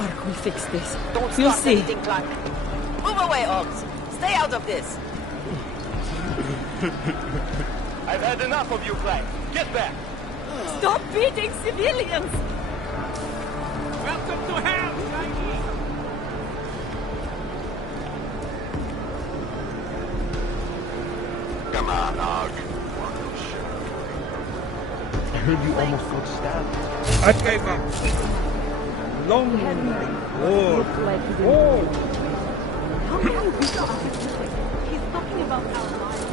Ark will fix this. Don't You'll start see. anything, Clark. Move away, Ogs. Stay out of this. I've had enough of you, Clyde. Get back. Stop beating civilians! Welcome to hell, Chinese. Come on, Og. I heard you almost got stabbed. I gave up. Long war. How can you be so apathetic? He's talking about our lives.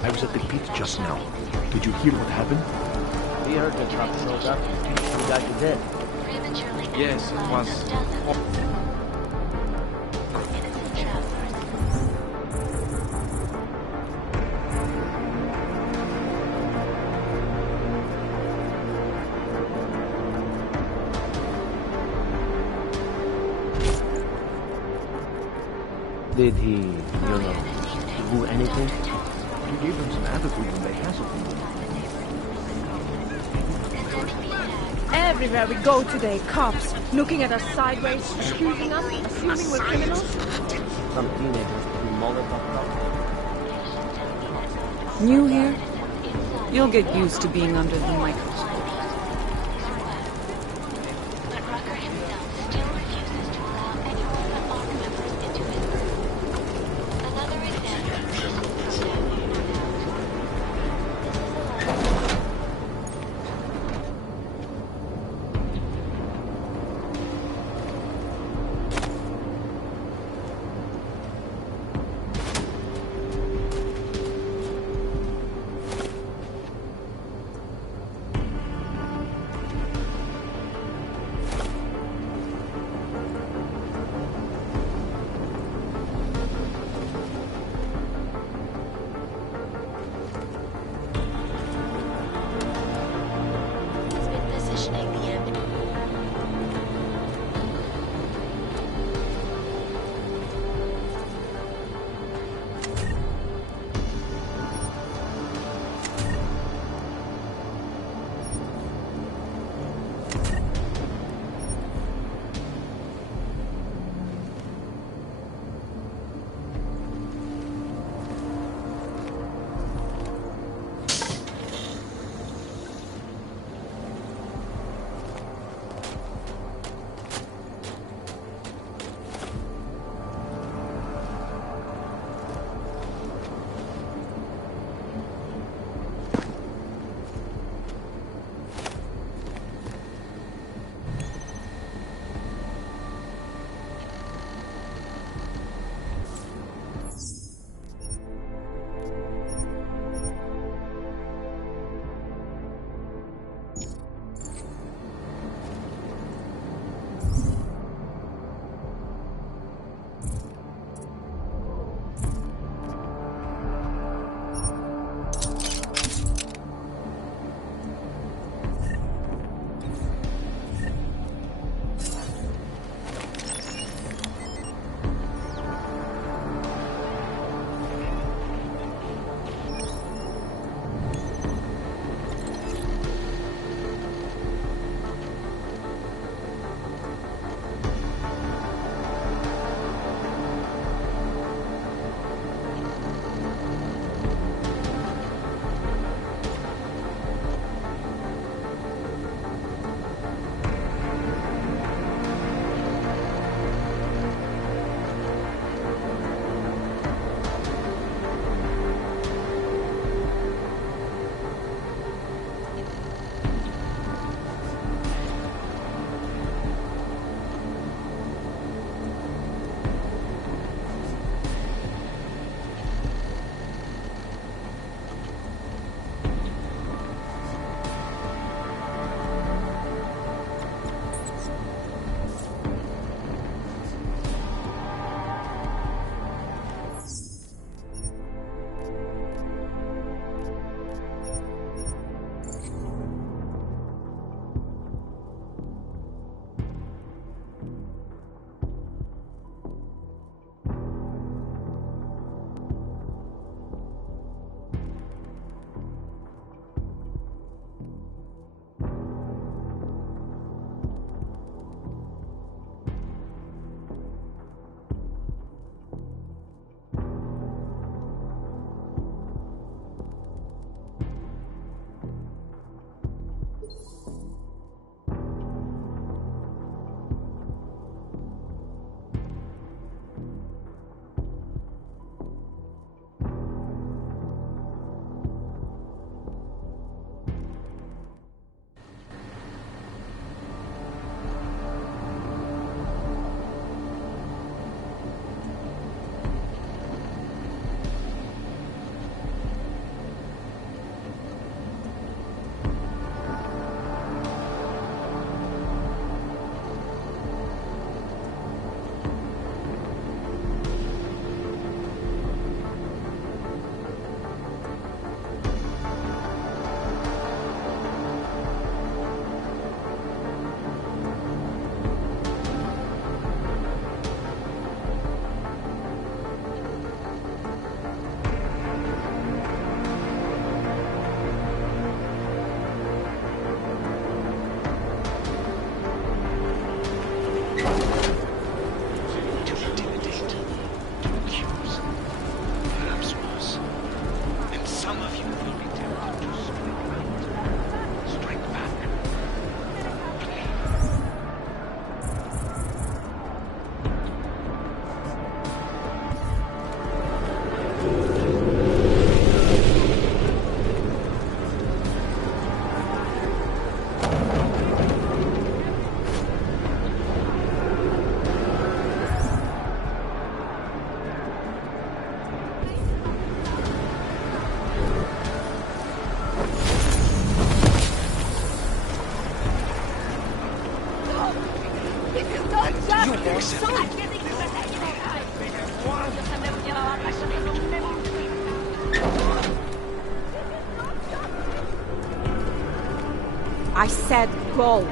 I was at the gate just now. Did you hear what happened? We heard the truck showed up. We got you dead. Yes, it was. Did he, do anything? You gave them some attitude when they hassled you. Everywhere we go today, cops looking at us sideways, accusing us, assuming we're criminals. Some teenagers threw Molotov cocktails. New here? You'll get used to being under the microscope. I said go.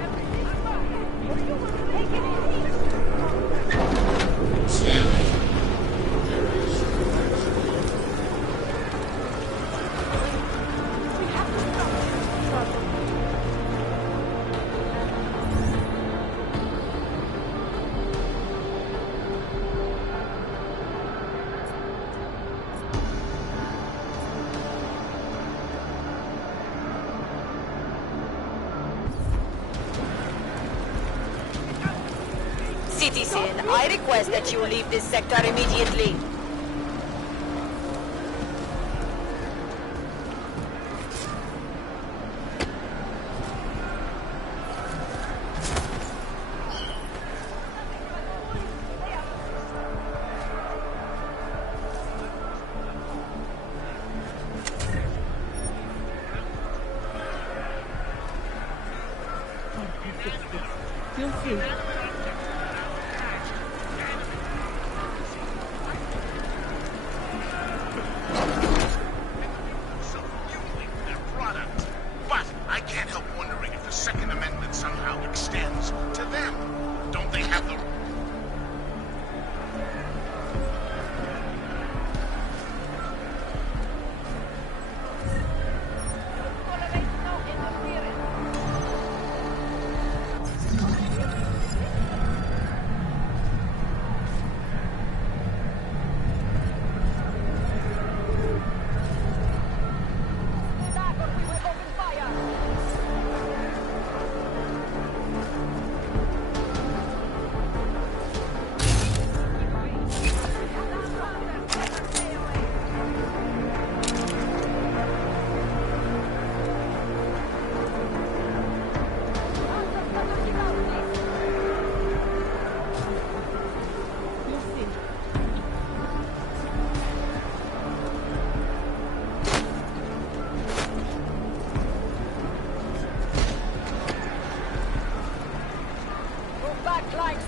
Citizen, I request that you leave this sector immediately. Feel free. But I can't help wondering if the Second Amendment somehow extends to them. Don't they have the...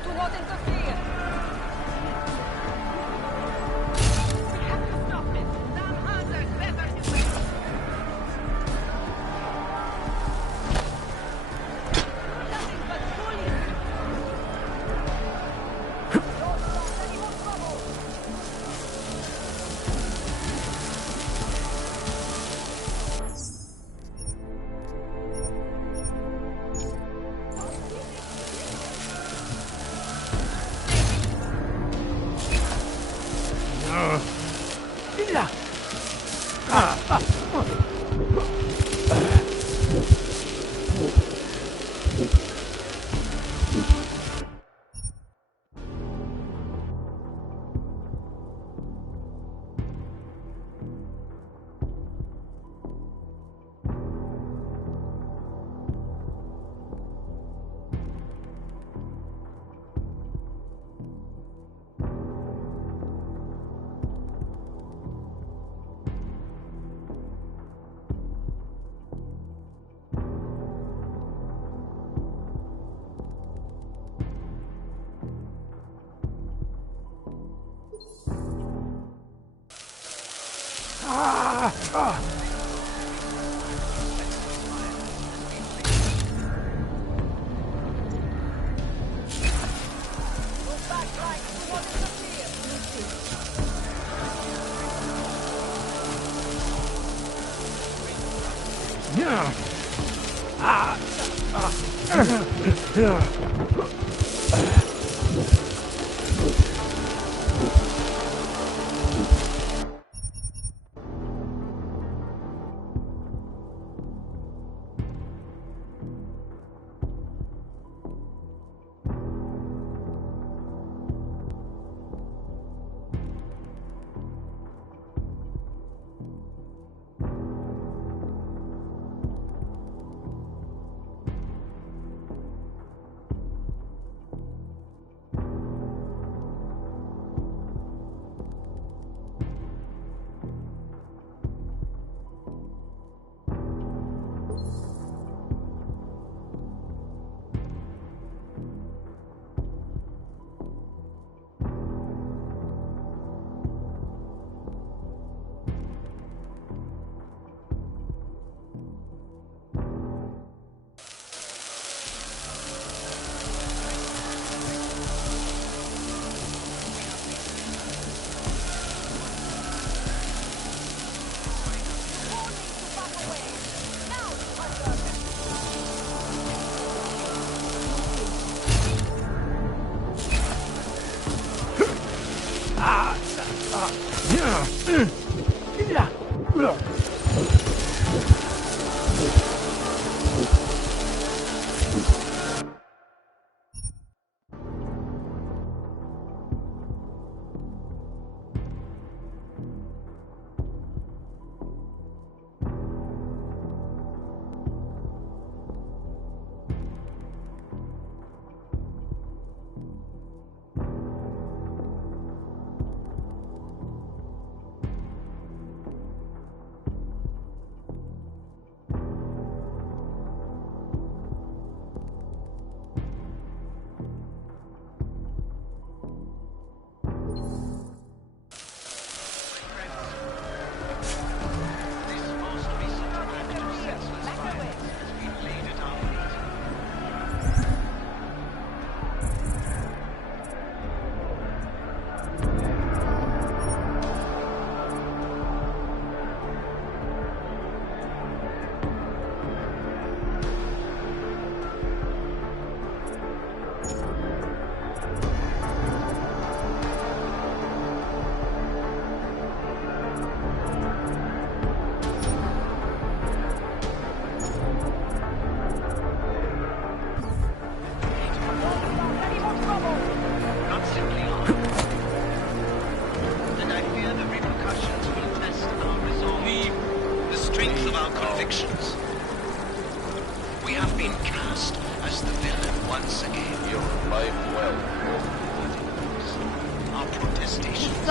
Do not interfere! We have to stop this! Some others better do it! Nothing but bullies! Don't stop any more trouble!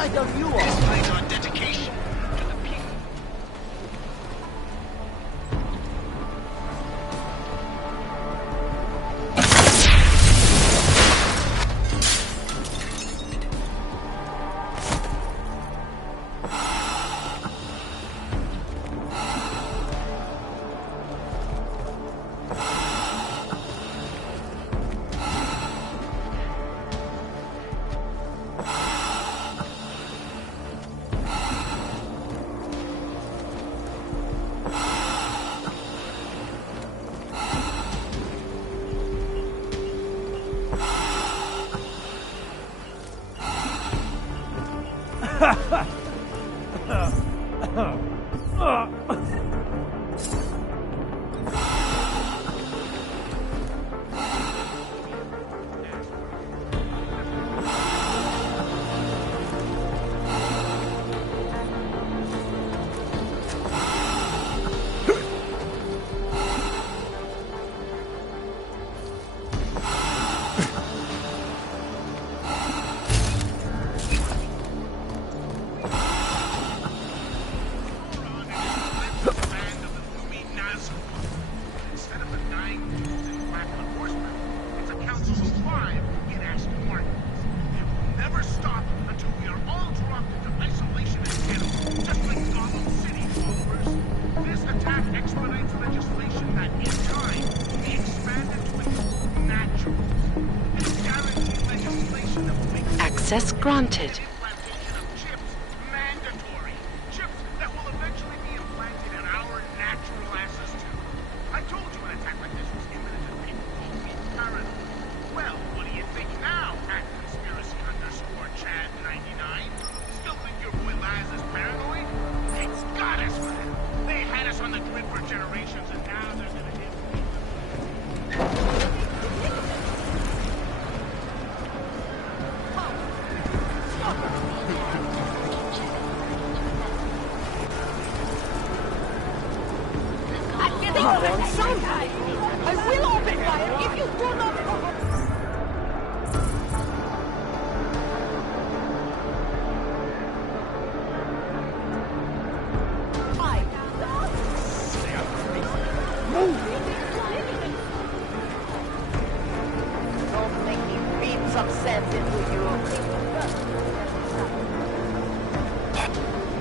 kind of you are? Displays our dedication to the people. Access granted.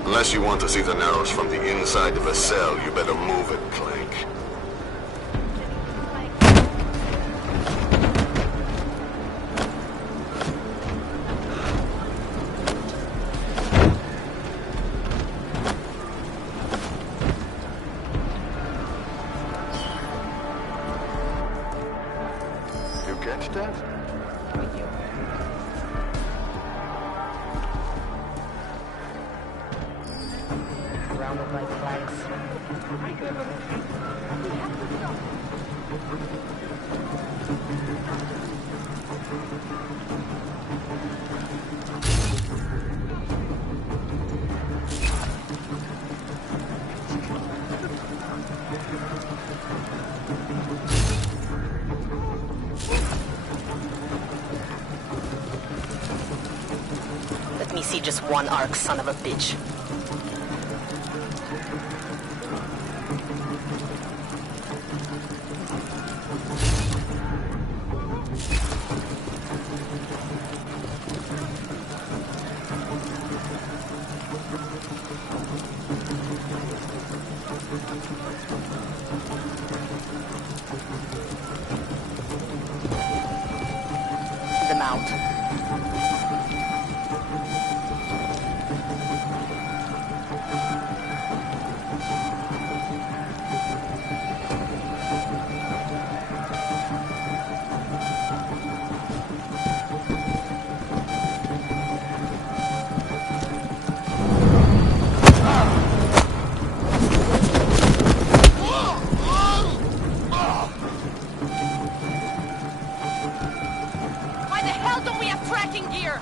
Unless you want to see the Narrows from the inside of a cell, you better move it, Clank. You catch that? Surrounded by flags. Let me see just one arc, son of a bitch. Them out. Why the hell don't we have tracking gear?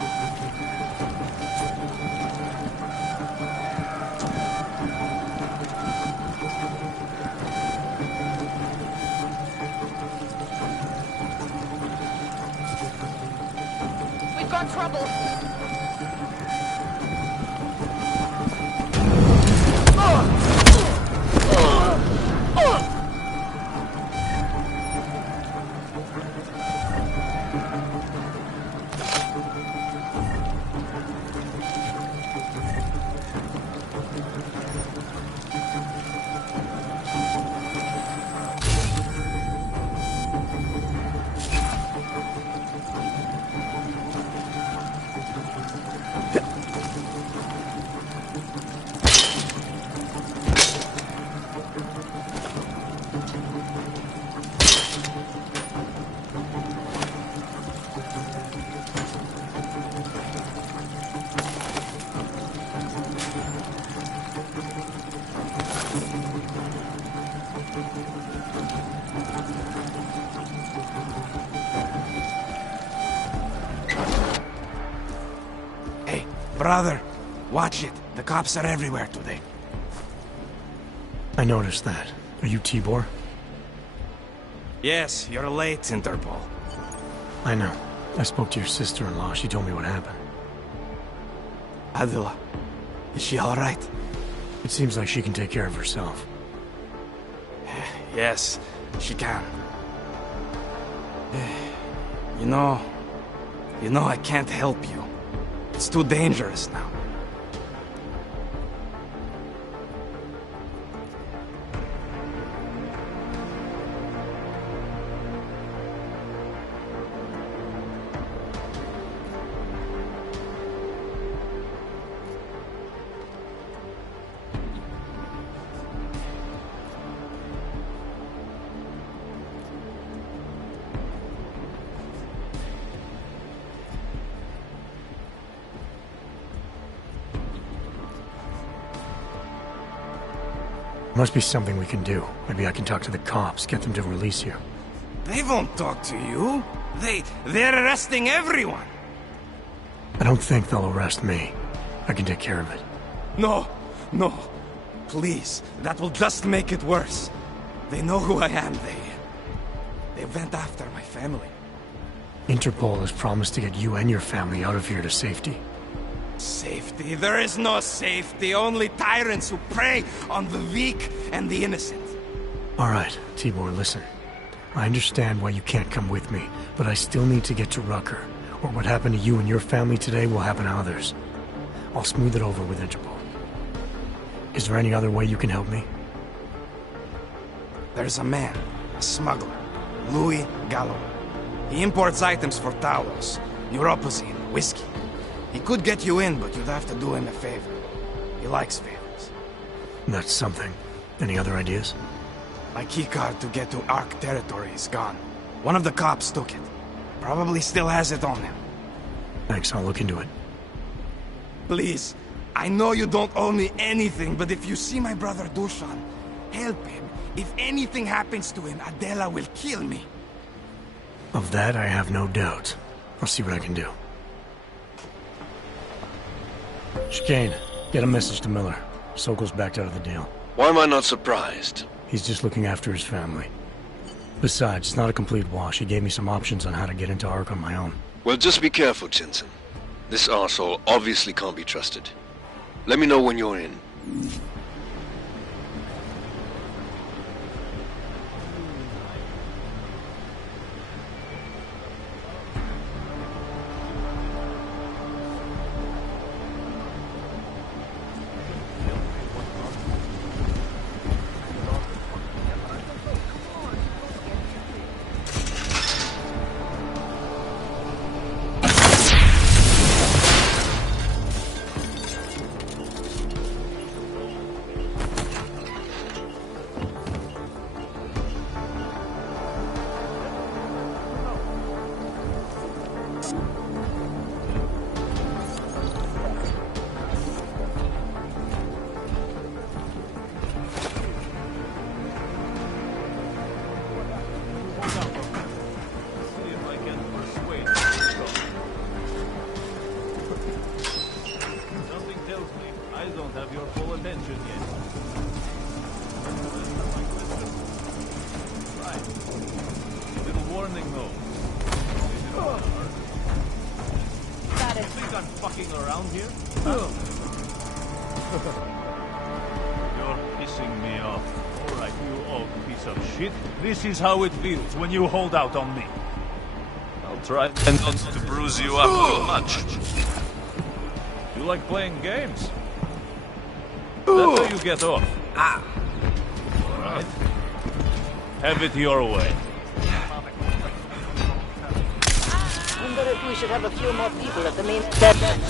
We've got trouble. Hey, brother, watch it. The cops are everywhere today. I noticed that. Are you Tibor? Yes, you're late, Interpol. I know. I spoke to your sister-in-law. She told me what happened. Adila, is she all right? It seems like she can take care of herself. Yes, she can. You know, I can't help you. It's too dangerous now. Must be something we can do. Maybe I can talk to the cops, get them to release you. They won't talk to you. They're arresting everyone. I don't think they'll arrest me. I can take care of it. No. Please, that will just make it worse. They know who I am. They went after my family. Interpol has promised to get you and your family out of here to safety. Safety? There is no safety. Only tyrants who prey on the weak and the innocent. All right, Tibor, listen. I understand why you can't come with me, but I still need to get to Rucker, or what happened to you and your family today will happen to others. I'll smooth it over with Interpol. Is there any other way you can help me? There's a man, a smuggler, Louis Gallo. He imports items for Talos, neuropozyne, whiskey. He could get you in, but you'd have to do him a favor. He likes favors. That's something. Any other ideas? My keycard to get to Ark territory is gone. One of the cops took it. Probably still has it on him. Thanks, I'll look into it. Please, I know you don't owe me anything, but if you see my brother Dushan, help him. If anything happens to him, Adela will kill me. Of that, I have no doubt. I'll see what I can do. Chicane, get a message to Miller. Sokol's backed out of the deal. Why am I not surprised? He's just looking after his family. Besides, it's not a complete wash. He gave me some options on how to get into Ark on my own. Well, just be careful, Jensen. This arsehole obviously can't be trusted. Let me know when you're in. This is how it feels when you hold out on me. I'll try and not to bruise you up too much. You like playing games? That's how you get off. Alright. Have it your way. Wonder if we should have a few more people at the main tent.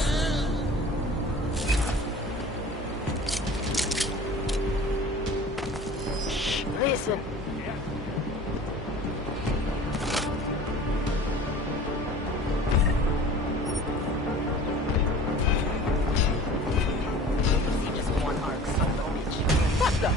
Listen. What the?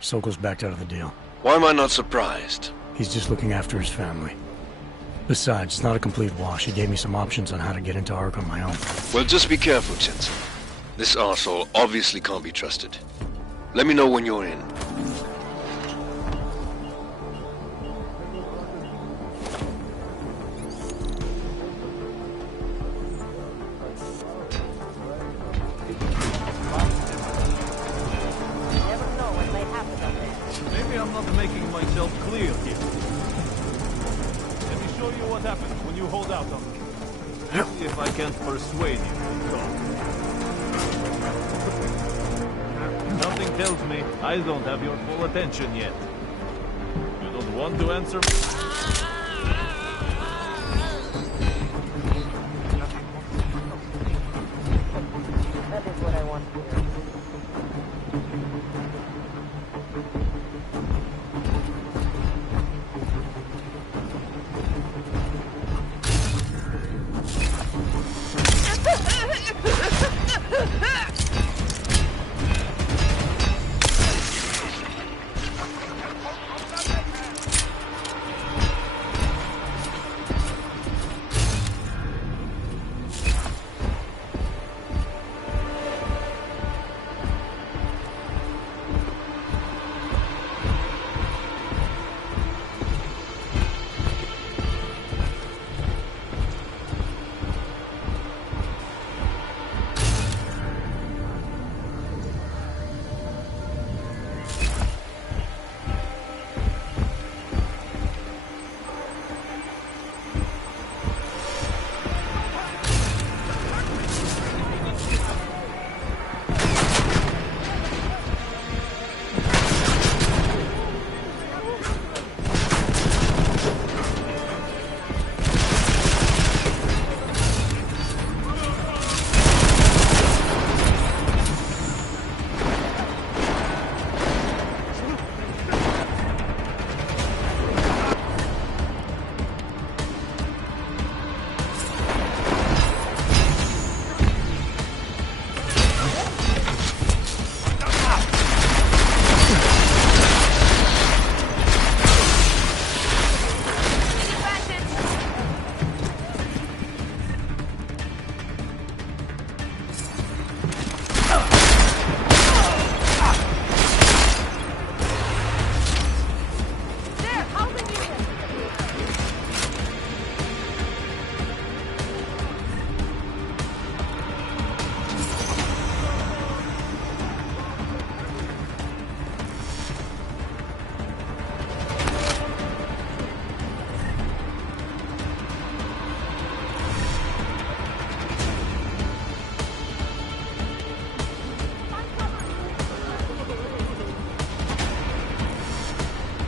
Sokol's backed out of the deal. Why am I not surprised? He's just looking after his family. Besides, it's not a complete wash. He gave me some options on how to get into Ark on my own. Well, just be careful, Jensen. This arsehole obviously can't be trusted. Let me know when you're in. Maybe I'm not making myself clear here. Let me show you what happens when you hold out on me. See if I can't persuade you to go. Something tells me I don't have your full attention yet. You don't want to answer me? That is what I want to hear.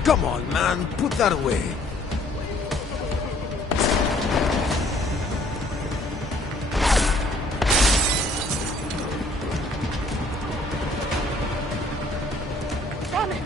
Come on, man. Put that away. Damn it!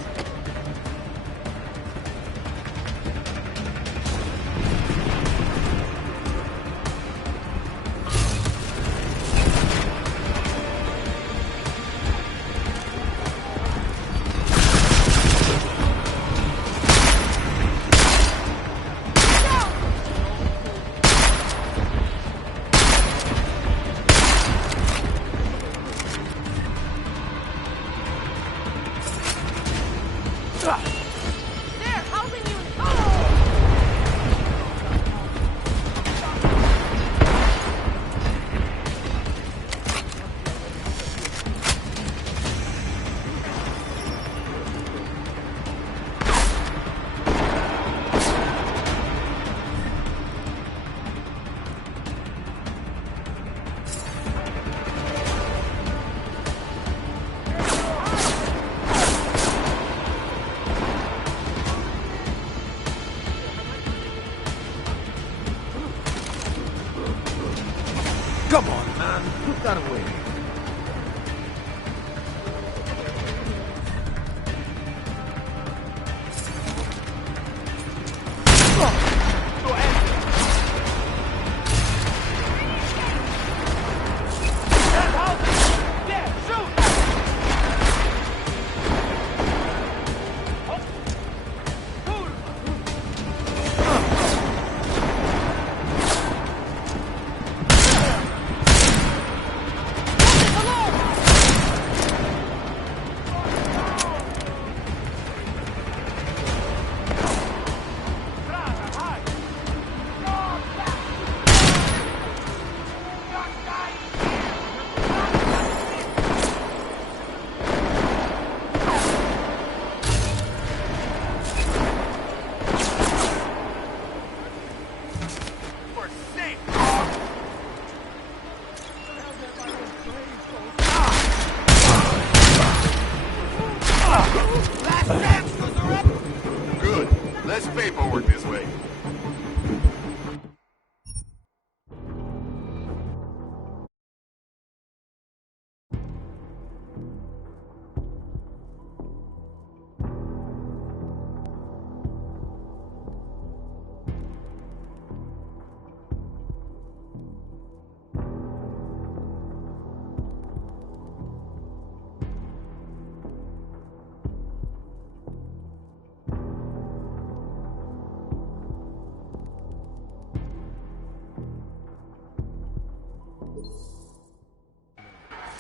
Come on, man. Put that away.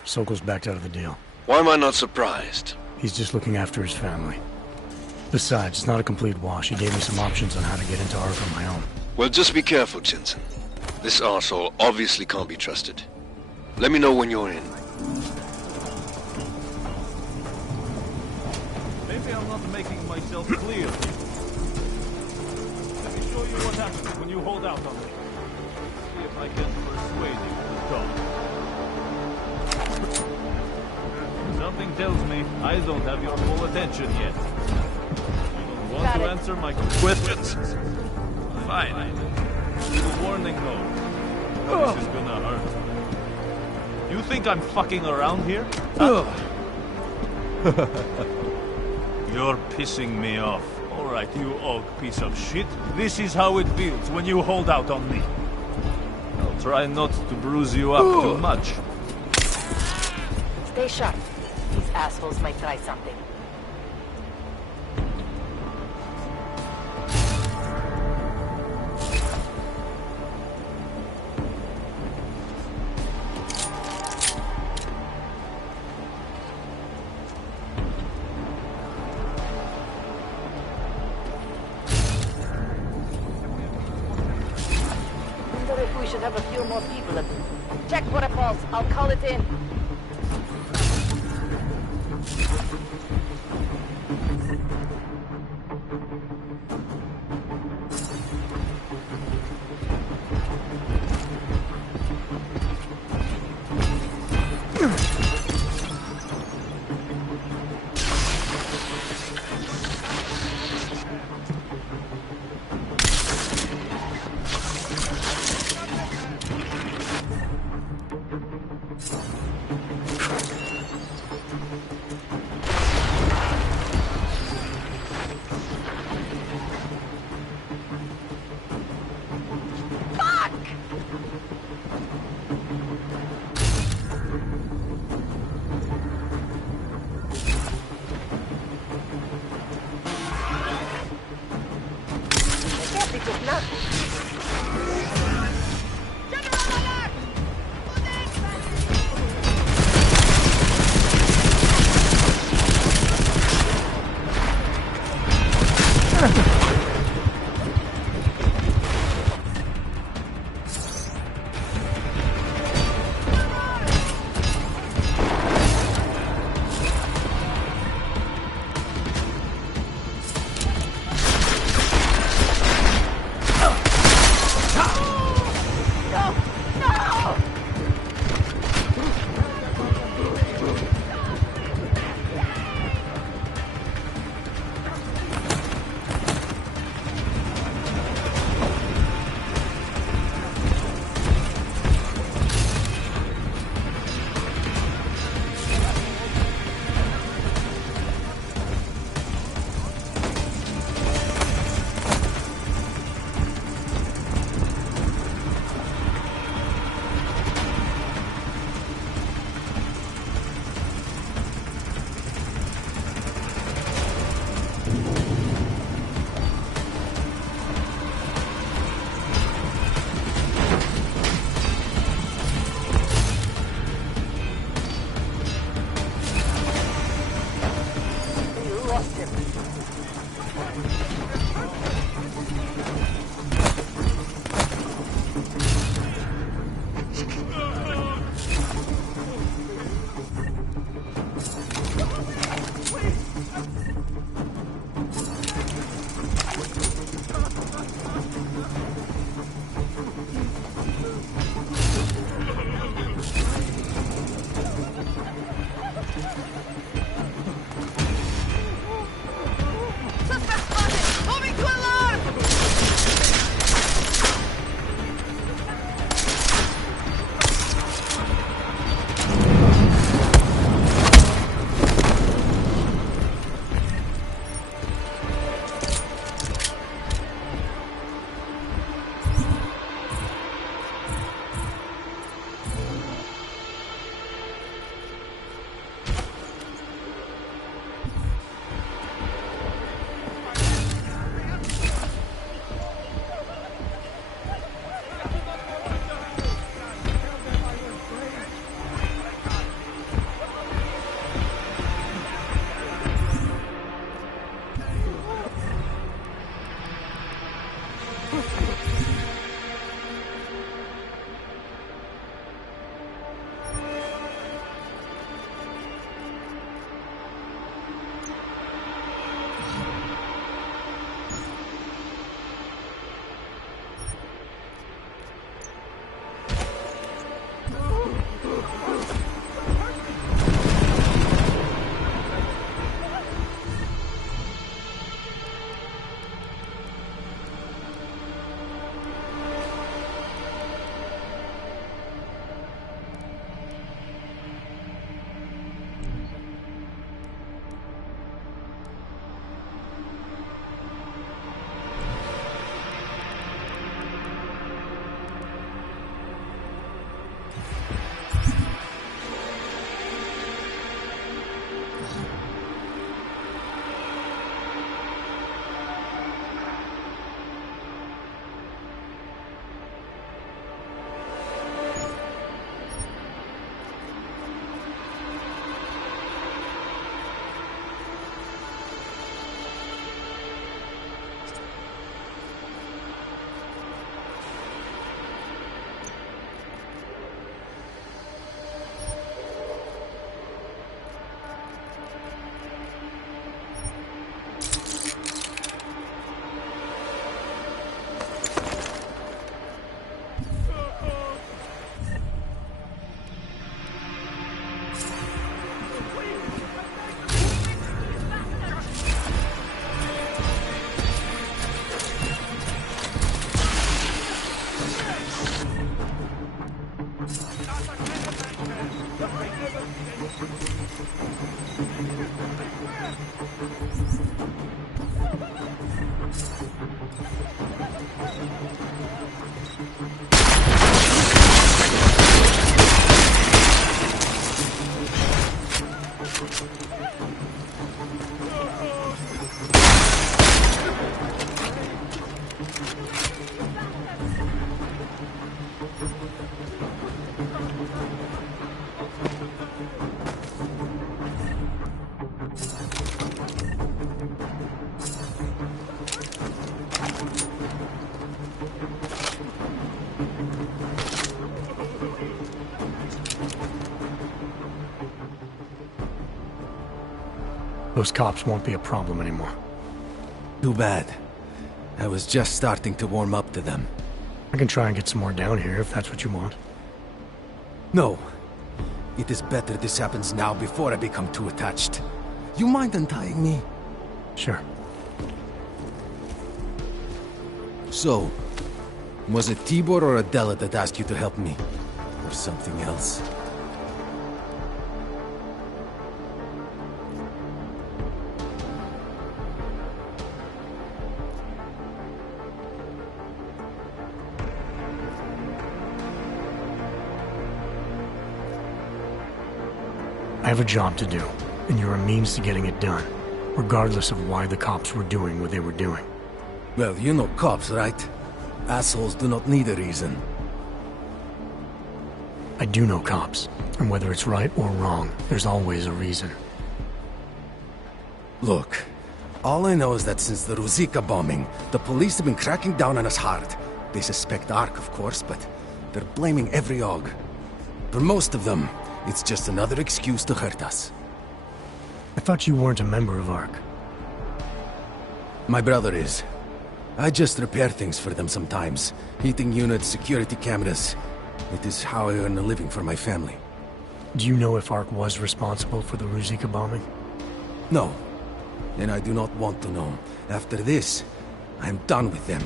Sokol's backed out of the deal. Why am I not surprised? He's just looking after his family. Besides, it's not a complete wash. He gave me some options on how to get into Ark on my own. Well, just be careful, Jensen. This arsehole obviously can't be trusted. Let me know when you're in. Maybe I'm not making myself clear. Let me show you what happens when you hold out on me. See if I can persuade you to talk. Something tells me I don't have your full attention yet. You don't want to answer my questions? Fine. Little warning though. This is gonna hurt. You think I'm fucking around here? Huh? You're pissing me off. Alright, you og piece of shit. This is how it feels when you hold out on me. I'll try not to bruise you up too much. Stay sharp. These assholes might try something. Wonder if we should have a few more people. Check protocols. I'll call it in. Those cops won't be a problem anymore. Too bad. I was just starting to warm up to them. I can try and get some more down here if that's what you want. No. It is better this happens now before I become too attached. You mind untying me? Sure. So, was it Tibor or Adela that asked you to help me? Or something else? I have a job to do, and you're a means to getting it done, regardless of why the cops were doing what they were doing. Well, you know cops, right? Assholes do not need a reason. I do know cops, and whether it's right or wrong, there's always a reason. Look, all I know is that since the Ruzicka bombing, the police have been cracking down on us hard. They suspect Ark, of course, but they're blaming every AUG. For most of them, it's just another excuse to hurt us. I thought you weren't a member of ARC. My brother is. I just repair things for them sometimes. Heating units, security cameras. It is how I earn a living for my family. Do you know if ARC was responsible for the Ruzicka bombing? No. And I do not want to know. After this, I am done with them.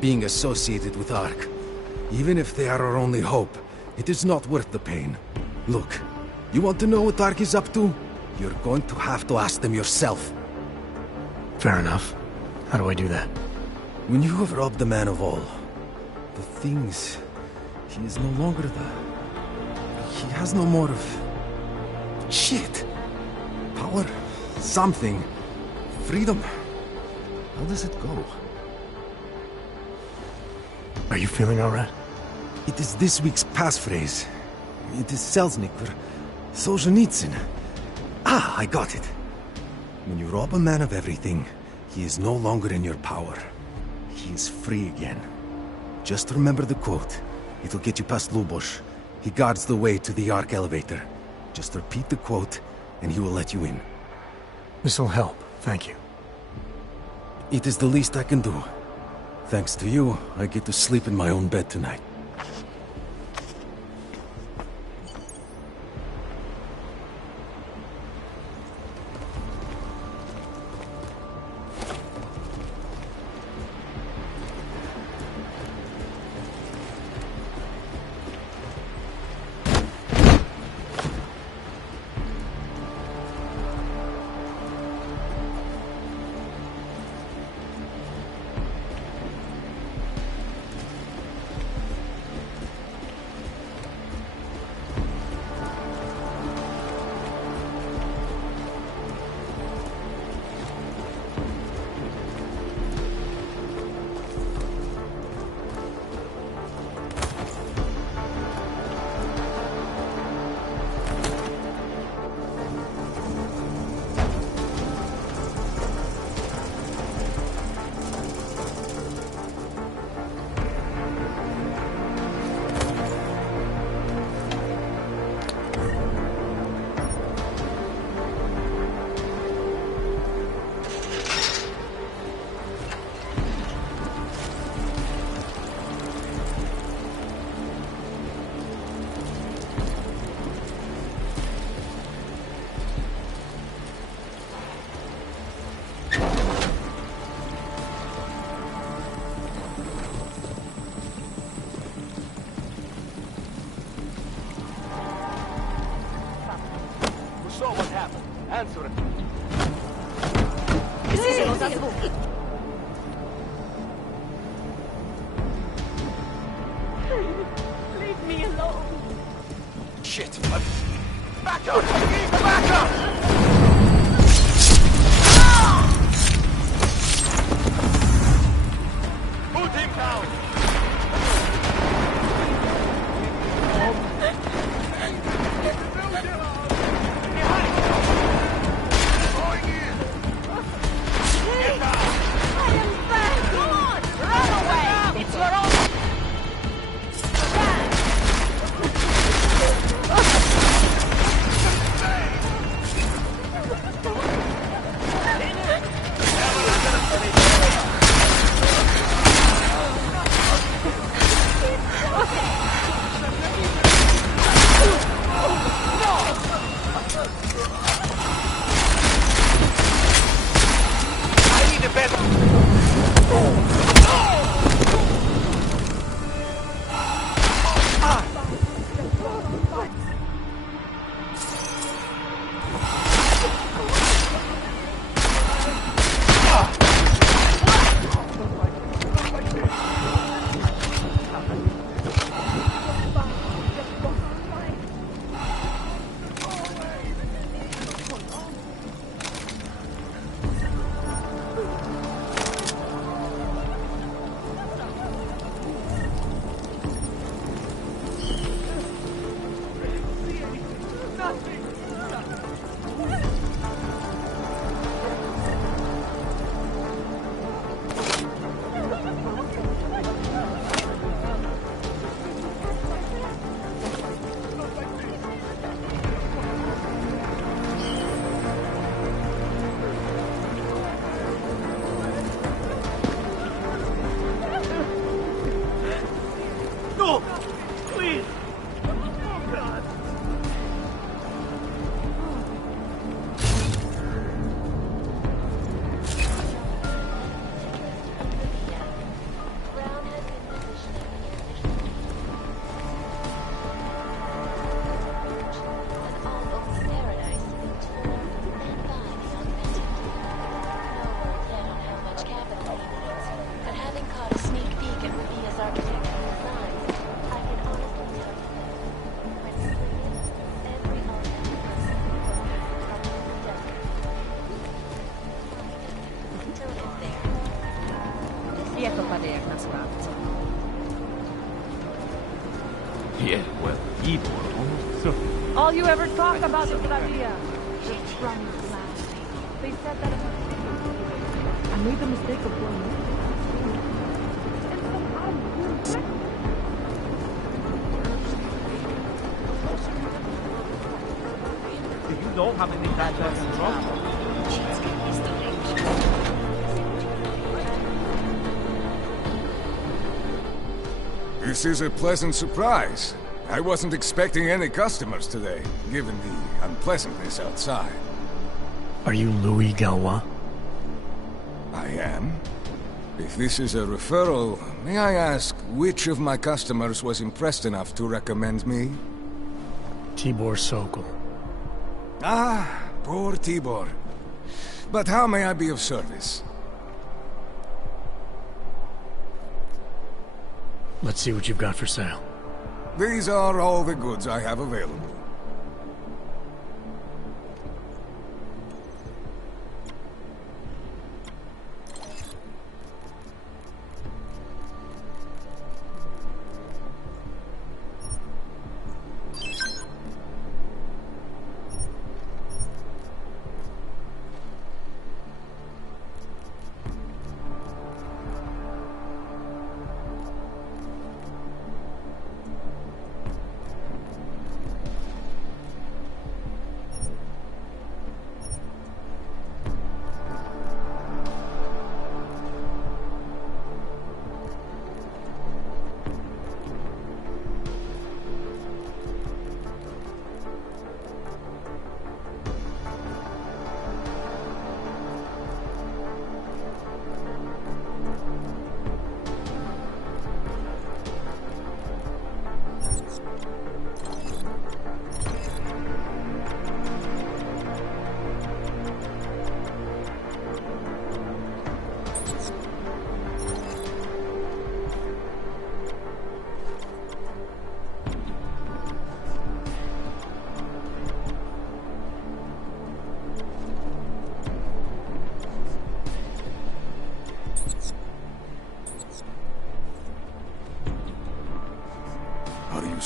Being associated with ARC. Even if they are our only hope, it is not worth the pain. Look, you want to know what ARC is up to? You're going to have to ask them yourself. Fair enough. How do I do that? When you have robbed the man of all, the things... He is no longer the... He has no more of... Shit. Power. Something. Freedom. How does it go? Are you feeling alright? It is this week's passphrase. It is Selznick or Solzhenitsyn. Ah, I got it. When you rob a man of everything, he is no longer in your power. He is free again. Just remember the quote. It'll get you past Lubosh. He guards the way to the Ark elevator. Just repeat the quote, and he will let you in. This'll help, thank you. It is the least I can do. Thanks to you, I get to sleep in my own bed tonight. saw what happened. Answer it. Leave me alone. Shit. Back up! Back up! Full team down! Yeah, well, evil. So, All you ever talk about is Rabia. Just from last week. They said that it was I made the mistake of going with it. And somehow you regret it. do you know how many times I've been drunk? This is a pleasant surprise. I wasn't expecting any customers today, given the unpleasantness outside. Are you Louis Galois? I am. If this is a referral, may I ask which of my customers was impressed enough to recommend me? Tibor Sokol. Ah, poor Tibor. But how may I be of service? Let's see what you've got for sale. These are all the goods I have available.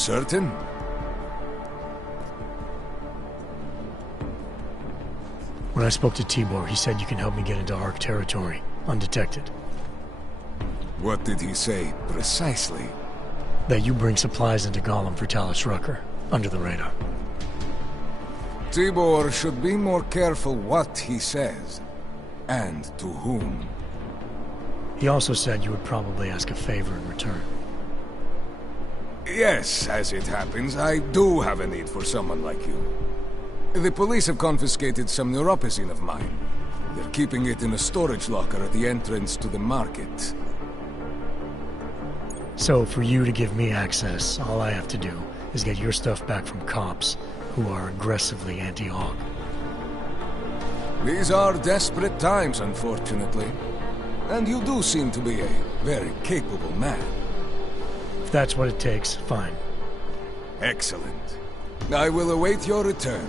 certain? When I spoke to Tibor, he said you can help me get into Ark territory, undetected. What did he say, precisely? That you bring supplies into Gollum for Talos Rucker, under the radar. Tibor should be more careful what he says, and to whom. He also said you would probably ask a favor in return. Yes, as it happens, I do have a need for someone like you. The police have confiscated some neuropozyne of mine. They're keeping it in a storage locker at the entrance to the market. So, for you to give me access, all I have to do is get your stuff back from cops who are aggressively anti-Hog. These are desperate times, unfortunately. And you do seem to be a very capable man. If that's what it takes, fine. Excellent. I will await your return.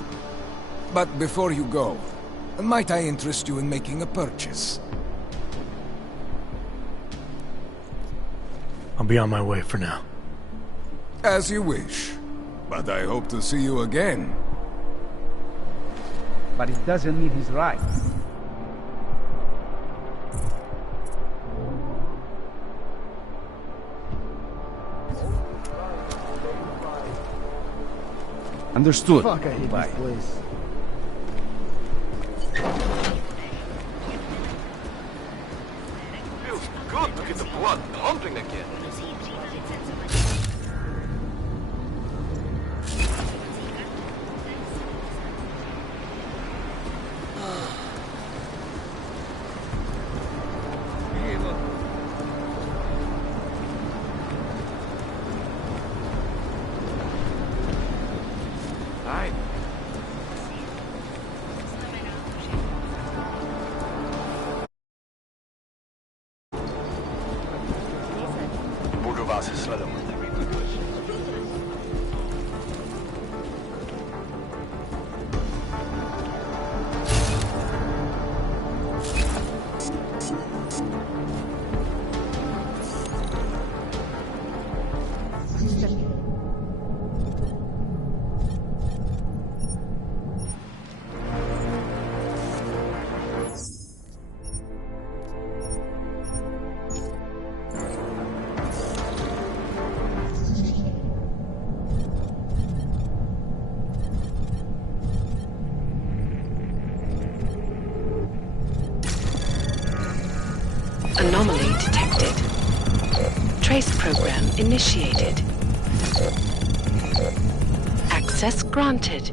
But before you go, might I interest you in making a purchase? I'll be on my way for now. As you wish. But I hope to see you again. But it doesn't mean he's right. Understood. Fuck, I hate Goodbye. this place. Feels good to get the blood pumping again. Budu vás sledovat. Anomaly detected. Trace program initiated. Access granted.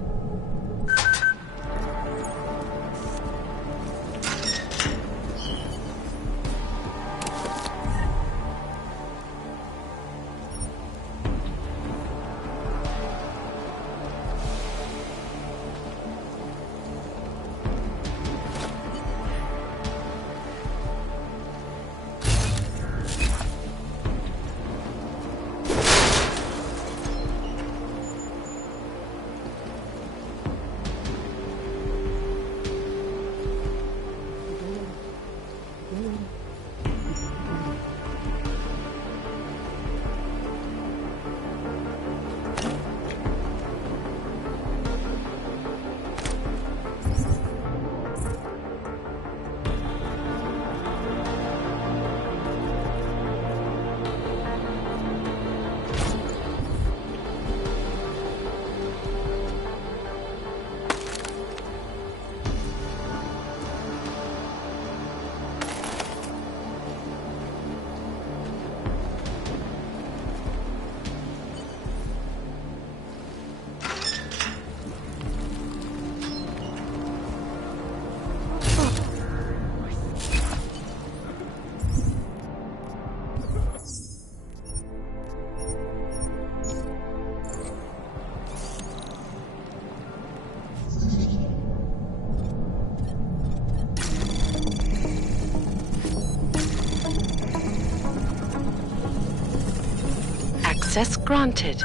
Access granted.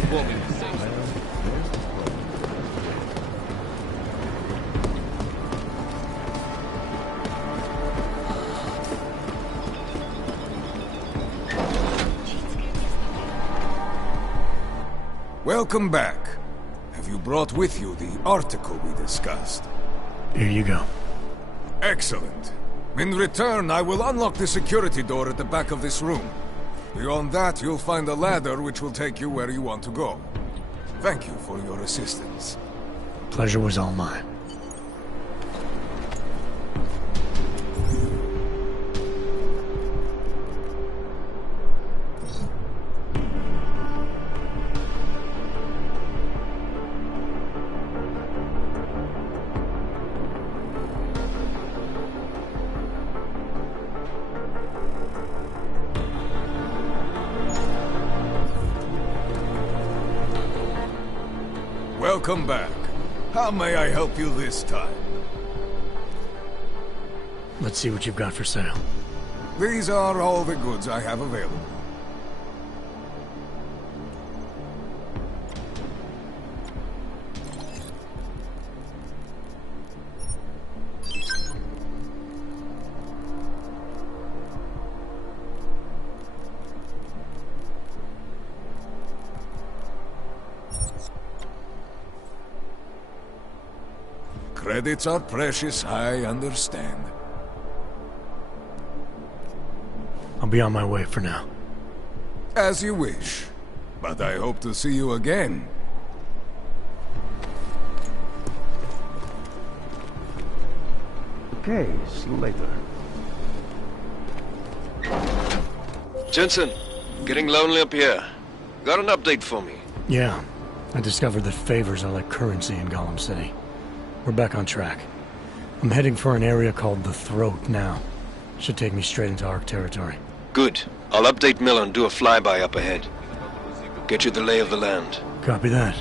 to call me the same. Welcome back. Have you brought with you the article we discussed? Here you go. Excellent. In return, I will unlock the security door at the back of this room. Beyond that, you'll find a ladder which will take you where you want to go. Thank you for your assistance. Pleasure was all mine. Welcome back. How may I help you this time? Let's see what you've got for sale. These are all the goods I have available. Credits are precious, I understand. I'll be on my way for now. As you wish. But I hope to see you again. Okay, see you later. Jensen, getting lonely up here. Got an update for me? Yeah, I discovered that favors are like currency in Gollum City. We're back on track. I'm heading for an area called the Throat now. Should take me straight into Ark territory. Good. I'll update Miller and do a flyby up ahead. Get you the lay of the land. Copy that.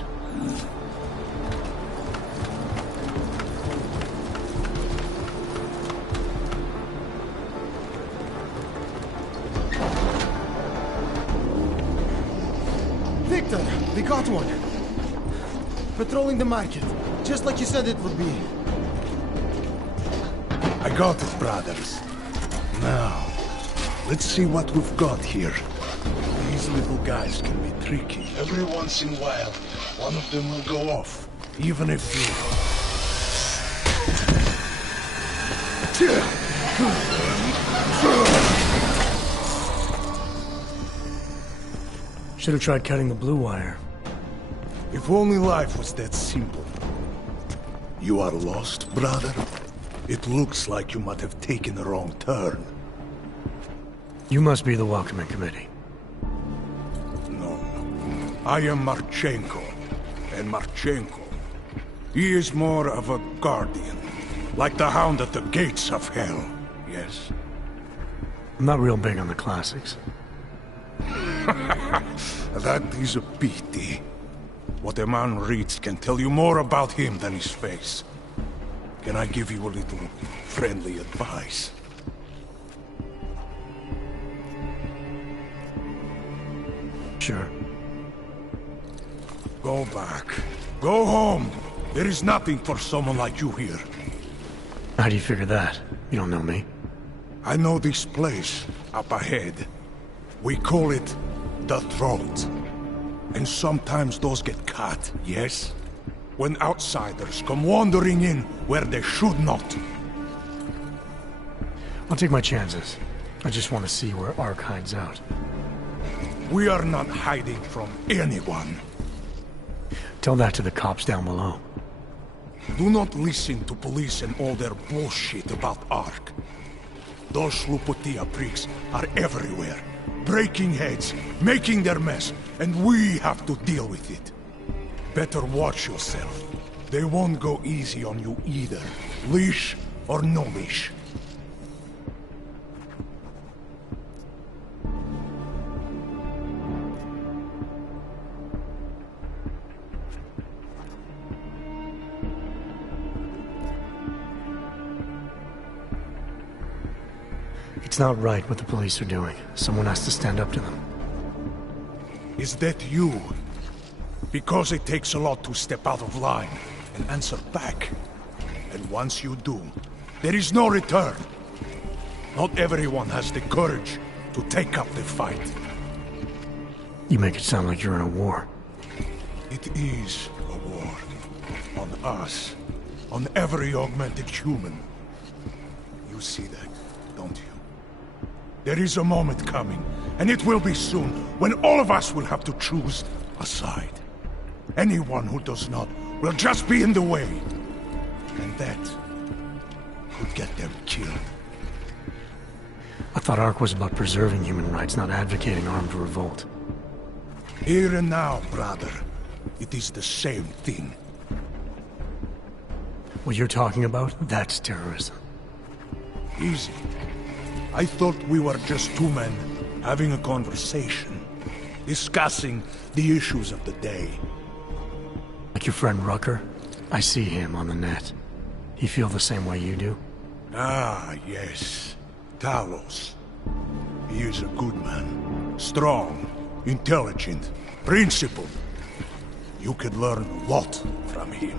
Victor, we got one. Patrolling the market, just like you said it would be. I got it, brothers. Now, let's see what we've got here. These little guys can be tricky. Every once in a while, one of them will go off, even if you... Should have tried cutting the blue wire. If only life was that simple. You are lost, brother? It looks like you might have taken a wrong turn. You must be the welcoming committee. No. I am Marchenko. And Marchenko, he is more of a guardian. Like the hound at the gates of hell, yes? I'm not real big on the classics. That is a pity. What a man reads can tell you more about him than his face. Can I give you a little friendly advice? Sure. Go back. Go home. There is nothing for someone like you here. How do you figure that? You don't know me. I know this place up ahead. We call it the Throat. And sometimes those get cut, yes? When outsiders come wandering in where they should not. I'll take my chances. I just want to see where Ark hides out. We are not hiding from anyone. Tell that to the cops down below. Do not listen to police and all their bullshit about Ark. Those Slupotia pricks are everywhere. Breaking heads, making their mess, and we have to deal with it. Better watch yourself. They won't go easy on you either. Leash or no leash. It's not right what the police are doing. Someone has to stand up to them. Is that you? Because it takes a lot to step out of line and answer back. And once you do, there is no return. Not everyone has the courage to take up the fight. You make it sound like you're in a war. It is a war. On us. On every augmented human. You see that, don't you? There is a moment coming, and it will be soon, when all of us will have to choose a side. Anyone who does not will just be in the way. And that could get them killed. I thought ARC was about preserving human rights, not advocating armed revolt. Here and now, brother. It is the same thing. What you're talking about, that's terrorism. Easy. I thought we were just two men having a conversation, discussing the issues of the day. Like your friend Rucker? I see him on the net. He feel the same way you do? Ah, yes. Talos. He is a good man. Strong, intelligent, principled. You could learn a lot from him.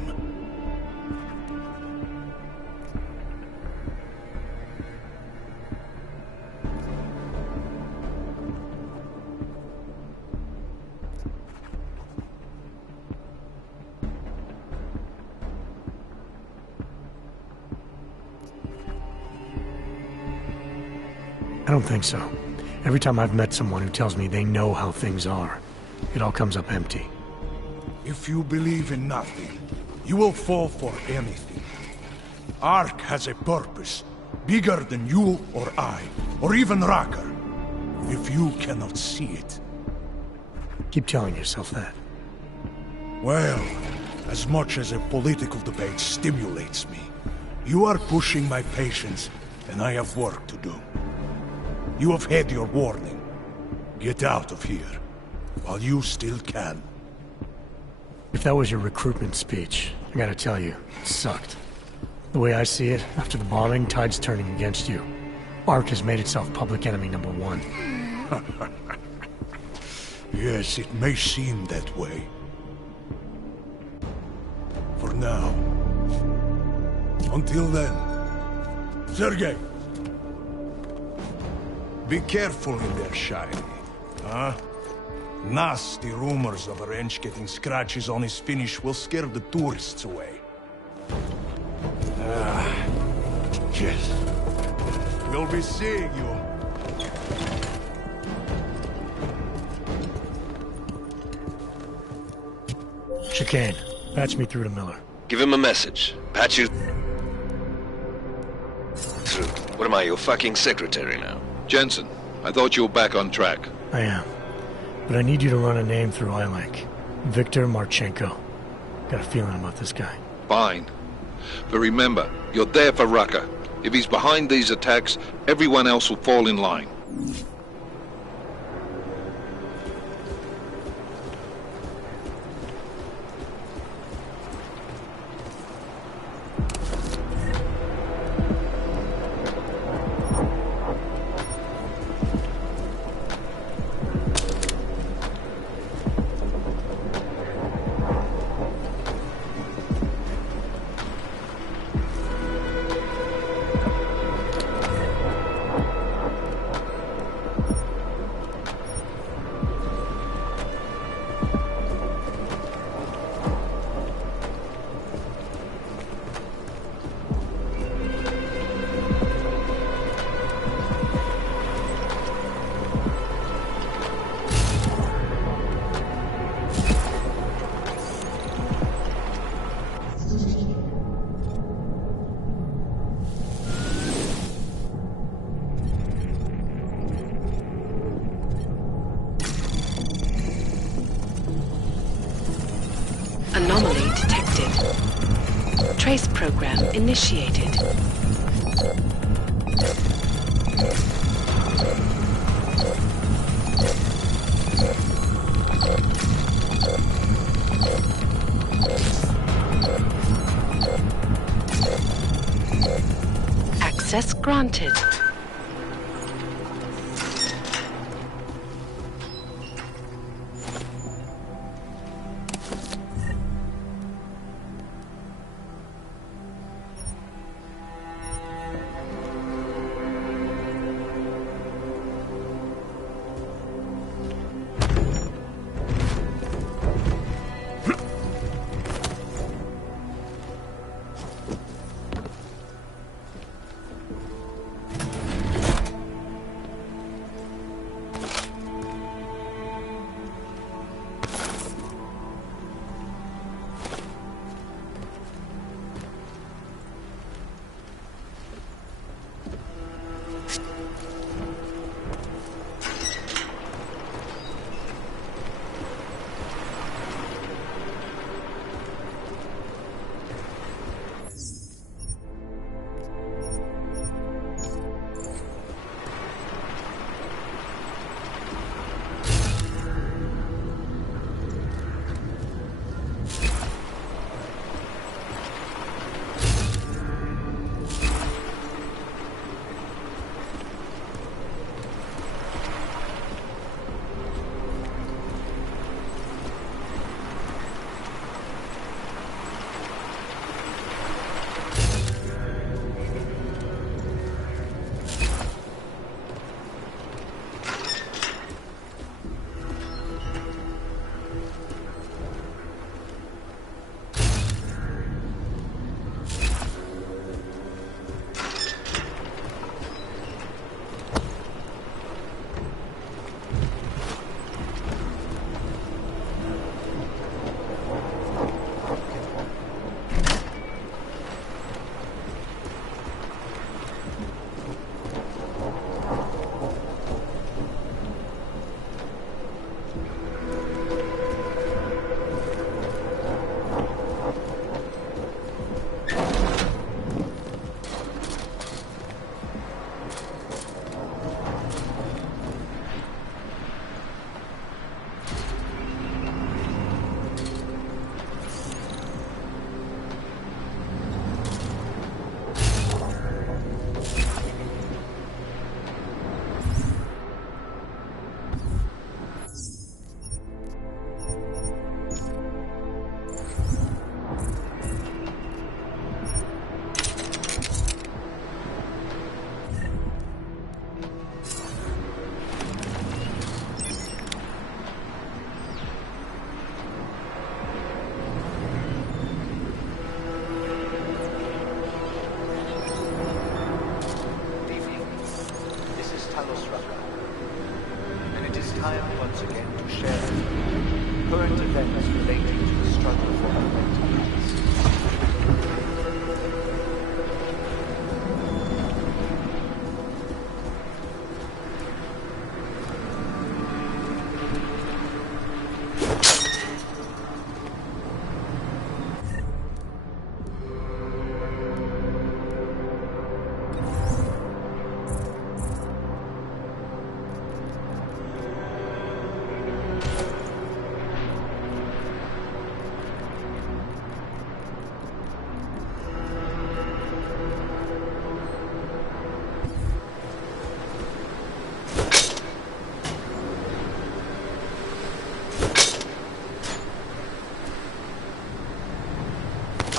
I don't think so. Every time I've met someone who tells me they know how things are, it all comes up empty. If you believe in nothing, you will fall for anything. ARC has a purpose, bigger than you or I, or even Rucker. If you cannot see it. Keep telling yourself that. Well, as much as a political debate stimulates me, you are pushing my patience, and I have work to do. You have had your warning. Get out of here, while you still can. If that was your recruitment speech, I gotta tell you, it sucked. The way I see it, after the bombing, tide's turning against you. ARC has made itself public enemy #1. Yes, it may seem that way. For now. Until then. Sergei! Be careful in there, Shiny. Huh? Nasty rumors of a wrench getting scratches on his finish will scare the tourists away. Yes. We'll be seeing you. Chicane, patch me through to Miller. Give him a message. Patch you through. What am I, your fucking secretary now? Jensen, I thought you were back on track. I am. But I need you to run a name through ILAC. Viktor Marchenko. Got a feeling about this guy. Fine. But remember, you're there for Rucker. If he's behind these attacks, everyone else will fall in line. Anomaly detected. Trace program initiated. Access granted.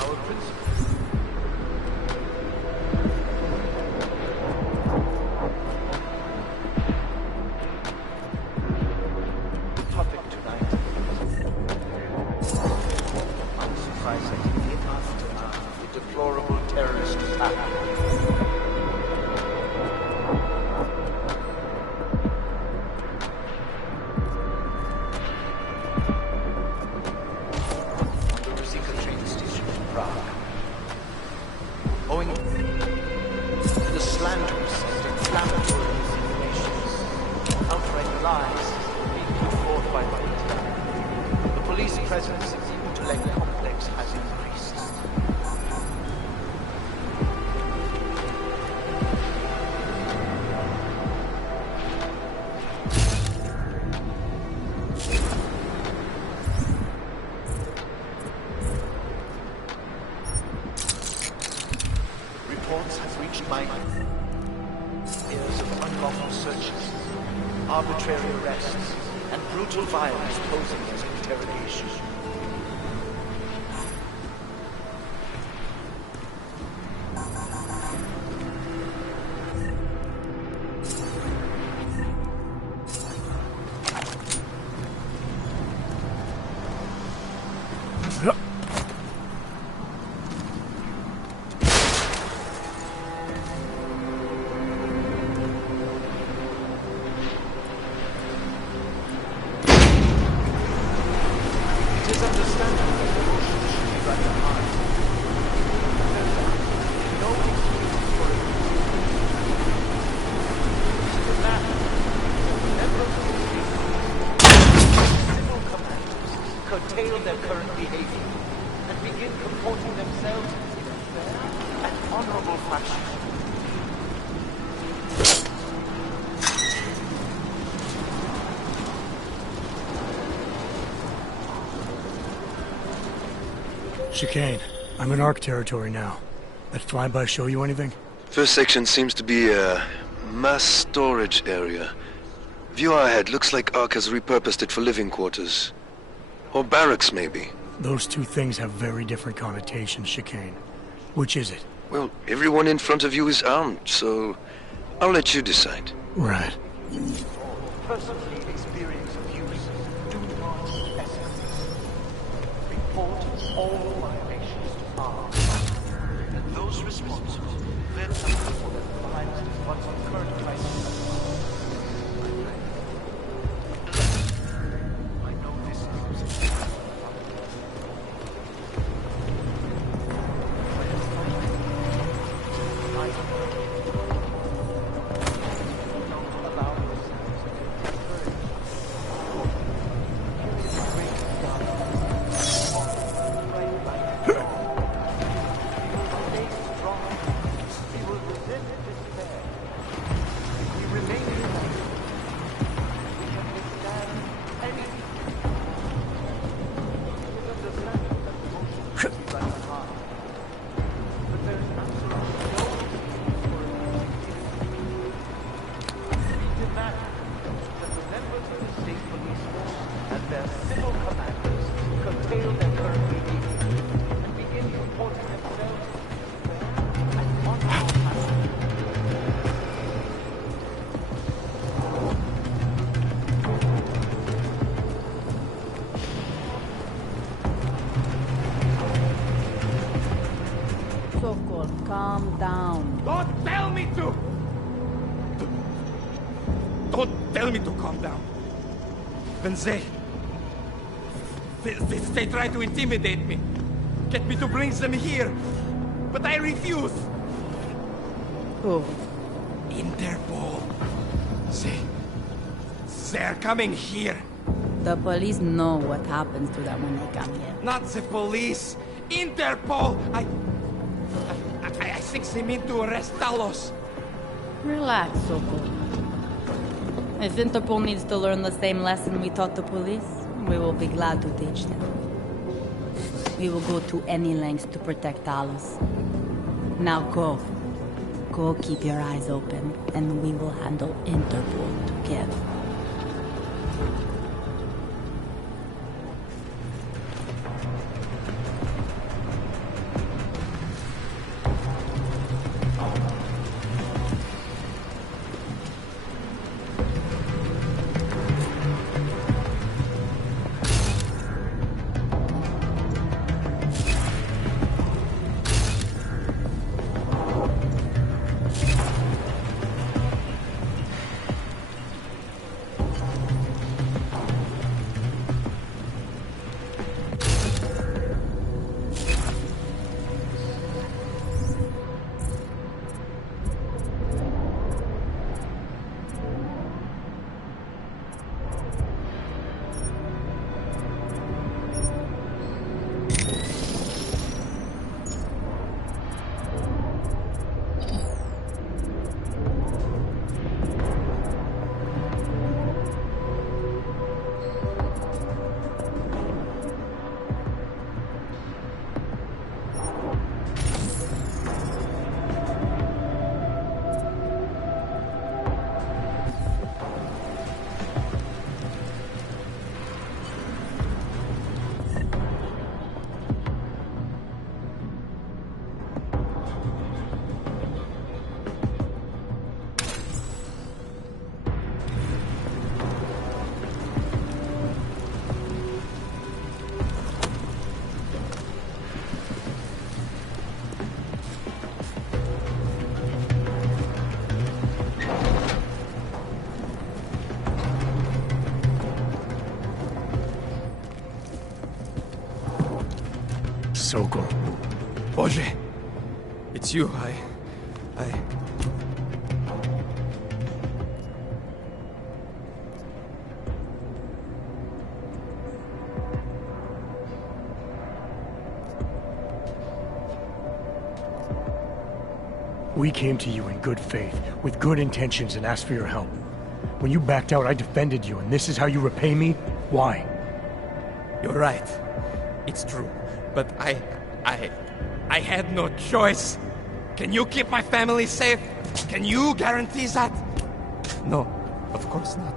our principles. The topic tonight is unsurprisingly the aftermath of the deplorable terrorist attack. Owing to the slanderous and inflammatory insinuations, outright lies being put forth by the media, the police presence in the intellect complex has increased. Reports have reached my ears of unlawful searches, arbitrary arrests, and brutal violence posing as interrogation. It is understandable that emotions should be right at heart. There's no excuse for it. The matter never civil commanders curtail their current behavior and begin comporting themselves in a fair and honorable fashion. Chicane, I'm in ARC territory now. That flyby show you anything? First section seems to be a mass storage area. View ahead looks like ARC has repurposed it for living quarters. Or barracks, maybe. Those two things have very different connotations, Chicane. Which is it? Well, everyone in front of you is armed, so I'll let you decide. Right. Personally experience abuse. Do not escalate. Report all violations to ARC. And those responsible, then accountable for their lives once the current crisis. I know this news. Calm down. Don't tell me to! Don't tell me to calm down. When they try to intimidate me, get me to bring them here, but I refuse. Who? Interpol. They're coming here. The police know what happens to them when they come here. Not the police. Interpol. I think they mean to arrest Talos. Relax, Sokol. If Interpol needs to learn the same lesson we taught the police, we will be glad to teach them. We will go to any lengths to protect Talos. Now go. Go keep your eyes open, and we will handle Interpol together. Sokol. Boże, it's you. We came to you in good faith, with good intentions, and asked for your help. When you backed out, I defended you, and this is how you repay me? Why? You're right. It's true. But I had no choice. Can you keep my family safe? Can you guarantee that? No, of course not.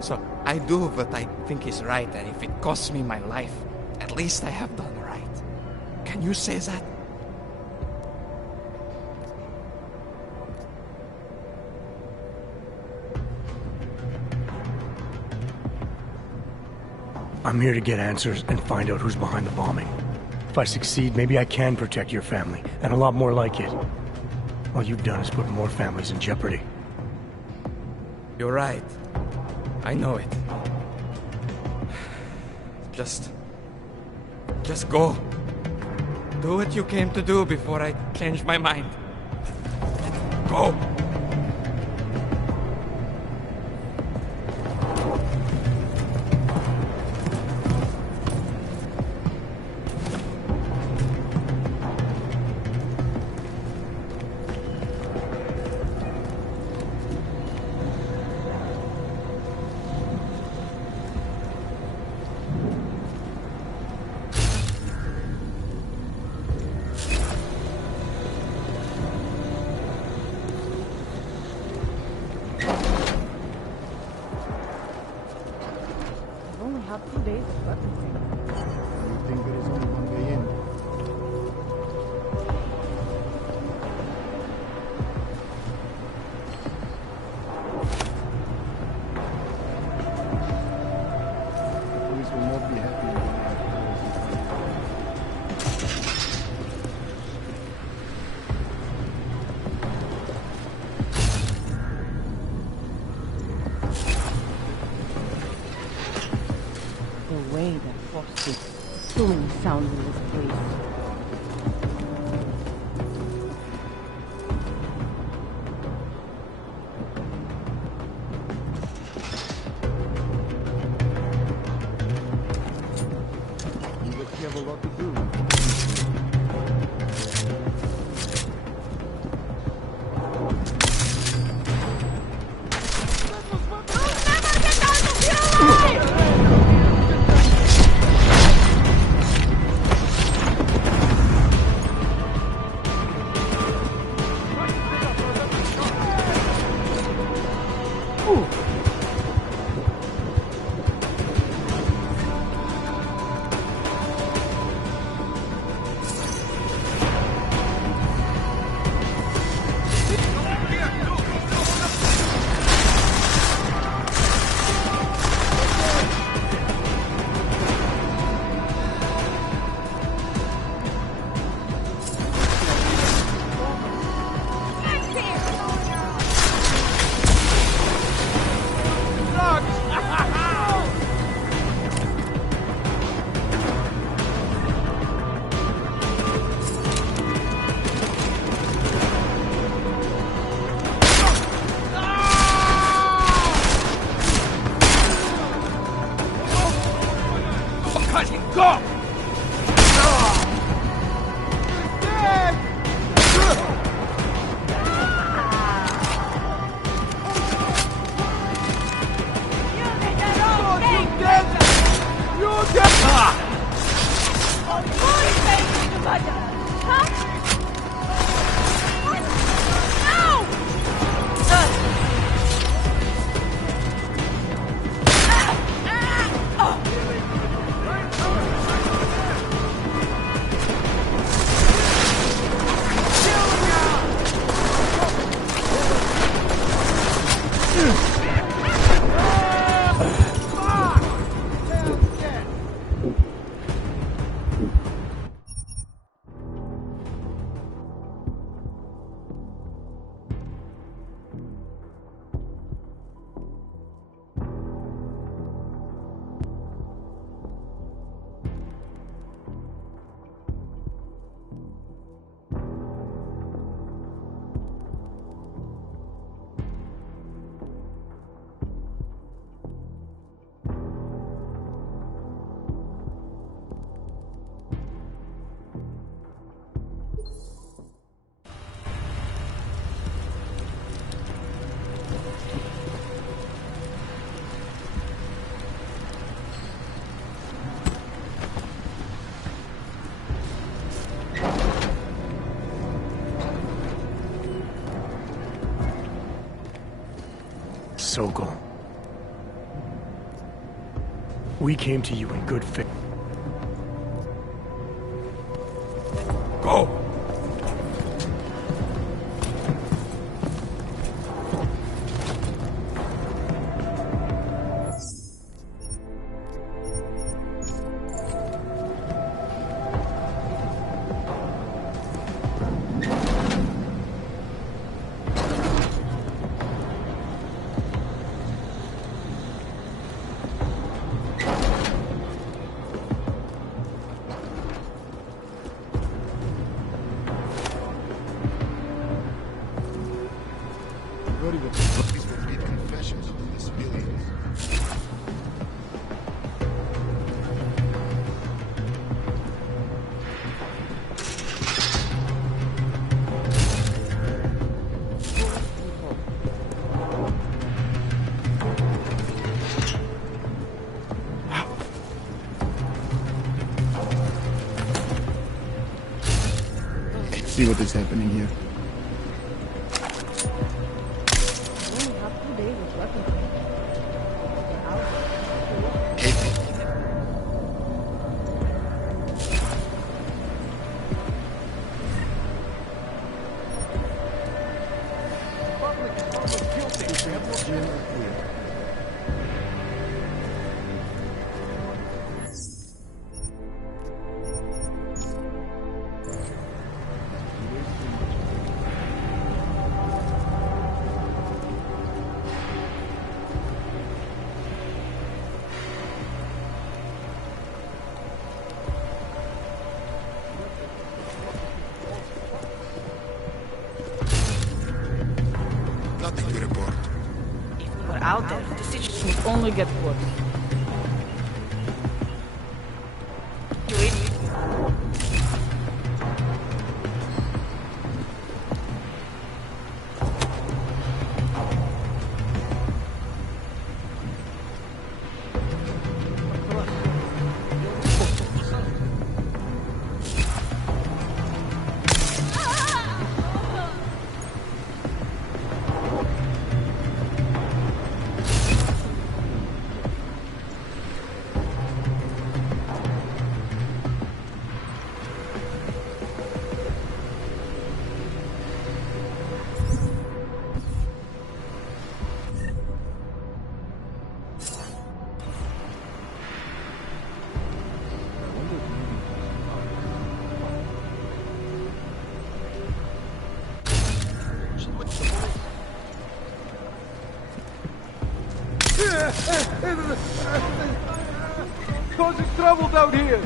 So I do what I think is right, and if it costs me my life, at least I have done right. Can you say that? I'm here to get answers and find out who's behind the bombing. If I succeed, maybe I can protect your family, and a lot more like it. All you've done is put more families in jeopardy. You're right. I know it. Just go. Do what you came to do before I change my mind. Go! Only have 2 days of weaponry. You think there is only one way in? The police will not be happy when they have The way that Frost is so many sounds in this place. You have a lot to do. Sokol. We came to you in good faith. Go! See what is happening here. Nothing to report. If we were out there, the situation would Only get worse. do it. Causing trouble down here.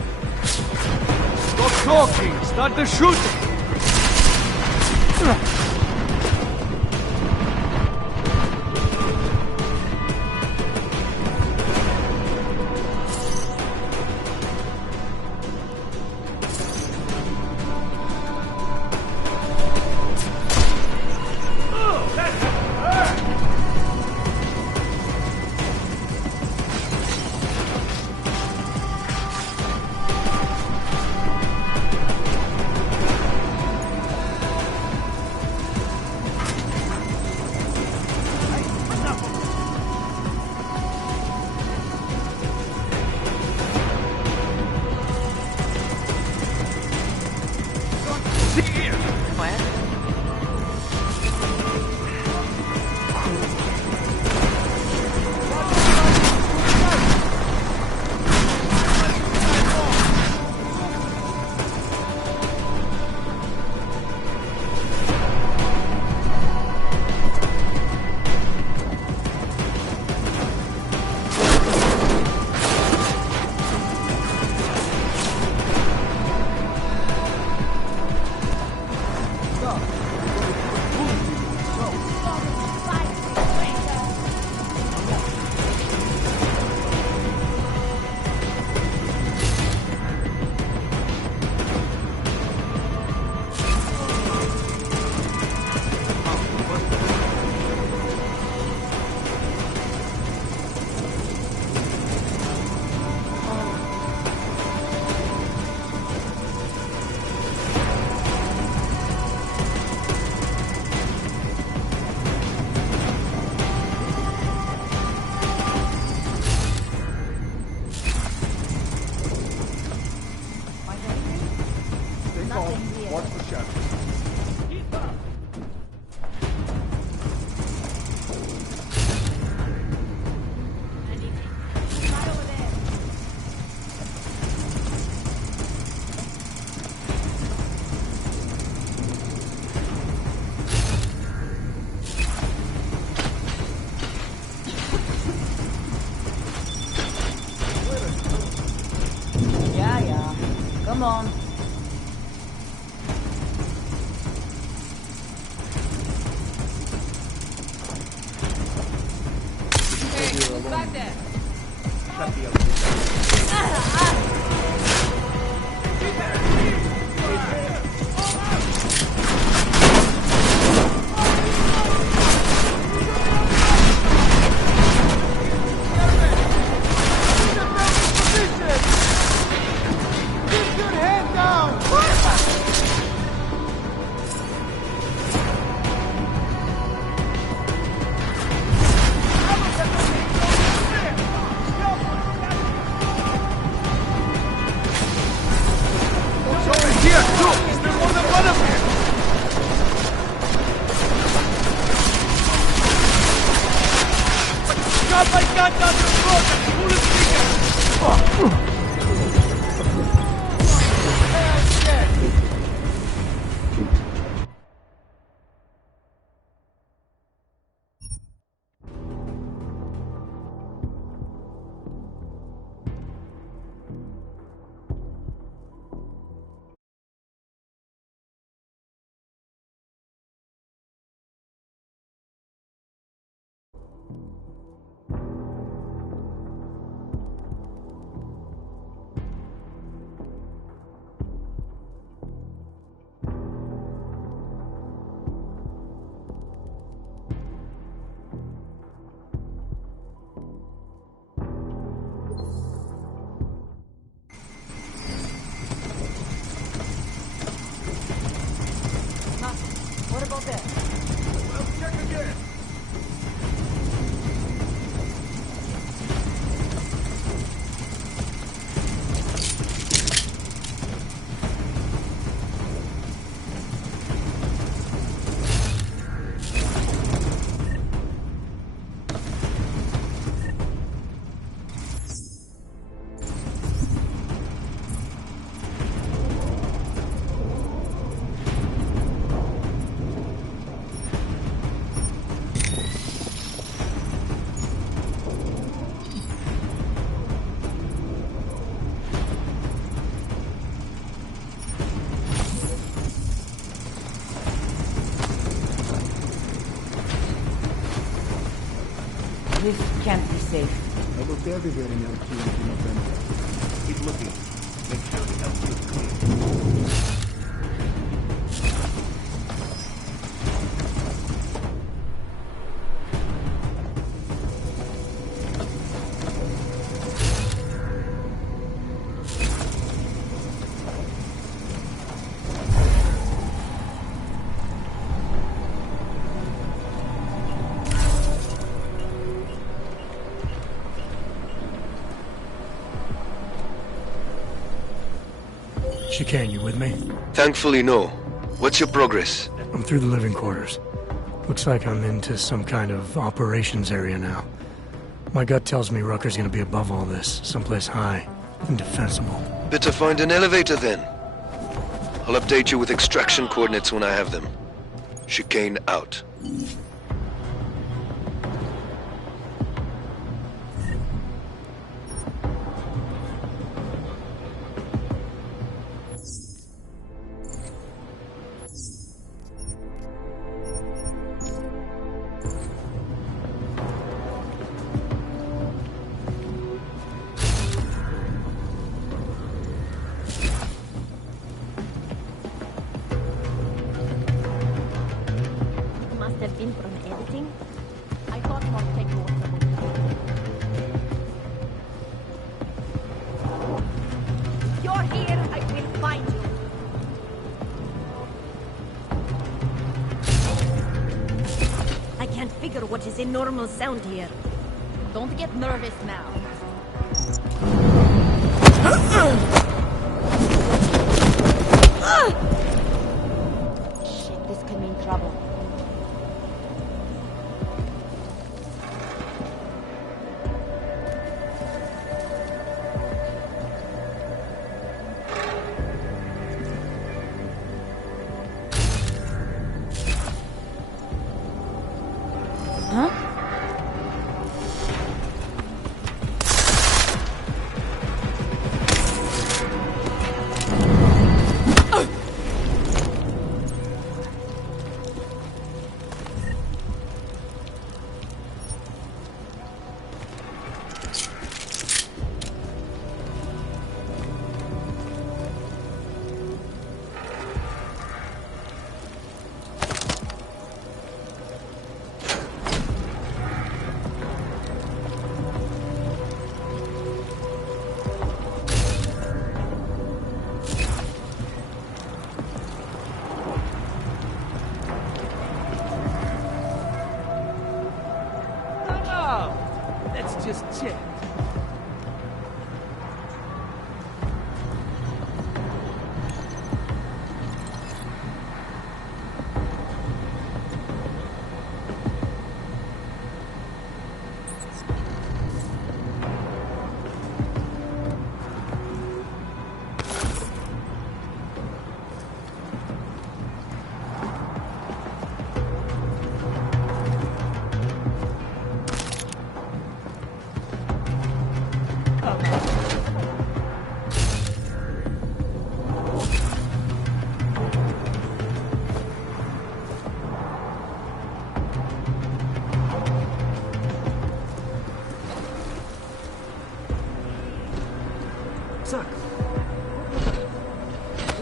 Stop talking. Start the shooting. Watch the shadows. Yeah. Come on. Back there. What about that? Let's check again. This can't be safe. I looked everywhere in LQ in November. Keep looking. Make sure the LQ is clear. Chicane, you with me? Thankfully, no. What's your progress? I'm through the living quarters. Looks like I'm into some kind of operations area now. My gut tells me Rucker's gonna be above all this, someplace high, indefensible. Better find an elevator then. I'll update you with extraction coordinates when I have them. Chicane out. Must have been from editing. I thought Mark take more trouble. You're here, I will find you. I can't figure what is a normal sound here. Don't get nervous now. Ah! just checked. Suck.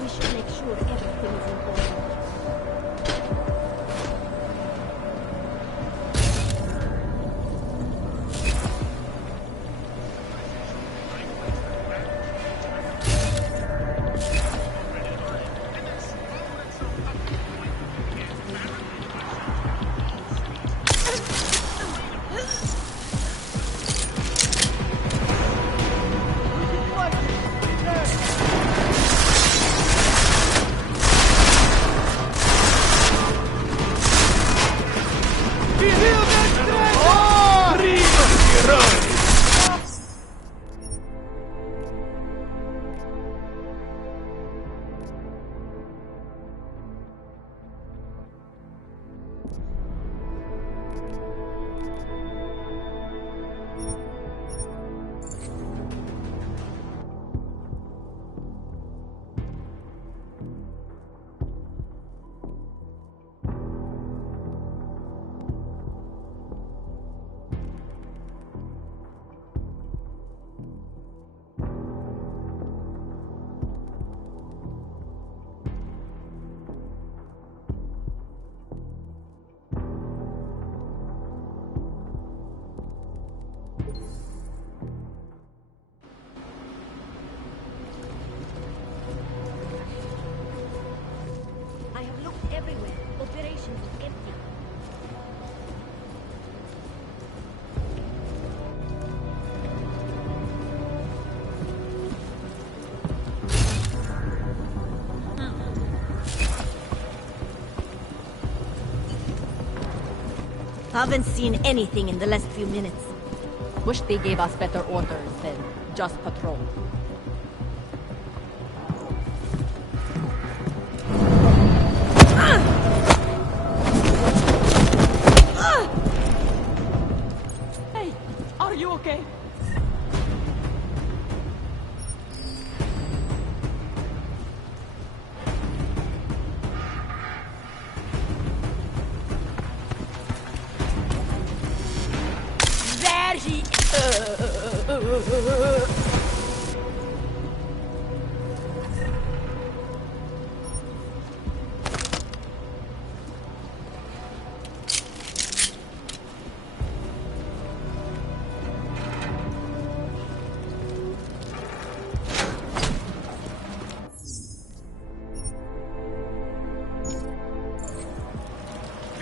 We should make sure everything is in order. I have looked everywhere. Operation is empty. Haven't seen anything in the last few minutes. Wish they gave us better orders than just patrol. Hey, are you okay? There he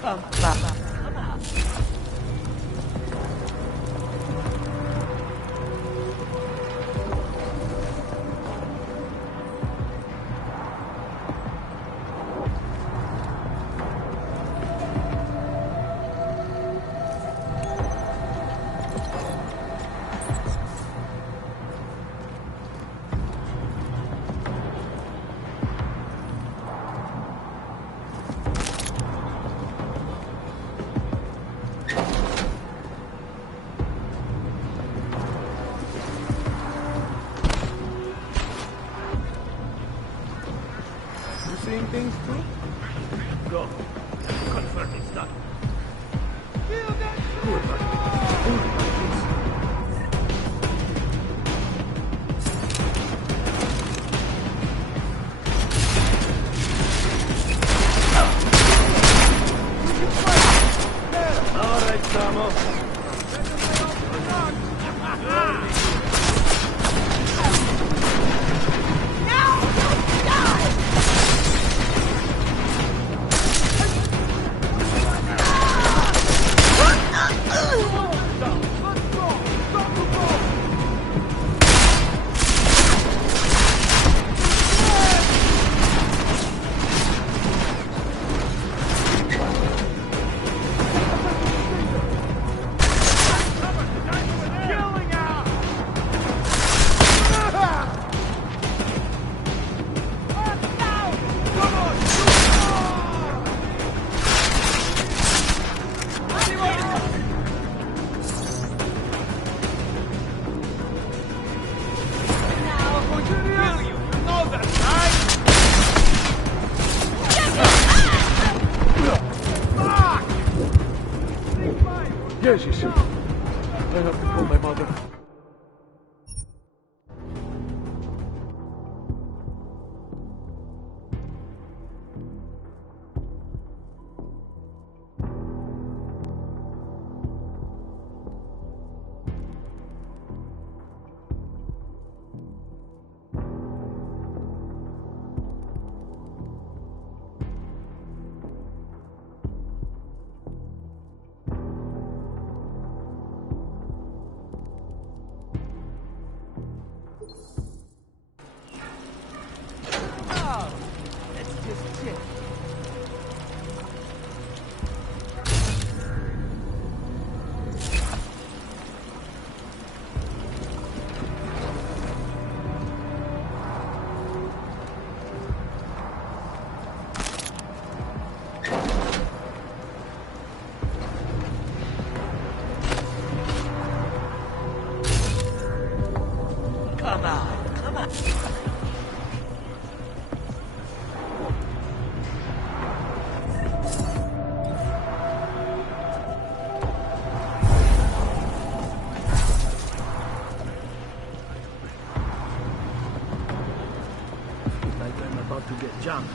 Come back. Seeing things too? Go. Confirm it's done. All right, Samo. Let's go! Yes, you see. I have to call my mother. To get jumped.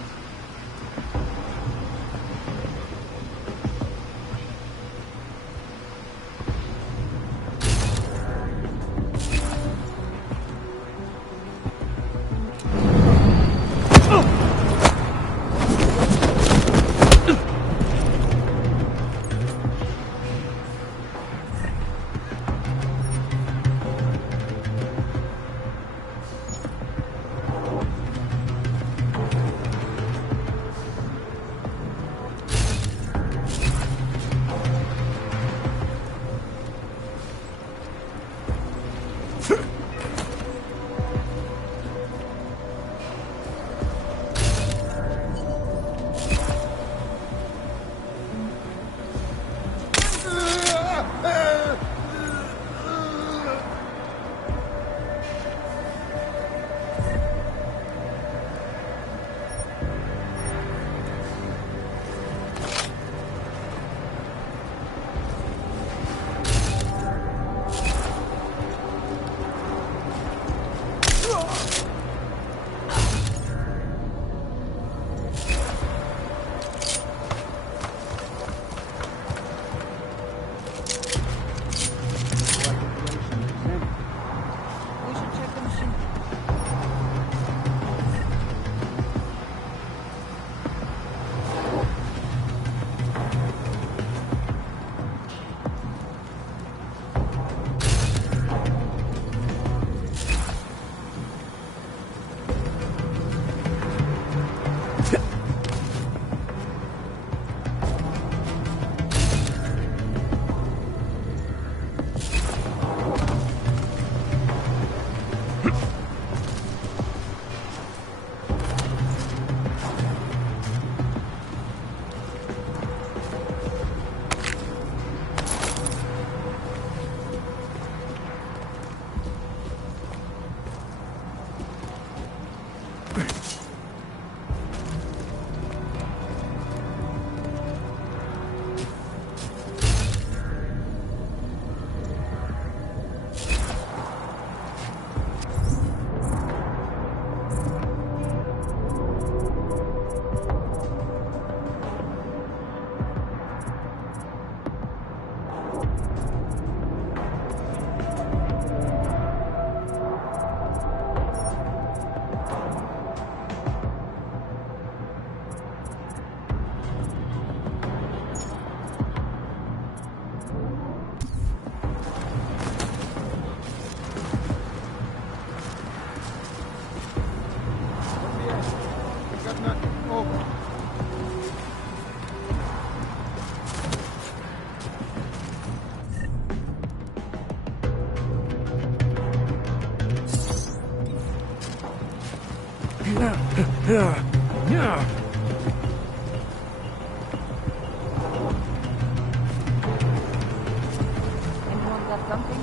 Anyone got something?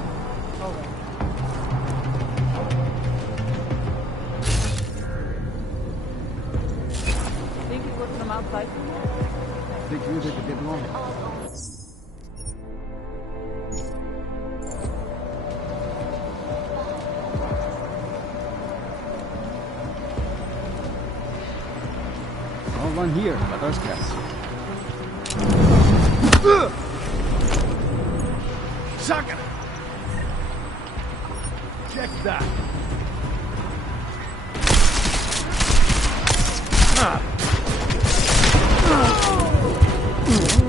Over. Think it was from outside? Take you to get along. one here, but those cats. Sucker! Check that.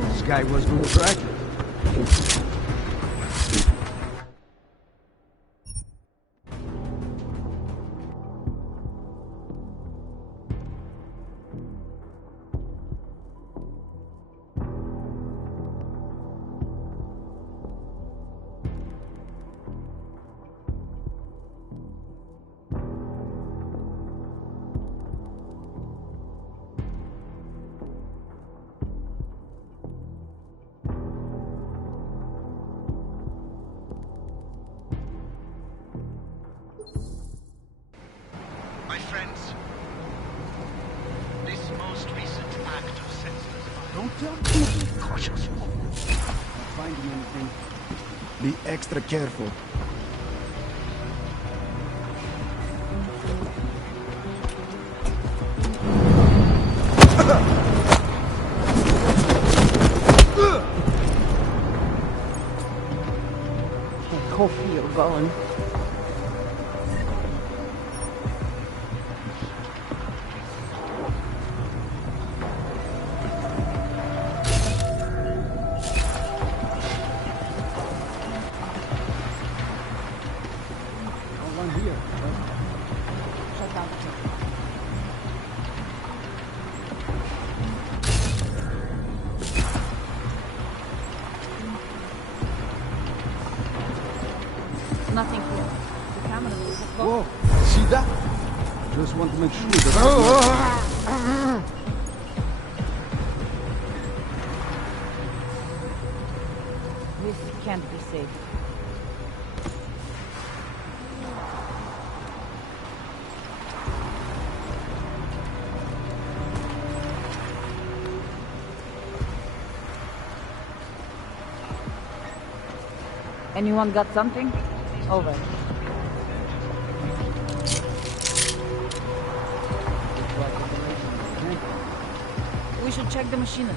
This guy was good track. My friends, this most recent act of senseless violence... Don't tell me. Be cautious. Not finding anything. Be extra careful. Hopefully you're going. Nothing here. The camera will Whoa, see that? Just want to make sure that... This can't be safe. Anyone got something? Over. We should check the machinery.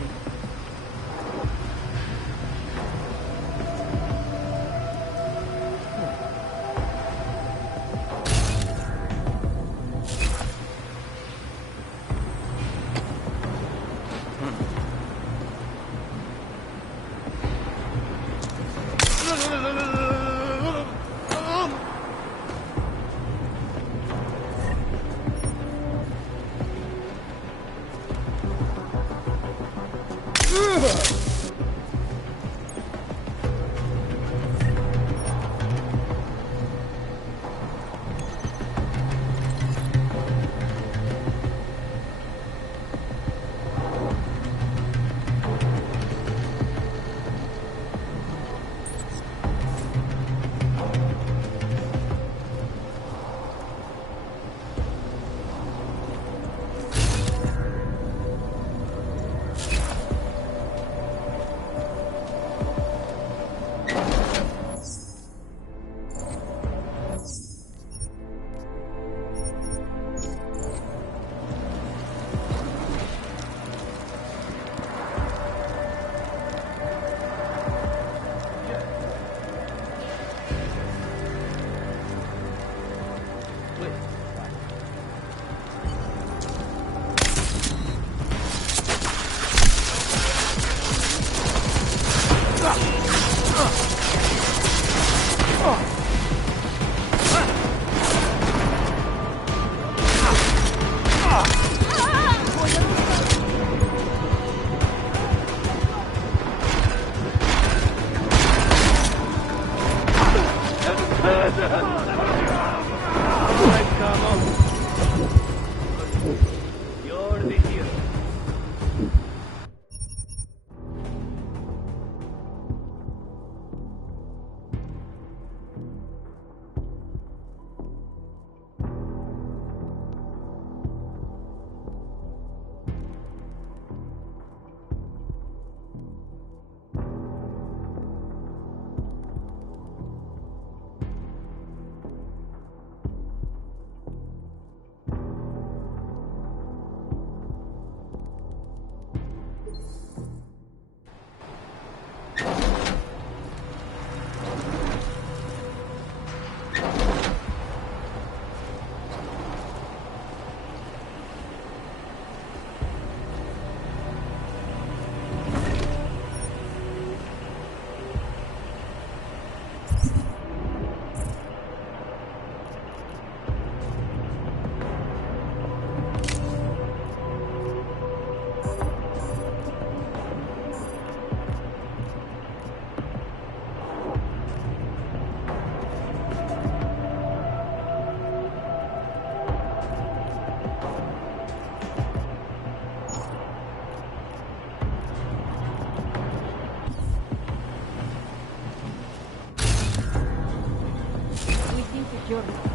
buongiorno.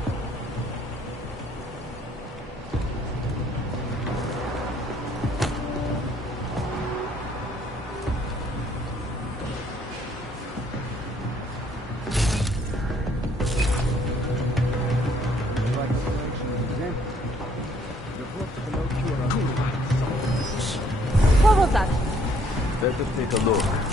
What was that? Better take a look.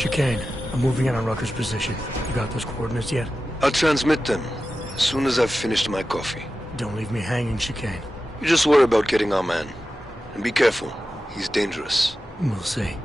Chicane, I'm moving in on Rucker's position. You got those coordinates yet? I'll transmit them as soon as I've finished my coffee. Don't leave me hanging, Chicane. You just worry about getting our man. And be careful. He's dangerous. We'll see.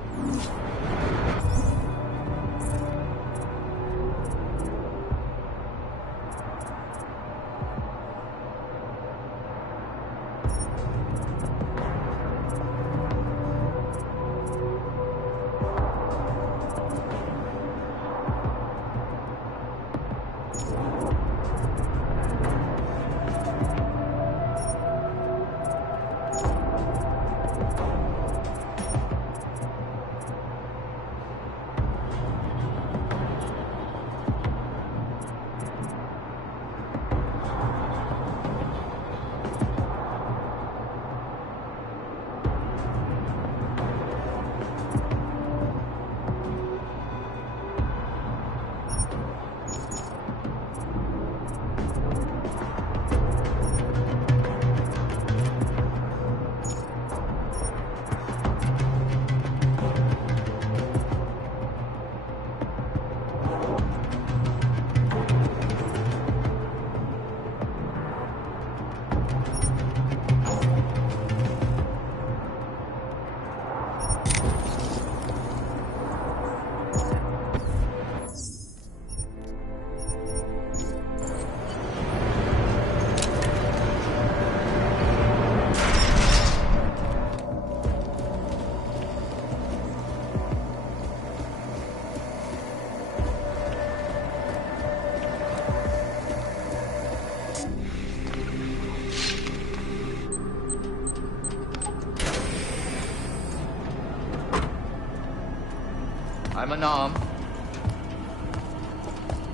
I'm unarmed.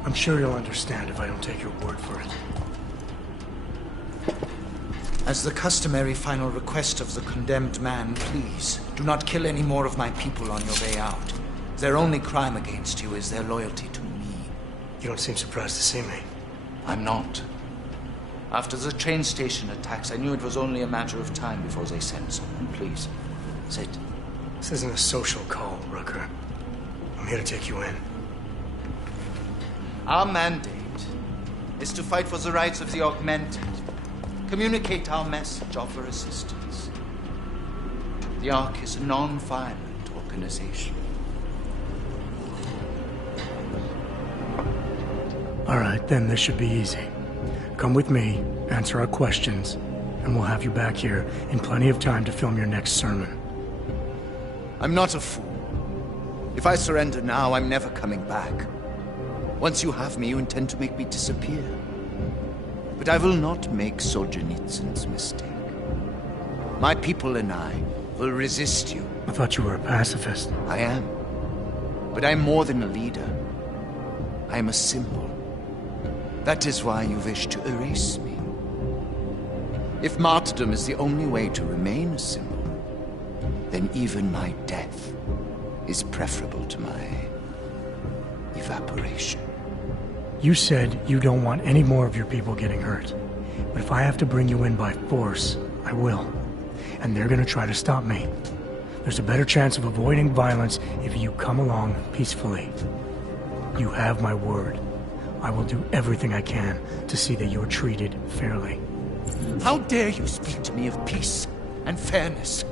I'm sure you'll understand if I don't take your word for it. As the customary final request of the condemned man, please, do not kill any more of my people on your way out. Their only crime against you is their loyalty to me. You don't seem surprised to see me. I'm not. After the train station attacks, I knew it was only a matter of time before they sent someone. Please, sit. This isn't a social call, Rucker. I'm here to take you in. Our mandate is to fight for the rights of the augmented. Communicate our message, offer assistance. The Ark is a non-violent organization. All right, then this should be easy. Come with me, answer our questions, and we'll have you back here in plenty of time to film your next sermon. I'm not a fool. If I surrender now, I'm never coming back. Once you have me, you intend to make me disappear. But I will not make Solzhenitsyn's mistake. My people and I will resist you. I thought you were a pacifist. I am. But I'm more than a leader. I am a symbol. That is why you wish to erase me. If martyrdom is the only way to remain a symbol, then even my death is preferable to my evaporation. You said you don't want any more of your people getting hurt. But if I have to bring you in by force, I will. And they're gonna try to stop me. There's a better chance of avoiding violence if you come along peacefully. You have my word. I will do everything I can to see that you are treated fairly. How dare you speak to me of peace and fairness?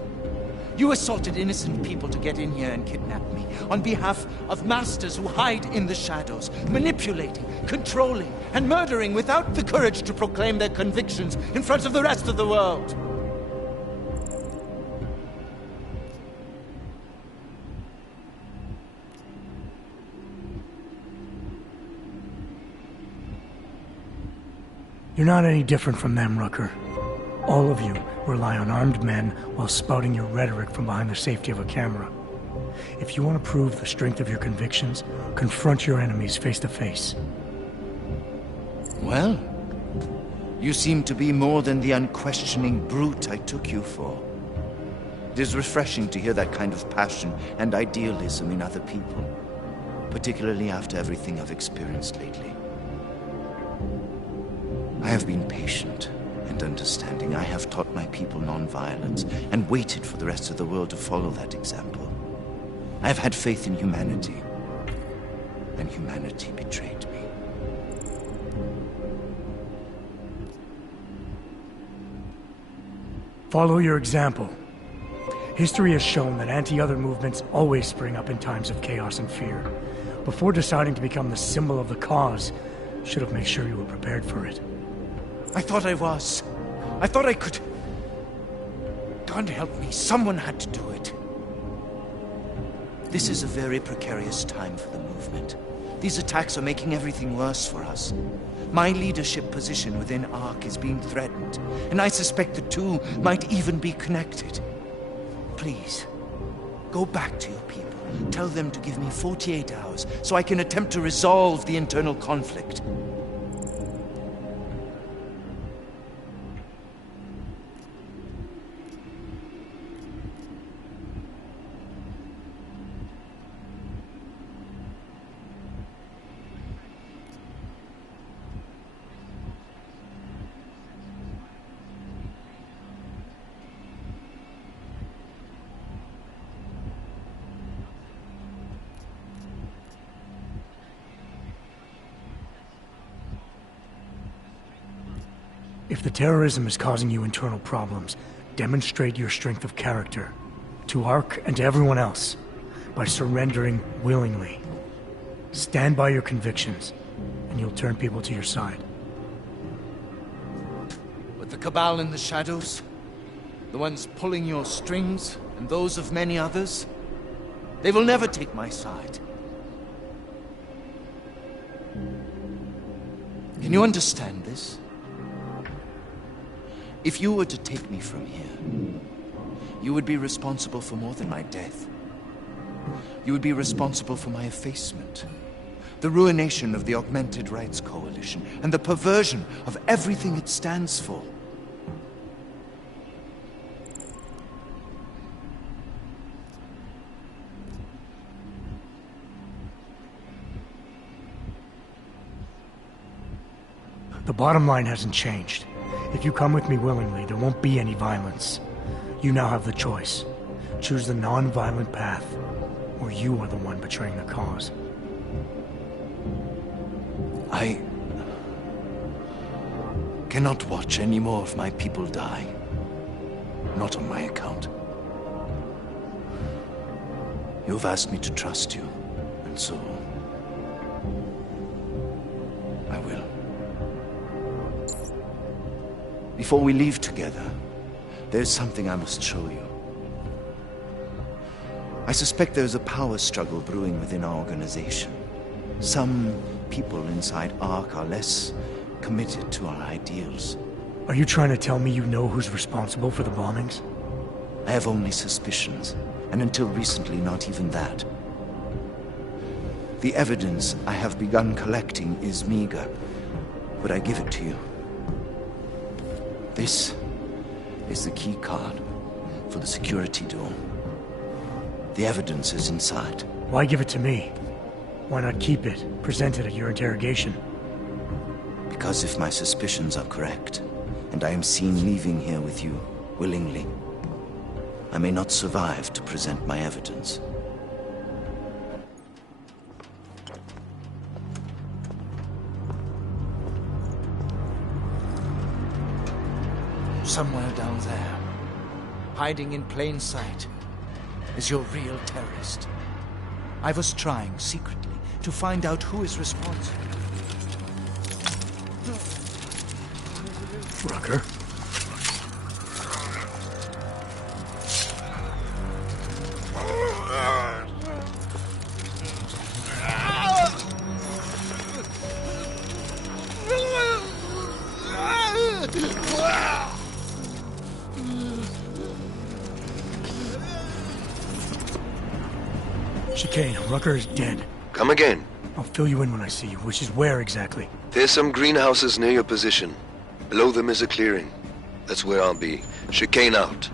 You assaulted innocent people to get in here and kidnap me on behalf of masters who hide in the shadows, manipulating, controlling, and murdering without the courage to proclaim their convictions in front of the rest of the world. You're not any different from them, Rucker. All of you rely on armed men while spouting your rhetoric from behind the safety of a camera. If you want to prove the strength of your convictions, confront your enemies face to face. Well, you seem to be more than the unquestioning brute I took you for. It is refreshing to hear that kind of passion and idealism in other people, particularly after everything I've experienced lately. I have been patient and understanding. I have taught my people non-violence and waited for the rest of the world to follow that example. I have had faith in humanity, and humanity betrayed me. Follow your example. History has shown that anti-other movements always spring up in times of chaos and fear. Before deciding to become the symbol of the cause, you should have made sure you were prepared for it. I thought I was. I thought I could. God help me, someone had to do it. This is a very precarious time for the movement. These attacks are making everything worse for us. My leadership position within ARC is being threatened, and I suspect the two might even be connected. Please, go back to your people. Tell them to give me 48 hours so I can attempt to resolve the internal conflict. If the terrorism is causing you internal problems, demonstrate your strength of character to ARC and to everyone else by surrendering willingly. Stand by your convictions, and you'll turn people to your side. With the Cabal in the shadows, the ones pulling your strings, and those of many others, they will never take my side. Can you understand this? If you were to take me from here, you would be responsible for more than my death. you would be responsible for my effacement, the ruination of the Augmented Rights Coalition, and the perversion of everything it stands for. The bottom line hasn't changed. If you come with me willingly, there won't be any violence. You now have the choice. Choose the non-violent path, or you are the one betraying the cause. I cannot watch any more of my people die. Not on my account. You've asked me to trust you, and so I will. Before we leave together, there's something I must show you. I suspect there's a power struggle brewing within our organization. Some people inside ARC are less committed to our ideals. Are you trying to tell me you know who's responsible for the bombings? I have only suspicions, and until recently, not even that. The evidence I have begun collecting is meager, but I give it to you. This is the key card for the security door. The evidence is inside. Why give it to me? Why not keep it, present it at your interrogation? Because if my suspicions are correct, and I am seen leaving here with you willingly, I may not survive to present my evidence. Somewhere down there, hiding in plain sight, is your real terrorist. I was trying secretly to find out who is responsible. Rucker? Chicane, Rucker is dead. Come again. I'll fill you in when I see you, which is where exactly? There's some greenhouses near your position. Below them is a clearing. That's where I'll be. Chicane out.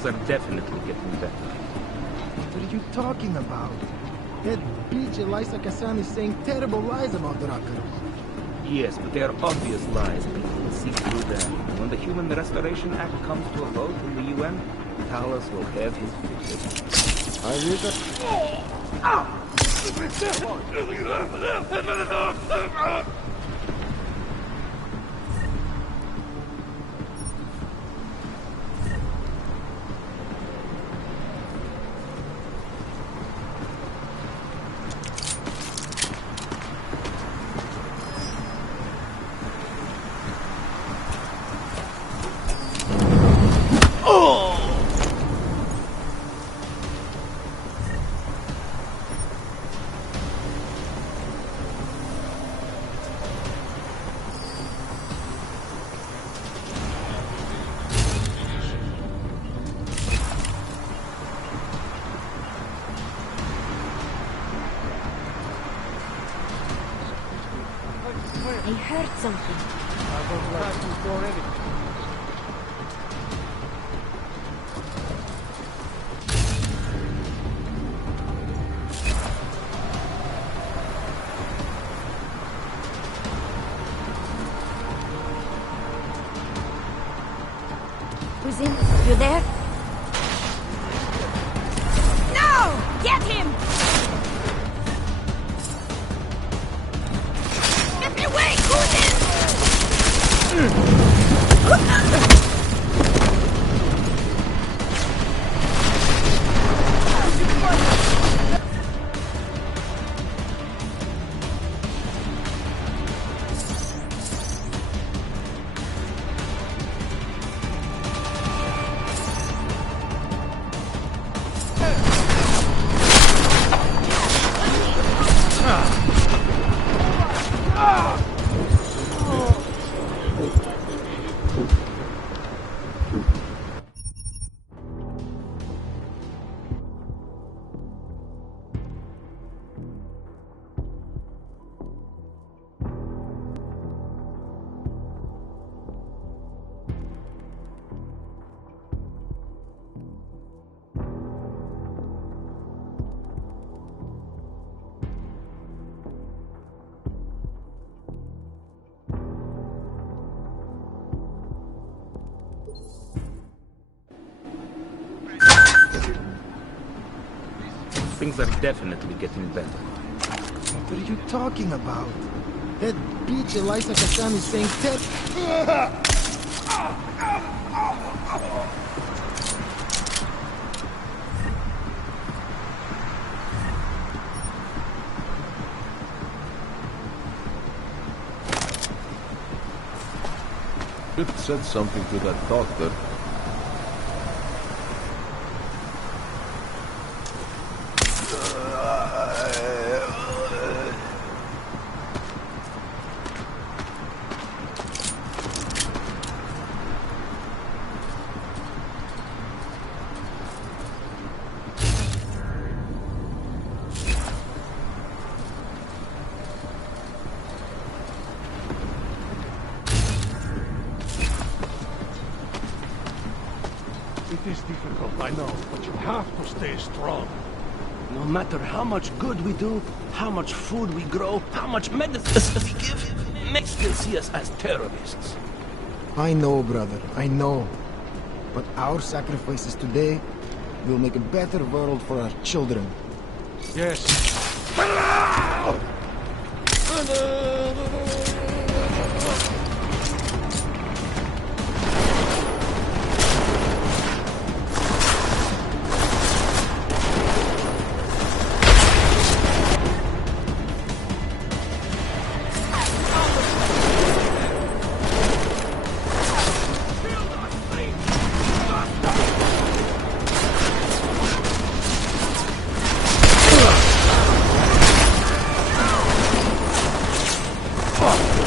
Things are definitely getting better. What are you talking about? That bitch Elisa Kassan is saying terrible lies about Rucker. Yes, but they are obvious lies. People will see through them. When the Human Restoration Act comes to a vote in the UN, Talos will have his fix. I wish I heard something. Kuzin, you there? No! Get him! Get me away, Kuzin! Things are definitely getting better. What are you talking about? That bitch Elisa Kassan is saying Should have said something to that doctor. It is difficult, I know, but you have to stay strong. No matter how much good we do, how much food we grow, how much medicine we give, men still see us as terrorists. I know, brother, I know. But our sacrifices today will make a better world for our children. Yes. Fuck!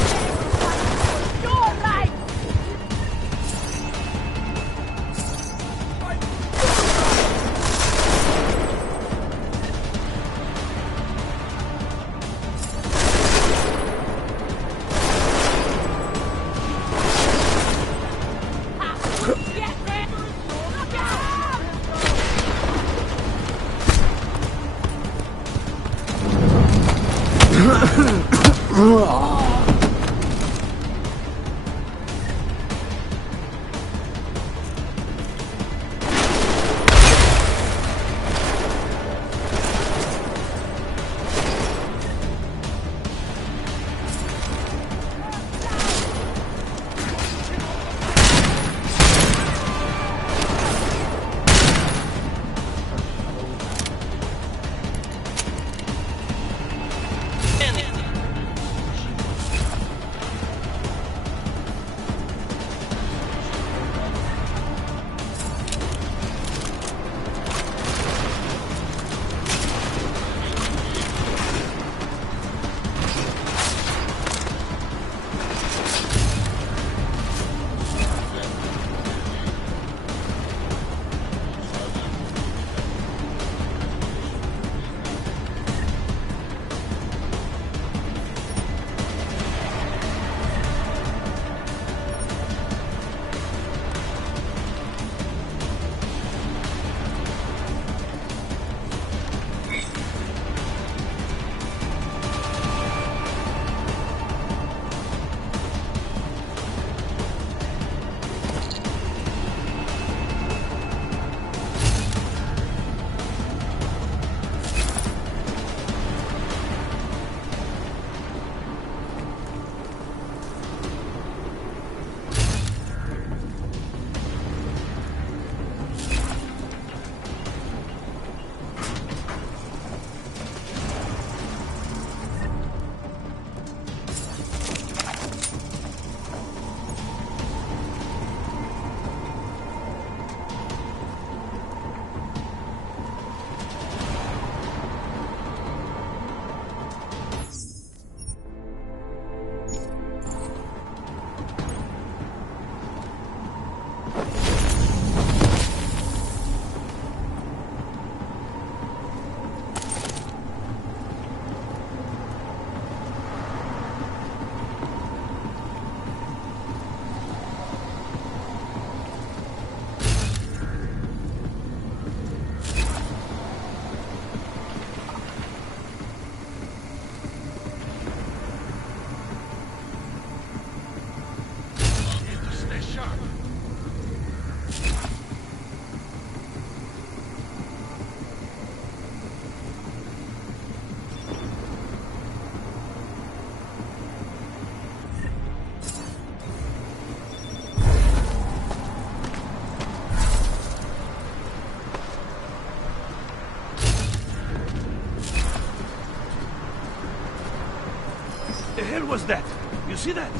hell was that? You see that?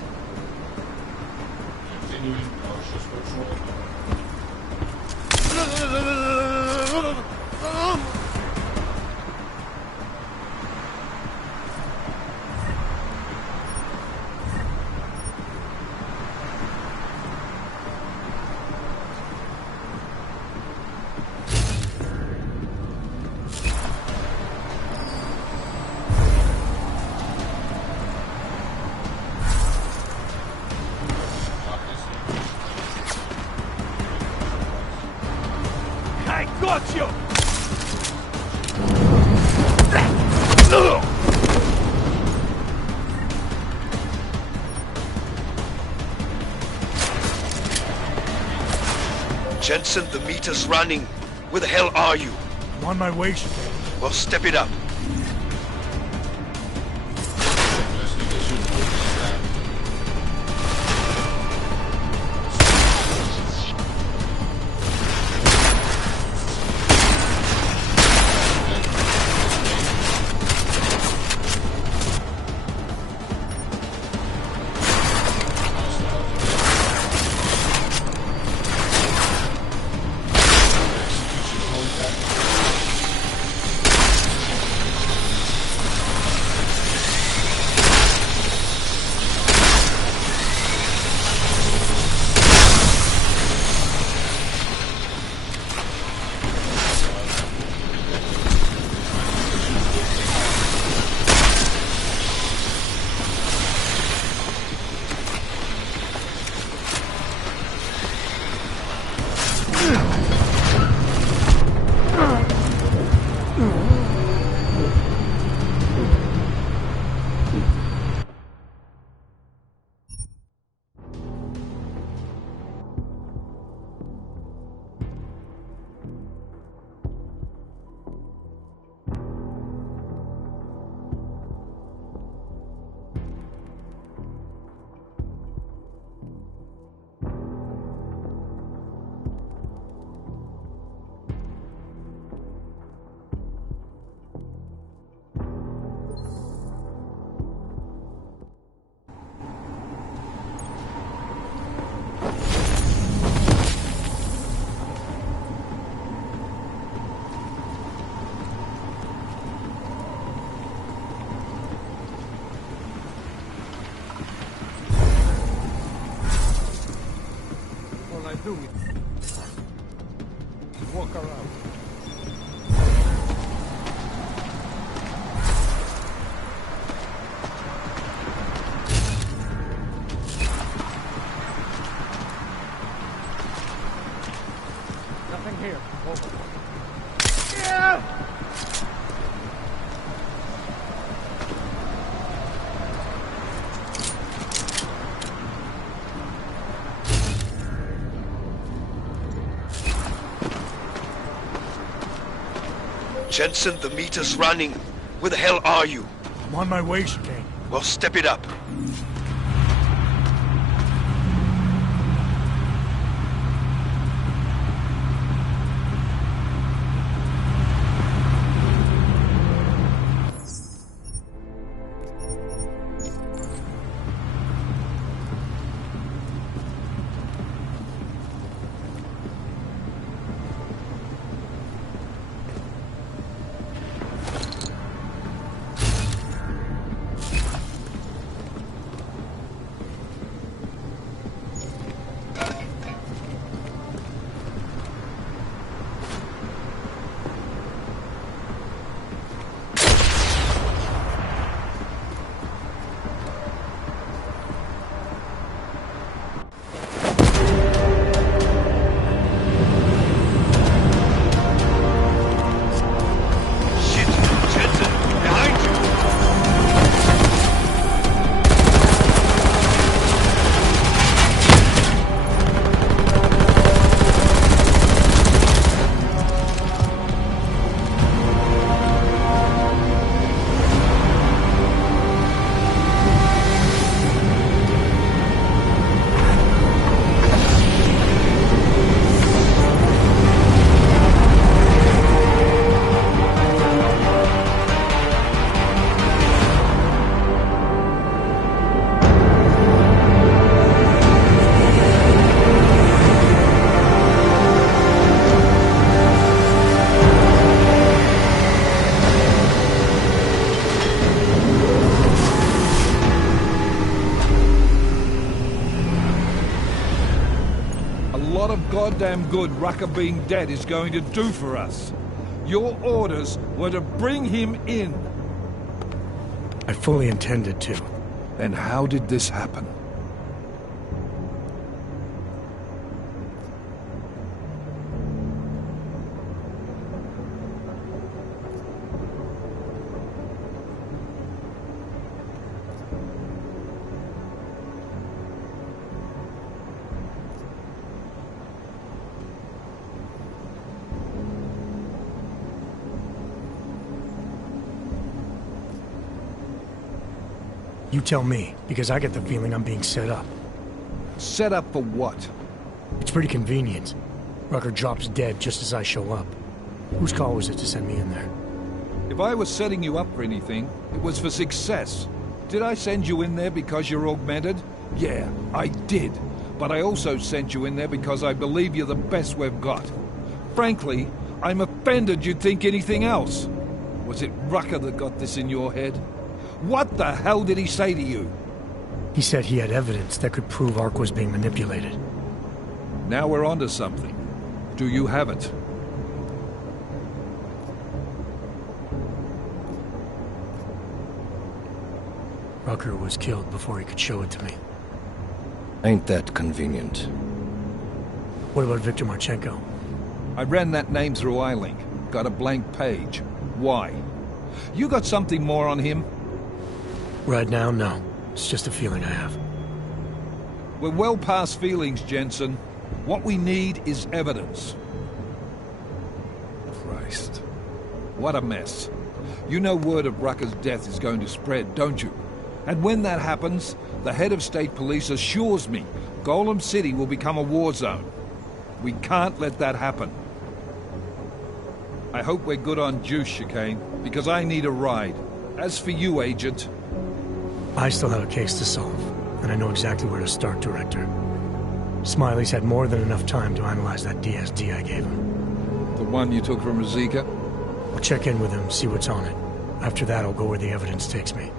Continuing cautious patrol. I got you! Jensen, the meter's running. Where the hell are you? I'm on my way, Chicane. Well, step it up. All I do is walk around. Nothing here. Over. Yeah! Jensen, the meter's running. Where the hell are you? I'm on my way, Chicane. Well, step it up. lot of goddamn good Rucker being dead is going to do for us. Your orders were to bring him in. I fully intended to. Then how did this happen? You tell me, because I get the feeling I'm being set up. Set up for what? It's pretty convenient. Rucker drops dead just as I show up. Whose call was it to send me in there? If I was setting you up for anything, it was for success. Did I send you in there because you're augmented? Yeah, I did. But I also sent you in there because I believe you're the best we've got. Frankly, I'm offended you'd think anything else. Was it Rucker that got this in your head? What the hell did he say to you? He said he had evidence that could prove Ark was being manipulated. Now we're onto something. Do you have it? Rucker was killed before he could show it to me. Ain't that convenient? What about Viktor Marchenko? I ran that name through iLink. Got a blank page. Why? You got something more on him? Right now, no. It's just a feeling I have. We're well past feelings, Jensen. What we need is evidence. Christ. What a mess. You know word of Rucker's death is going to spread, don't you? And when that happens, the head of state police assures me Golem City will become a war zone. We can't let that happen. I hope we're good on juice, Chicane, because I need a ride. As for you, Agent... I still have a case to solve, and I know exactly where to start, Director. Smiley's had more than enough time to analyze that DSD I gave him. The one you took from Rosika? I'll check in with him, see what's on it. After that, I'll go where the evidence takes me.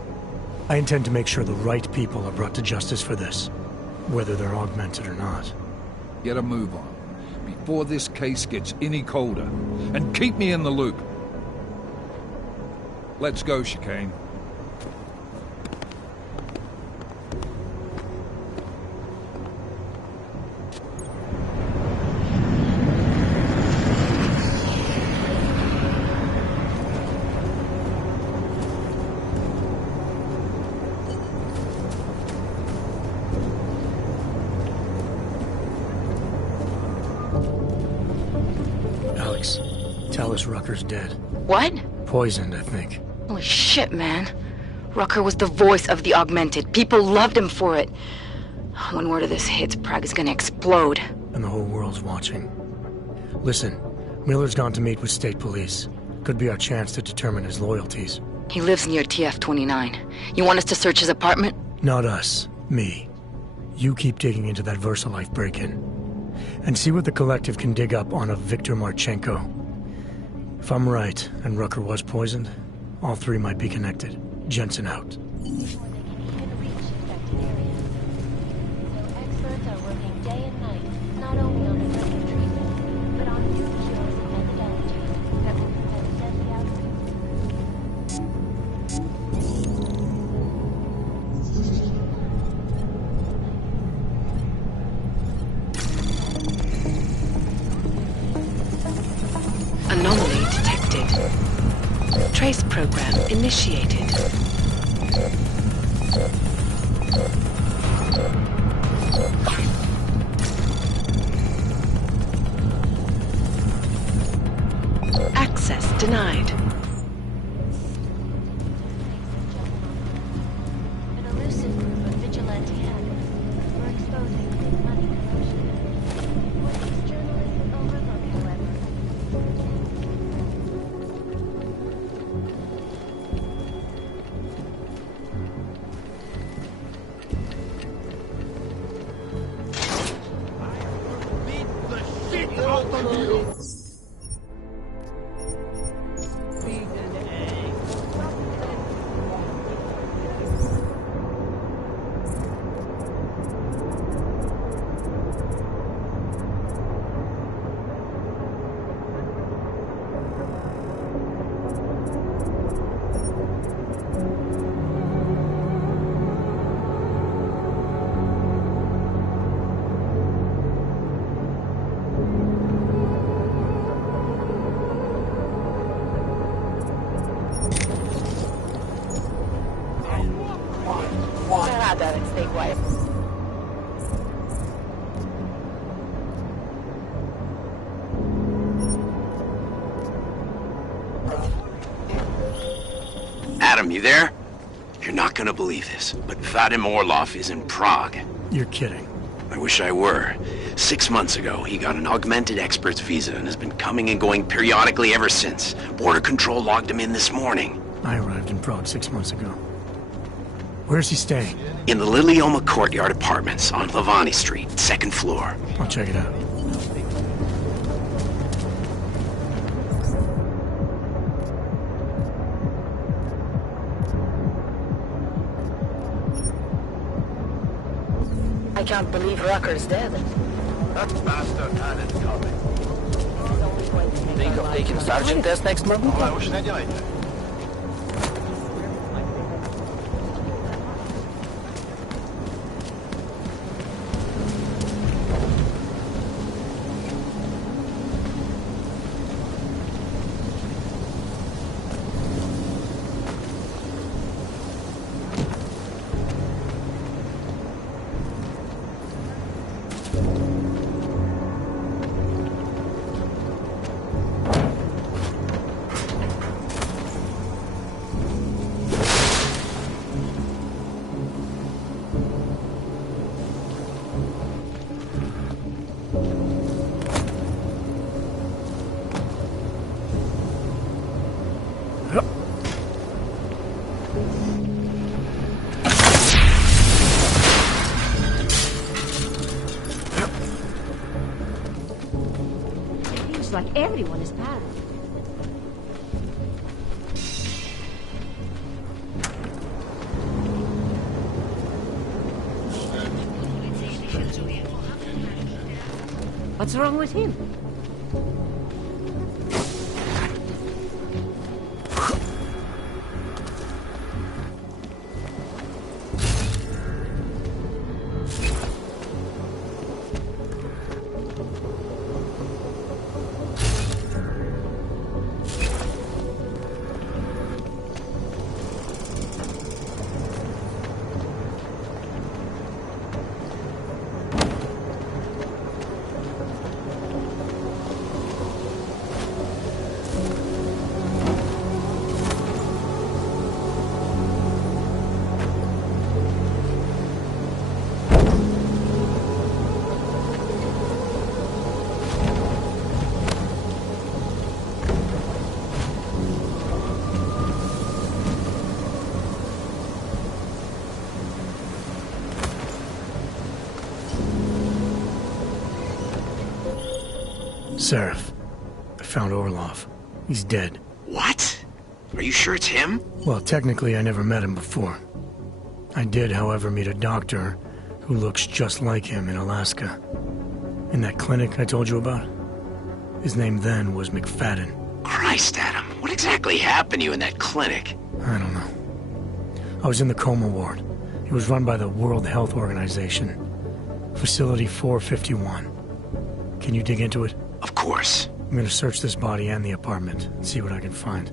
I intend to make sure the right people are brought to justice for this, whether they're augmented or not. Get a move on, before this case gets any colder, and keep me in the loop. Let's go, Chicane. Tell us Rucker's dead. What? Poisoned, I think. Holy shit, man. Rucker was the voice of the augmented. People loved him for it. When word of this hits, Prague is gonna explode. And the whole world's watching. Listen, Miller's gone to meet with state police. Could be our chance to determine his loyalties. He lives near TF-29. You want us to search his apartment? Not us. Me. You keep digging into that VersaLife break-in. And see what the Collective can dig up on a Viktor Marchenko. If I'm right, and Rucker was poisoned, all three might be connected. Jensen out. Experts are working day and night, not only on effective treatment, but on new cures and methodologies that will prevent deadly Anomaly detected. Trace program initiated. Access denied. An elusive group of vigilante hackers were exposing big money corruption. What these journalists overlook, however, you there? You're not gonna believe this, but Vadim Orlov is in Prague. You're kidding. I wish I were. 6 months ago, he got an augmented expert's visa and has been coming and going periodically ever since. Border Control logged him in this morning. I arrived in Prague 6 months ago. Where's he staying? In the Lilioma Courtyard Apartments on Lavani Street, 2nd floor. I'll check it out. I can't believe Rucker's dead. That bastard had it coming. Think of taking sergeant test next month? Ale už nedělejte. Like everyone is bad. What's wrong with him? Seraph, I found Orlov. He's dead. What? Are you sure it's him? Well, technically I never met him before. I did, however, meet a doctor who looks just like him in Alaska. In that clinic I told you about? His name then was McFadden. Christ, Adam, what exactly happened to you in that clinic? I don't know. I was in the coma ward. It was run by the World Health Organization. Facility 451. Can you dig into it? Of course. I'm gonna search this body and the apartment and see what I can find.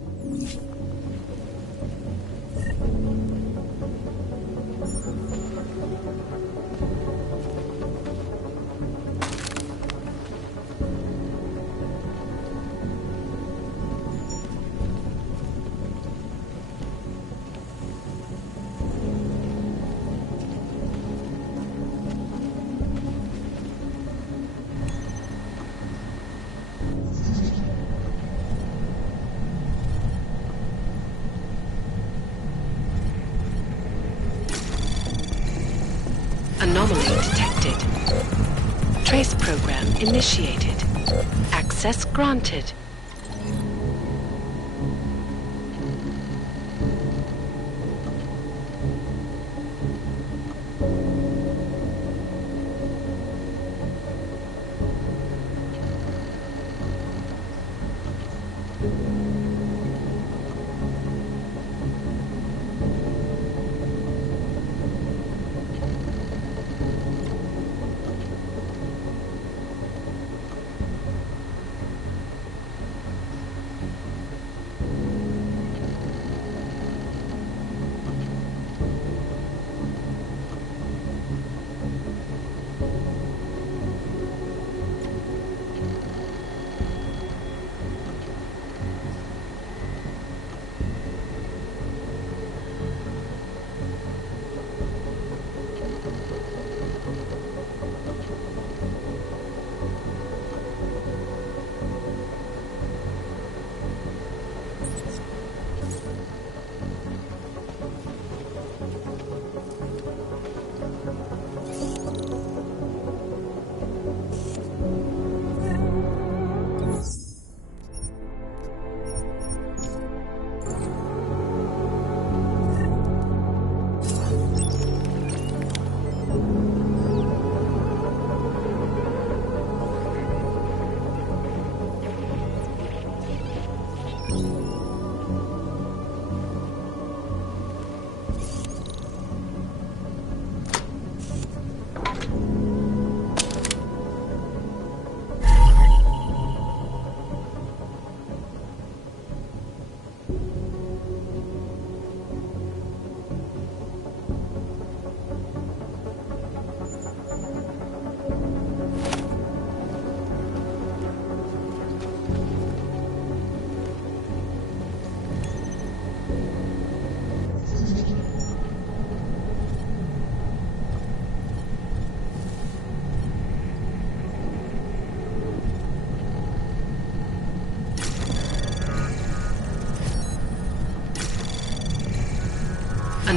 Anomaly detected. Trace program initiated. Access granted.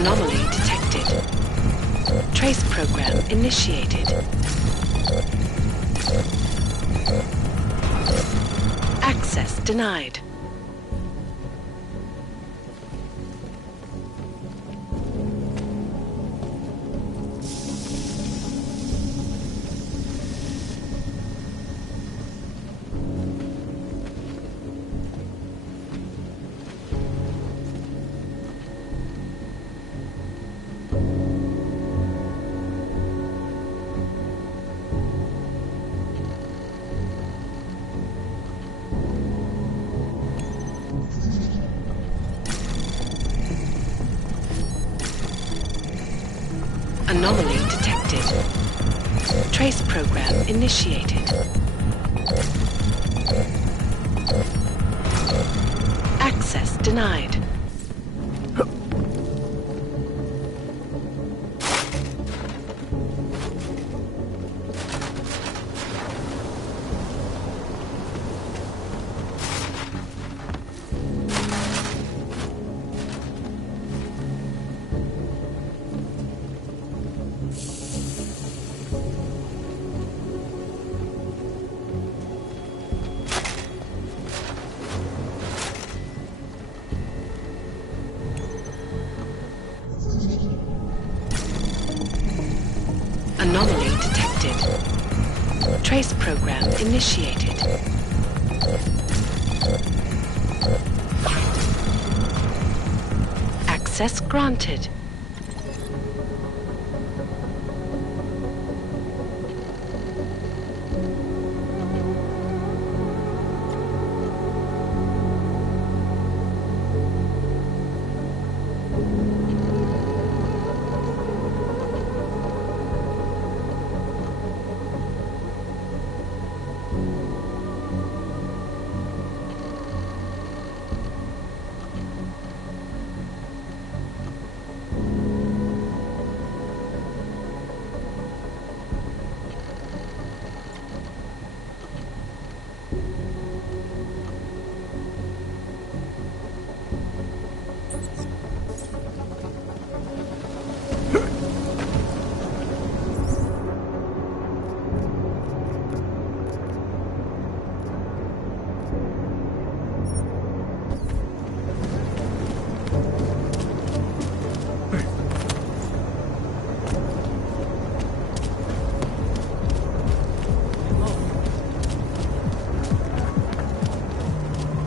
Anomaly detected. Trace program initiated. Access denied. Anomaly detected. Trace program initiated. Access denied. Anomaly detected. Trace program initiated. Access granted.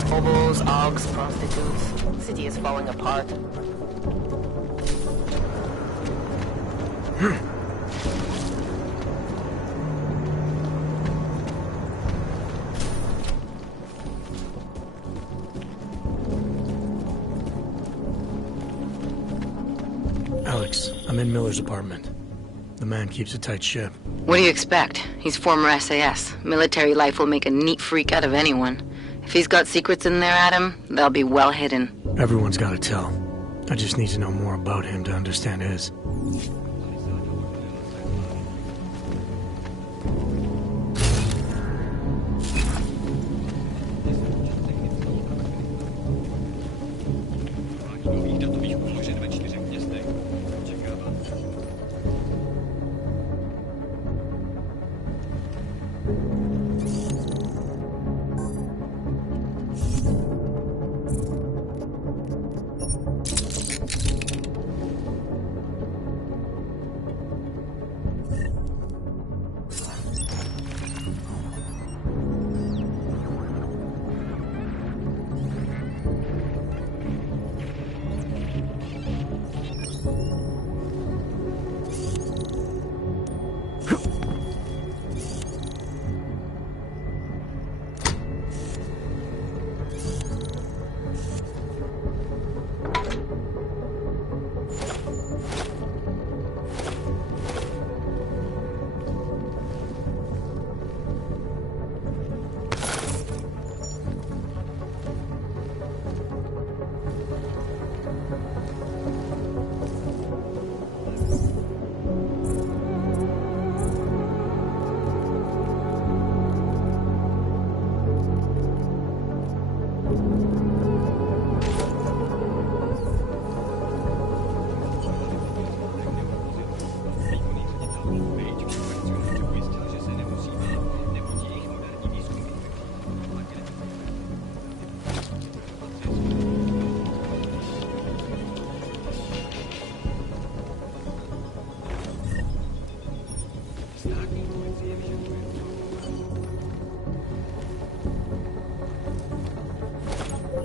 Hobos, augs, prostitutes. City is falling apart. Alex, I'm in Miller's apartment. The man keeps a tight ship. What do you expect? He's former SAS. Military life will make a neat freak out of anyone. If he's got secrets in there, Adam, they'll be well hidden. Everyone's got to tell. I just need to know more about him to understand his.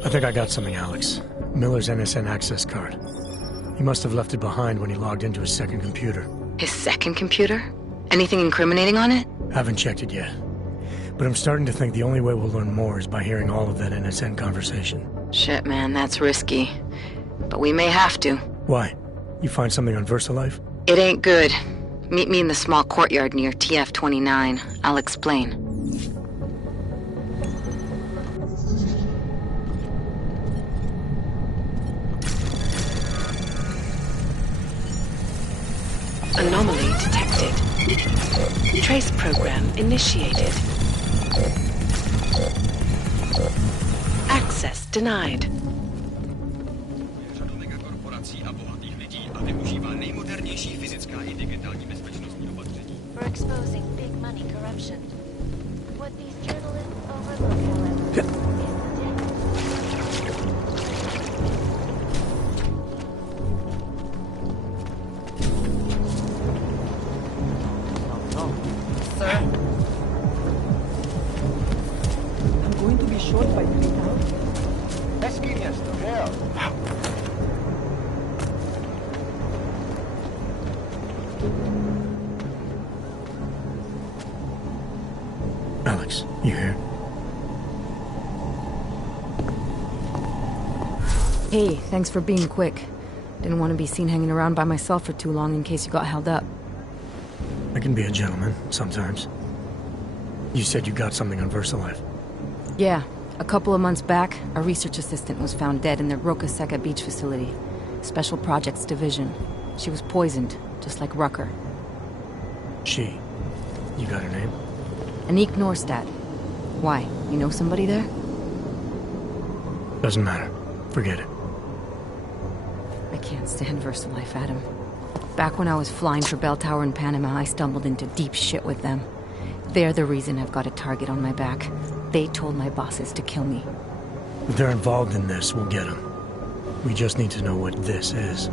I think I got something, Alex. Miller's NSN access card. He must have left it behind when he logged into his second computer. His second computer? Anything incriminating on it? Haven't checked it yet. But I'm starting to think the only way we'll learn more is by hearing all of that NSN conversation. Shit, man, that's risky. But we may have to. Why? You find something on VersaLife? It ain't good. Meet me in the small courtyard near TF-29. I'll explain. Anomaly detected. Trace program initiated. Access denied. For exposing big money corruption. What these journalists overlook, however, is Sir? I'm going to be short by 3,000. Alex, you here? Hey, thanks for being quick. Didn't want to be seen hanging around by myself for too long in case you got held up. I can be a gentleman, sometimes. You said you got something on VersaLife. Yeah, a couple of months back, a research assistant was found dead in the Roca Seca beach facility. Special Projects Division. She was poisoned, just like Rucker. She. You got her name? Anique Norstad. Why? You know somebody there? Doesn't matter. Forget it. I can't stand VersaLife, Adam. Back when I was flying for Bell Tower in Panama, I stumbled into deep shit with them. They're the reason I've got a target on my back. They told my bosses to kill me. If they're involved in this, we'll get them. We just need to know what this is.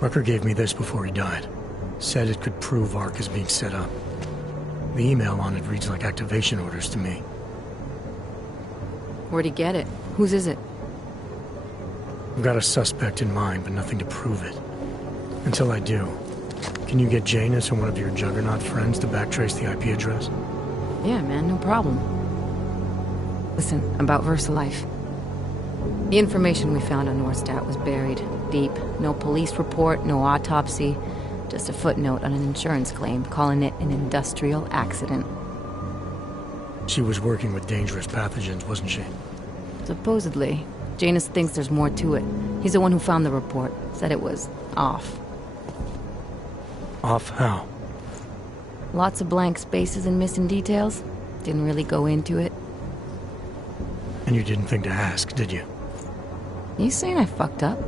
Rucker gave me this before he died. Said it could prove ARC is being set up. The email on it reads like activation orders to me. Where'd he get it? Whose is it? I've got a suspect in mind, but nothing to prove it. Until I do, can you get Janus or one of your Juggernaut friends to backtrace the IP address? Yeah, man, no problem. Listen, about VersaLife. The information we found on Nordstat was buried deep. No police report, no autopsy. Just a footnote on an insurance claim, calling it an industrial accident. She was working with dangerous pathogens, wasn't she? Supposedly. Janus thinks there's more to it. He's the one who found the report. Said it was off. Off how? Lots of blank spaces and missing details. Didn't really go into it. And you didn't think to ask, did you? You saying I fucked up?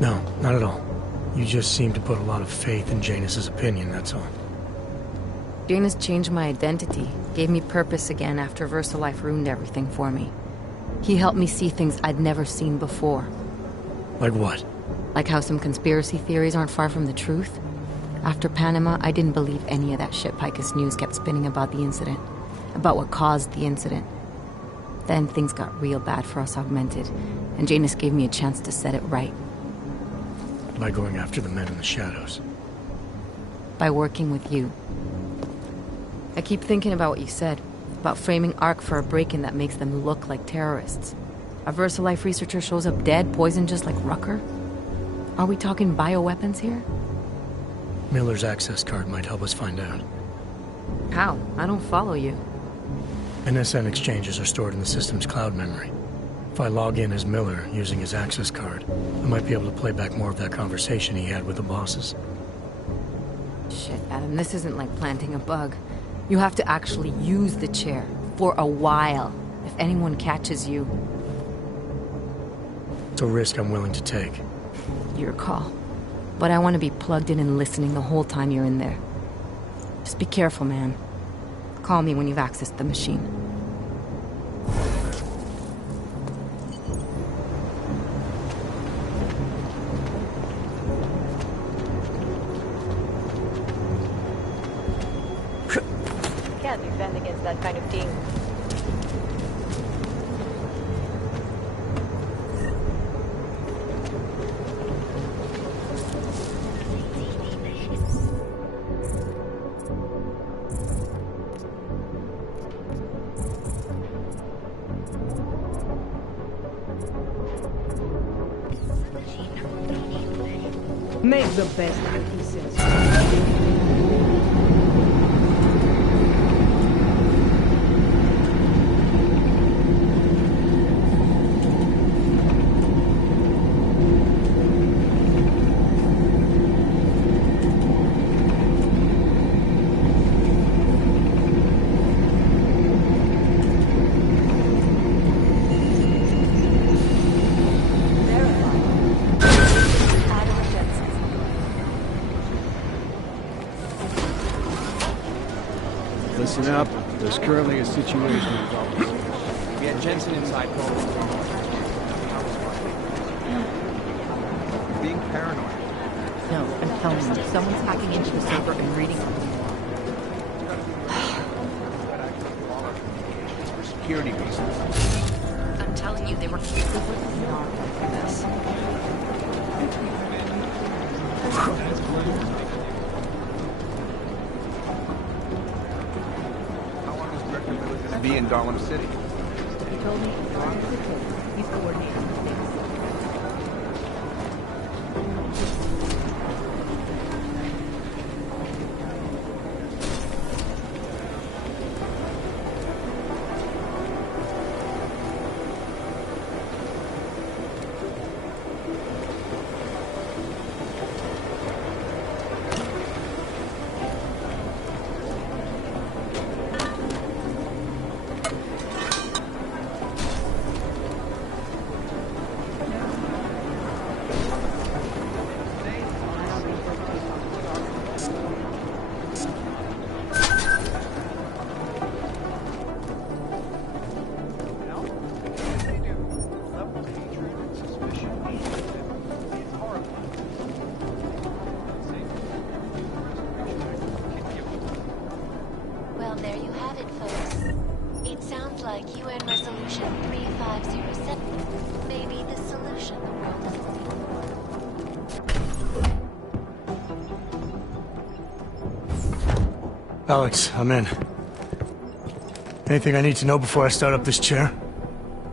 No, not at all. You just seem to put a lot of faith in Janus's opinion, that's all. Janus changed my identity, gave me purpose again after VersaLife ruined everything for me. He helped me see things I'd never seen before. Like what? Like how some conspiracy theories aren't far from the truth. After Panama, I didn't believe any of that shit Picus News kept spinning about the incident. About what caused the incident. Then things got real bad for us Augmented, and Janus gave me a chance to set it right. By going after the men in the shadows. By working with you. I keep thinking about what you said, about framing ARC for a break-in that makes them look like terrorists. A VersaLife researcher shows up dead, poisoned just like Rucker? Are we talking bioweapons here? Miller's access card might help us find out. How? I don't follow you. NSN exchanges are stored in the system's cloud memory. If I log in as Miller, using his access card, I might be able to play back more of that conversation he had with the bosses. Shit, Adam, this isn't like planting a bug. You have to actually use the chair. For a while. If anyone catches you. It's a risk I'm willing to take. Your call. But I want to be plugged in and listening the whole time you're in there. Just be careful, man. Call me when you've accessed the machine. Can't defend against that kind of thing. Make the best of it, he says. Listen up. There's currently a situation involved. We had Jensen inside calling. Being paranoid. No, I'm telling you, someone's hacking into the server and reading For security reasons. I'm telling you, they were deliberately not for this. Be in Darwin City. He told me as long as it takes, he's coordinating things. it, folks. It sounds like UN Resolution 3507 may be the solution the world is looking for. Alex, I'm in. Anything I need to know before I start up this chair?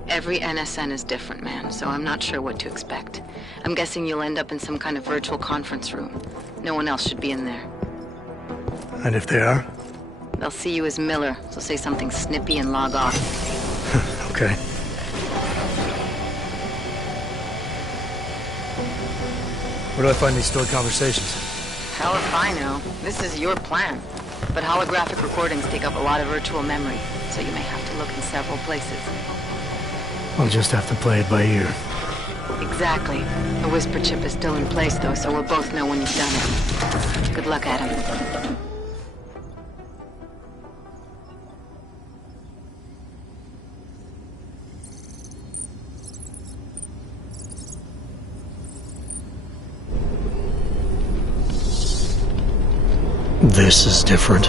Every NSN is different, man, so I'm not sure what to expect. I'm guessing you'll end up in some kind of virtual conference room. No one else should be in there. And if they are? They'll see you as Miller, so say something snippy and log off. Okay. Where do I find these stored conversations? Hell if I know. This is your plan. But holographic recordings take up a lot of virtual memory, so you may have to look in several places. I'll just have to play it by ear. Exactly. The whisper chip is still in place, though, so we'll both know when you've done it. Good luck, Adam. This is different.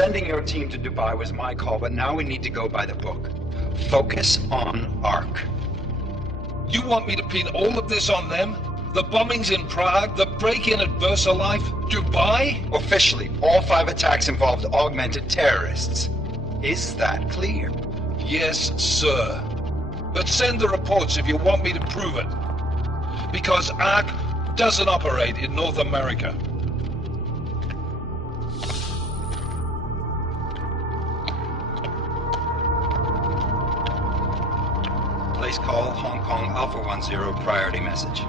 Sending your team to Dubai was my call, but now we need to go by the book. Focus on ARC. You want me to pin all of this on them? The bombings in Prague, the break-in at VersaLife, Dubai? Officially, all 5 attacks involved augmented terrorists. Is that clear? Yes, sir. But send the reports if you want me to prove it. Because ARC doesn't operate in North America. Place call, Hong Kong Alpha 10, priority message.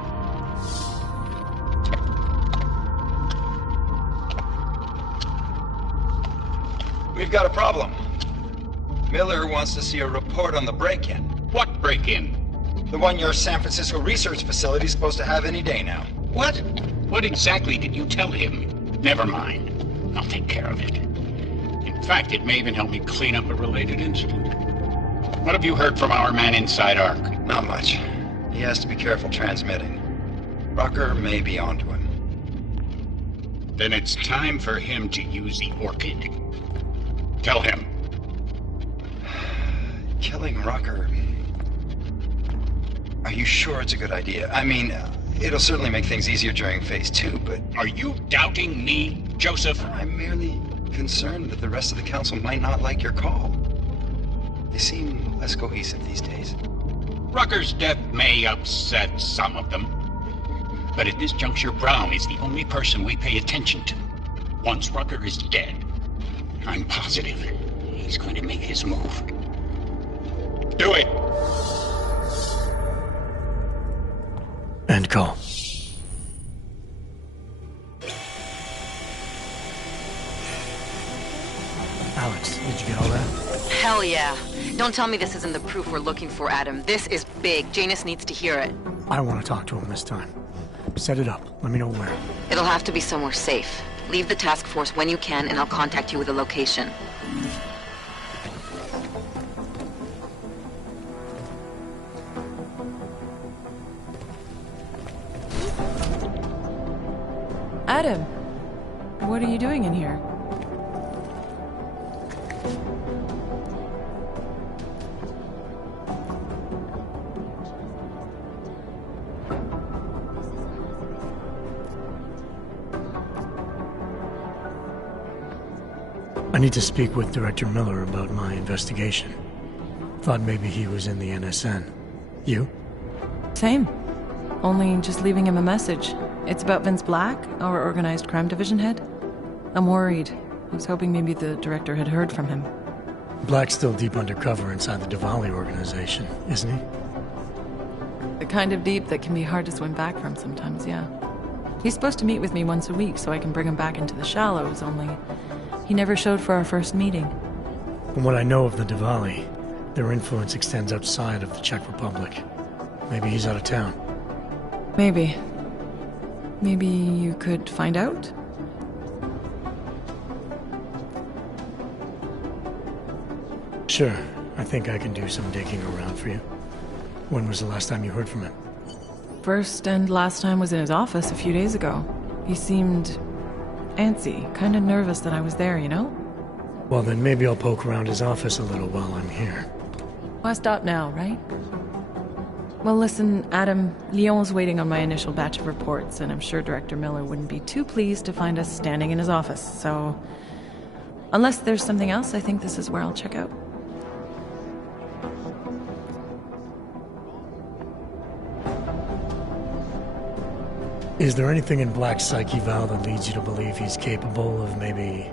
We've got a problem. Miller wants to see a report on the break-in. What break-in? The one your San Francisco research facility is supposed to have any day now. What? What exactly did you tell him? Never mind. I'll take care of it. In fact, it may even help me clean up a related incident. What have you heard from our man inside ARC? Not much. He has to be careful transmitting. Rucker may be onto him. Then it's time for him to use the Orchid. Tell him. Killing Rucker... Are you sure it's a good idea? I mean, it'll certainly make things easier during Phase 2, but... Are you doubting me, Joseph? I'm merely concerned that the rest of the Council might not like your call. They seem less cohesive these days. Rucker's death may upset some of them. But at this juncture, Brown is the only person we pay attention to. Once Rucker is dead, I'm positive he's going to make his move. Do it! End call. Alex, did you get all that? Hell yeah. Don't tell me this isn't the proof we're looking for, Adam. This is big. Janus needs to hear it. I want to talk to him this time. Set it up. Let me know where. It'll have to be somewhere safe. Leave the task force when you can, and I'll contact you with a location. Adam, what are you doing in here? I need to speak with Director Miller about my investigation. Thought maybe he was in the NSN. You? Same. Only just leaving him a message. It's about Vince Black, our organized crime division head. I'm worried. I was hoping maybe the director had heard from him. Black's still deep undercover inside the Diwali organization, isn't he? The kind of deep that can be hard to swim back from sometimes, yeah. He's supposed to meet with me once a week so I can bring him back into the shallows, only he never showed for our first meeting. From what I know of the Diwali, their influence extends outside of the Czech Republic. Maybe he's out of town. Maybe. Maybe you could find out? Sure. I think I can do some digging around for you. When was the last time you heard from him? First and last time was in his office a few days ago. He seemed antsy, kind of nervous that I was there, you know? Well, then maybe I'll poke around his office a little while I'm here. Why stop now, right? Well, listen, Adam, Lyon's waiting on my initial batch of reports, and I'm sure Director Miller wouldn't be too pleased to find us standing in his office, so... Unless there's something else, I think this is where I'll check out. Is there anything in Black's psyche, Val, that leads you to believe he's capable of maybe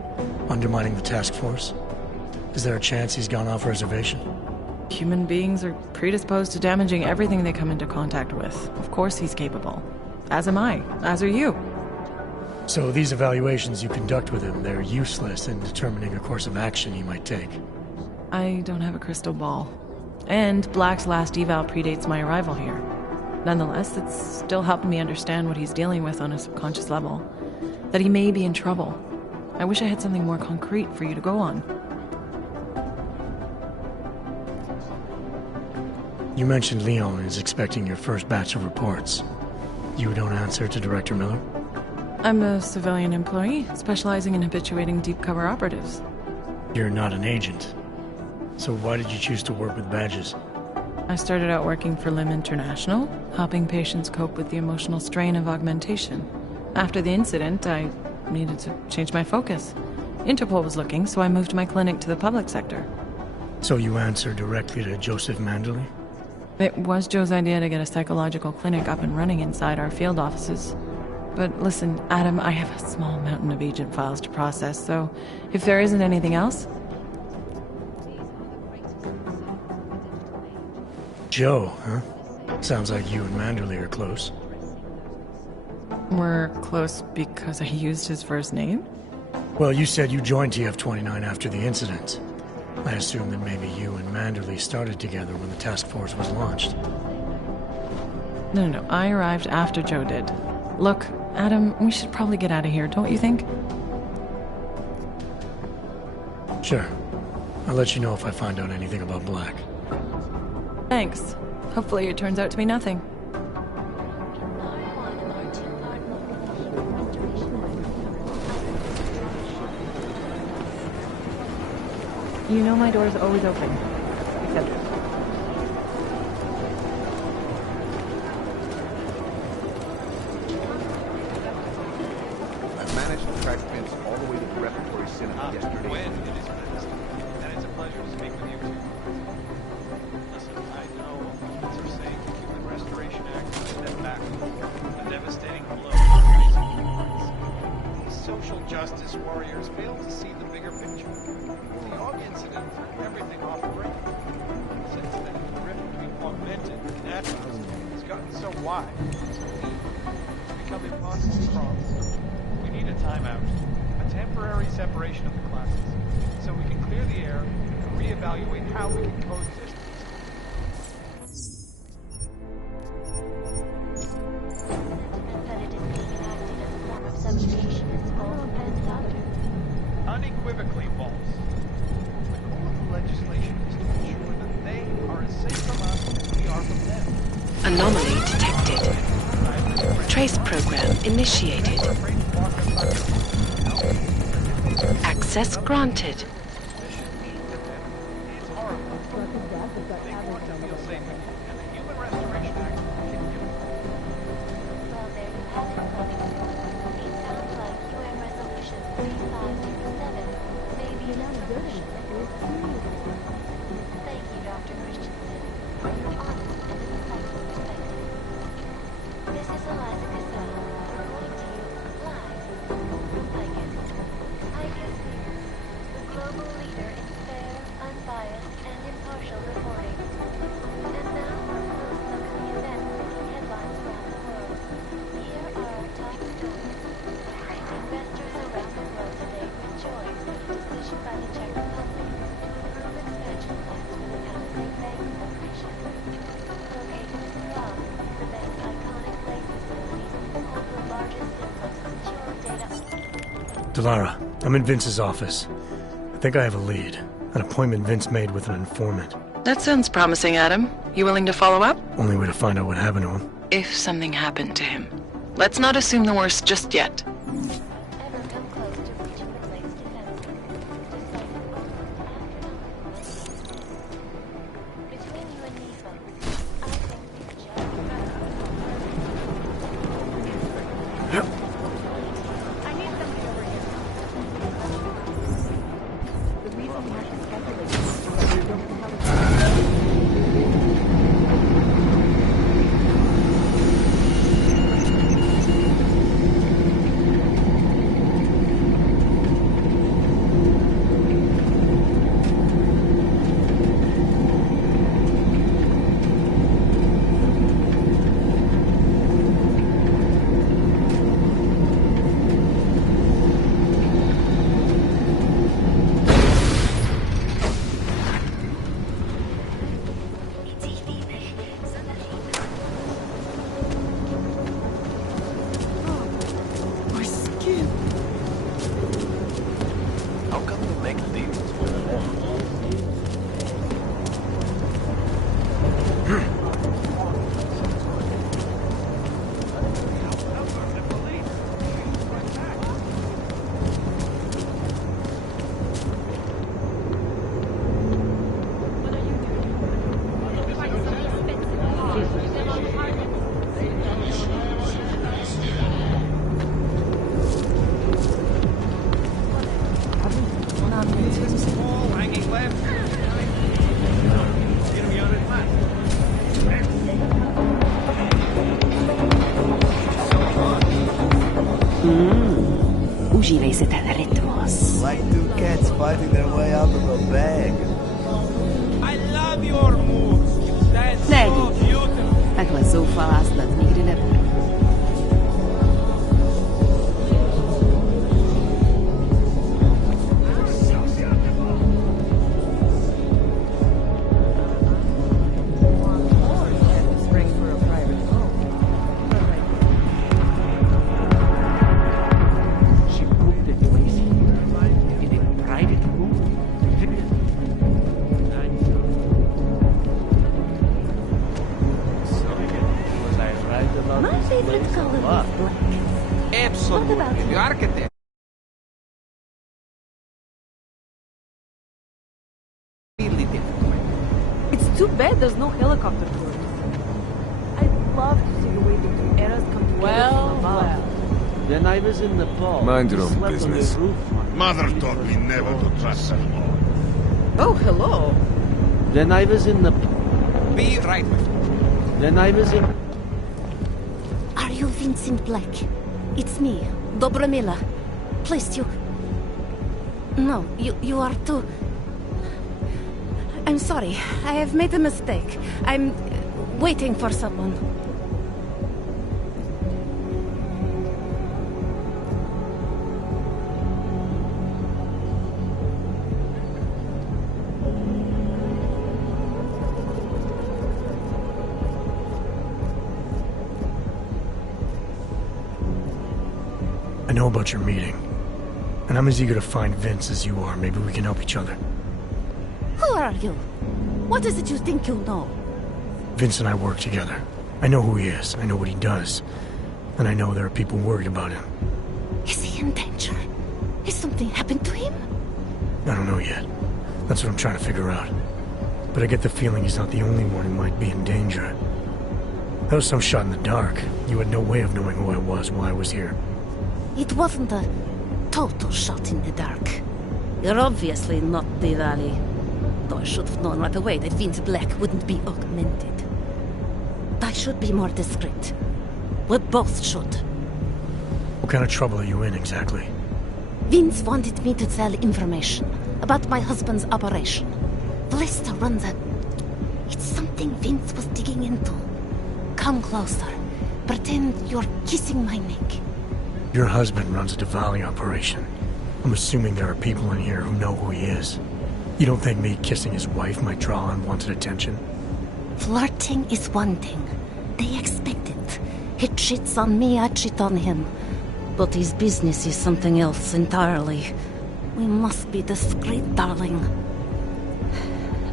undermining the task force? Is there a chance he's gone off reservation? Human beings are predisposed to damaging everything they come into contact with. Of course he's capable. As am I. As are you. So these evaluations you conduct with him, they're useless in determining a course of action he might take? I don't have a crystal ball. And Black's last eval predates my arrival here. Nonetheless, it's still helping me understand what he's dealing with on a subconscious level. That he may be in trouble. I wish I had something more concrete for you to go on. You mentioned Leon is expecting your first batch of reports. You don't answer to Director Miller? I'm a civilian employee, specializing in habituating deep cover operatives. You're not an agent. So why did you choose to work with badges? I started out working for Lim International, helping patients cope with the emotional strain of augmentation. After the incident, I needed to change my focus. Interpol was looking, so I moved my clinic to the public sector. So you answer directly to Joseph Manderley? It was Joe's idea to get a psychological clinic up and running inside our field offices. But listen, Adam, I have a small mountain of agent files to process, so if there isn't anything else... Joe, huh? Sounds like you and Manderley are close. We're close because I used his first name? Well, you said you joined TF-29 after the incident. I assume that maybe you and Manderley started together when the task force was launched. No. I arrived after Joe did. Look, Adam, we should probably get out of here, don't you think? Sure. I'll let you know if I find out anything about Black. Thanks. Hopefully it turns out to be nothing. You know my door's always open. Except... I managed to track Vince all the way to the repertory cinema yesterday. When it is Wednesday, and it's a pleasure to speak with you too. Listen, I know opponents are saying the Human Restoration Act is a step back, a devastating blow to basic human rights. These social justice warriors fail to see the bigger picture. The AUG incident threw everything off the rail. Since then, the rift between augmented and naturals has gotten so wide, so deep, it's become impossible to cross. We need a timeout, a temporary separation of the classes, so we can clear the air and reevaluate how we can coexist. Unequivocally false. The goal of the legislation is to ensure that they are as safe from us as we are from them. Anomaly detected. Trace program initiated. Access granted. Delara, I'm in Vince's office. I think I have a lead. An appointment Vince made with an informant. That sounds promising, Adam. You willing to follow up? Only way to find out what happened to him. If something happened to him. Let's not assume the worst just yet. Užívej se ten rytmus. Like two cats fighting their way out of a bag. I love your moves. That's so beautiful. Takhle zoufalá snad nikdy nebudu. My favorite color is black. Absolutely. What about The architect. Really different. It's too bad there's no helicopter tours. I'd love to see the way the two eras come together from above. When I was in Nepal, Mind your I own slept business. on the roof. Mother taught me never to trust anyone. Oh, hello. When I was in Nepal, Be right with you. when I was in... Are you Vincent Black? It's me, Dobromila. Please, you... No, you are too... I'm sorry. I have made a mistake. I'm waiting for someone. I know about your meeting, and I'm as eager to find Vince as you are. Maybe we can help each other. Who are you? What is it you think you know? Vince and I work together. I know who he is, I know what he does, and I know there are people worried about him. Is he in danger? Has something happened to him? I don't know yet. That's what I'm trying to figure out. But I get the feeling he's not the only one who might be in danger. That was some shot in the dark. You had no way of knowing who I was while I was here. It wasn't a total shot in the dark. You're obviously not the Valley. Though I should have known right away that Vince Black wouldn't be augmented. I should be more discreet. We both should. What kind of trouble are you in, exactly? Vince wanted me to tell information about my husband's operation. Vlista runs a... It's something Vince was digging into. Come closer. Pretend you're kissing my neck. Your husband runs a Diwali operation. I'm assuming there are people in here who know who he is. You don't think me kissing his wife might draw unwanted attention? Flirting is one thing. They expect it. He cheats on me, I cheat on him. But his business is something else entirely. We must be discreet, darling.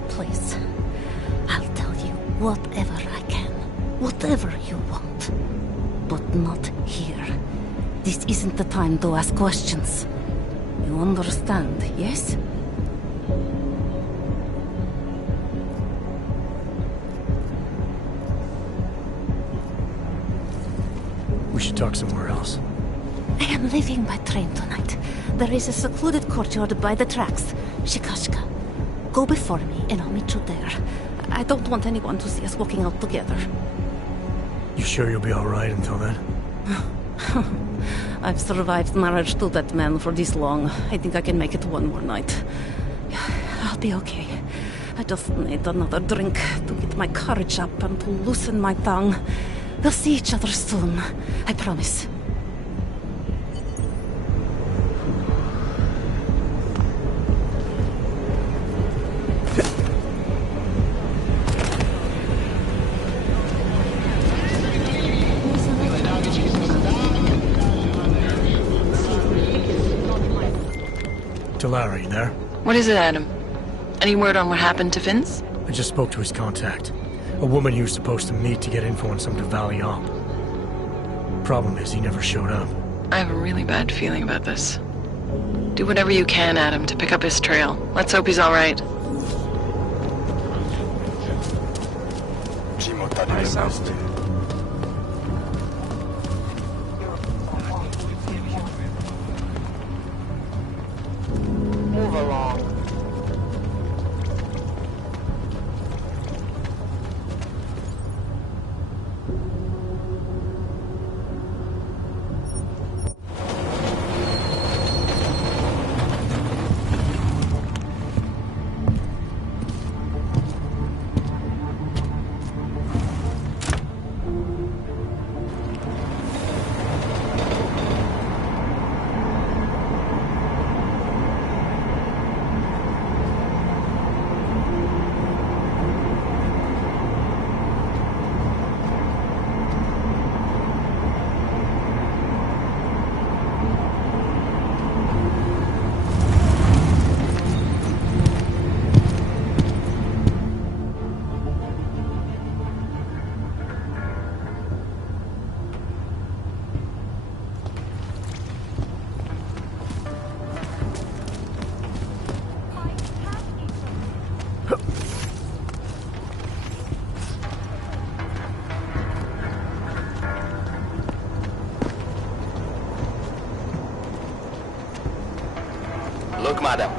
Please, I'll tell you whatever I can. Whatever you want. But not here. This isn't the time to ask questions. You understand, yes? We should talk somewhere else. I am leaving by train tonight. There is a secluded courtyard by the tracks. Shikashka. Go before me and I'll meet you there. I don't want anyone to see us walking out together. You sure you'll be alright until then? I've survived marriage to that man for this long. I think I can make it one more night. I'll be okay. I just need another drink to get my courage up and to loosen my tongue. We'll see each other soon. I promise. Lara, you there? What is it, Adam? Any word on what happened to Vince? I just spoke to his contact. A woman he was supposed to meet to get info on some Diwali op. Problem is, he never showed up. I have a really bad feeling about this. Do whatever you can, Adam, to pick up his trail. Let's hope he's alright. Move along. Look, madam,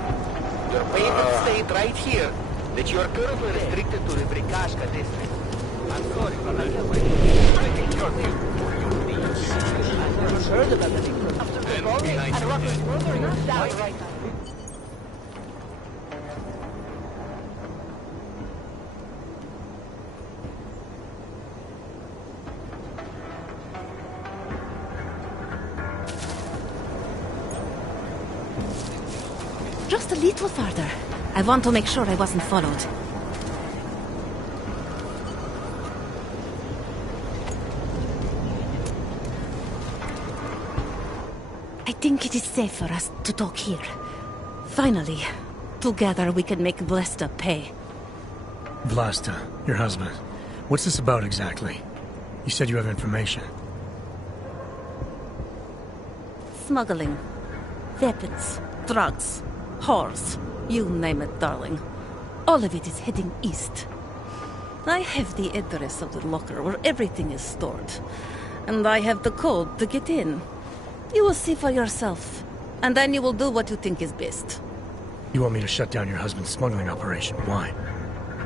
your payments state right here that you are currently restricted to the Brikashka district. I'm sorry, but I can't wait to take your view. I've never heard about any Behind your head. right now. Just a little farther. I want to make sure I wasn't followed. I think it is safe for us to talk here. Finally, together we can make Vlasta pay. Vlasta, your husband. What's this about exactly? You said you have information. Smuggling. Weapons. Drugs. Whores. You name it, darling. All of it is heading east. I have the address of the locker where everything is stored. And I have the code to get in. You will see for yourself. And then you will do what you think is best. You want me to shut down your husband's smuggling operation? Why?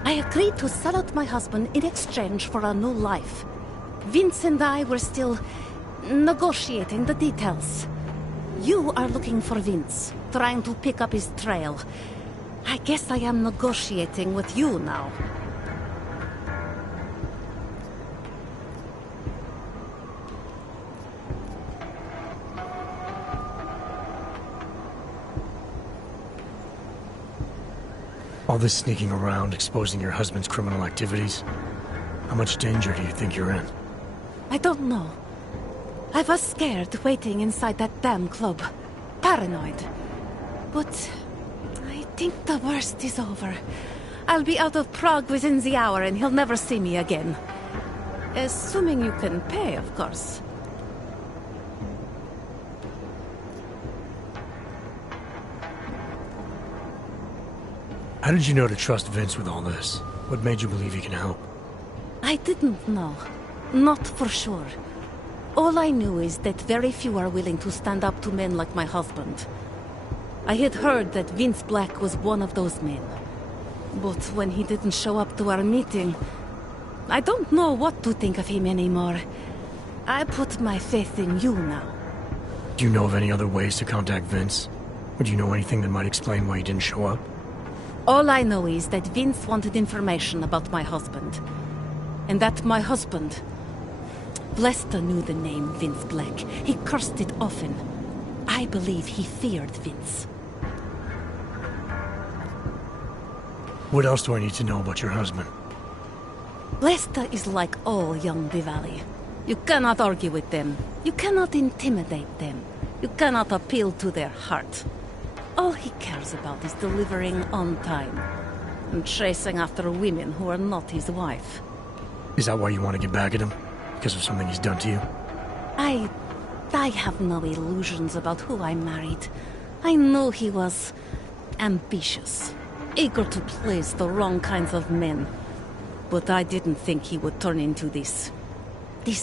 I agreed to sell out my husband in exchange for a new life. Vince and I were still negotiating the details. You are looking for Vince, trying to pick up his trail. I guess I am negotiating with you now. All this sneaking around, exposing your husband's criminal activities. How much danger do you think you're in? I don't know. I was scared waiting inside that damn club. Paranoid. But I think the worst is over. I'll be out of Prague within the hour and he'll never see me again. Assuming you can pay, of course. How did you know to trust Vince with all this? What made you believe he can help? I didn't know. Not for sure. All I knew is that very few are willing to stand up to men like my husband. I had heard that Vince Black was one of those men. But when he didn't show up to our meeting, I don't know what to think of him anymore. I put my faith in you now. Do you know of any other ways to contact Vince? Or do you know anything that might explain why he didn't show up? All I know is that Vince wanted information about my husband. And that my husband... Lester knew the name Vince Black. He cursed it often. I believe he feared Vince. What else do I need to know about your husband? Lester is like all young Diwali. You cannot argue with them. You cannot intimidate them. You cannot appeal to their heart. All he cares about is delivering on time. And chasing after women who are not his wife. Is that why you want to get back at him? Because of something he's done to you? I have no illusions about who I married. I know he was ambitious, eager to please the wrong kinds of men. But I didn't think he would turn into this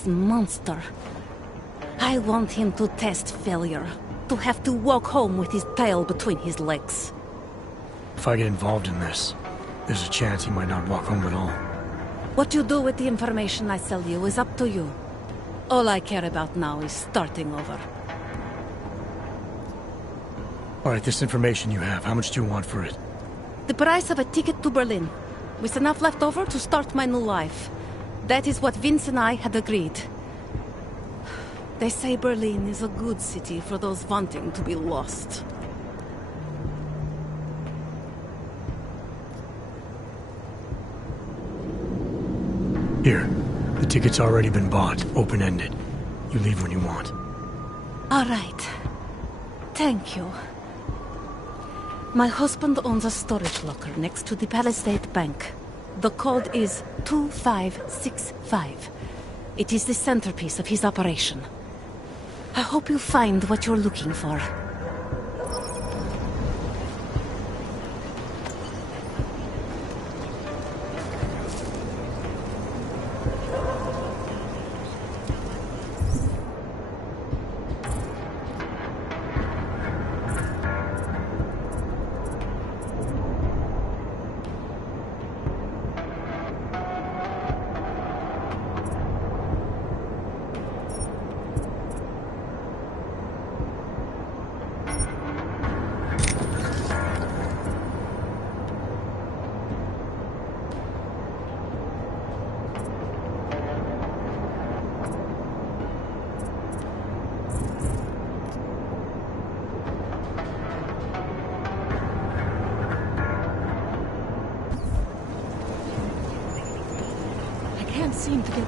monster. I want him to test failure, to have to walk home with his tail between his legs. If I get involved in this, there's a chance he might not walk home at all. What you do with the information I sell you is up to you. All I care about now is starting over. Alright, this information you have, how much do you want for it? The price of a ticket to Berlin, with enough left over to start my new life. That is what Vince and I had agreed. They say Berlin is a good city for those wanting to be lost. Here, the ticket's already been bought, open-ended. You leave when you want. All right. Thank you. My husband owns a storage locker next to the Palisade Bank. The code is 2565. It is the centerpiece of his operation. I hope you find what you're looking for.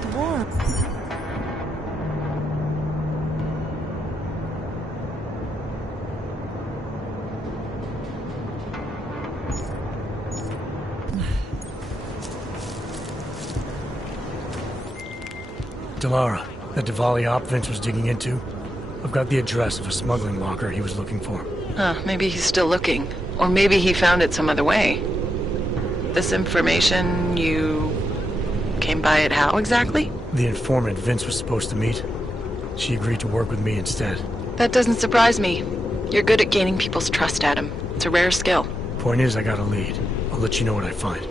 it warm. Delara, that Diwali op Vince was digging into? I've got the address of a smuggling locker he was looking for. Maybe he's still looking. Or maybe he found it some other way. This information, you came by it how exactly? The informant Vince was supposed to meet. She agreed to work with me instead. That doesn't surprise me. You're good at gaining people's trust, Adam. It's a rare skill. Point is, I got a lead. I'll let you know what I find.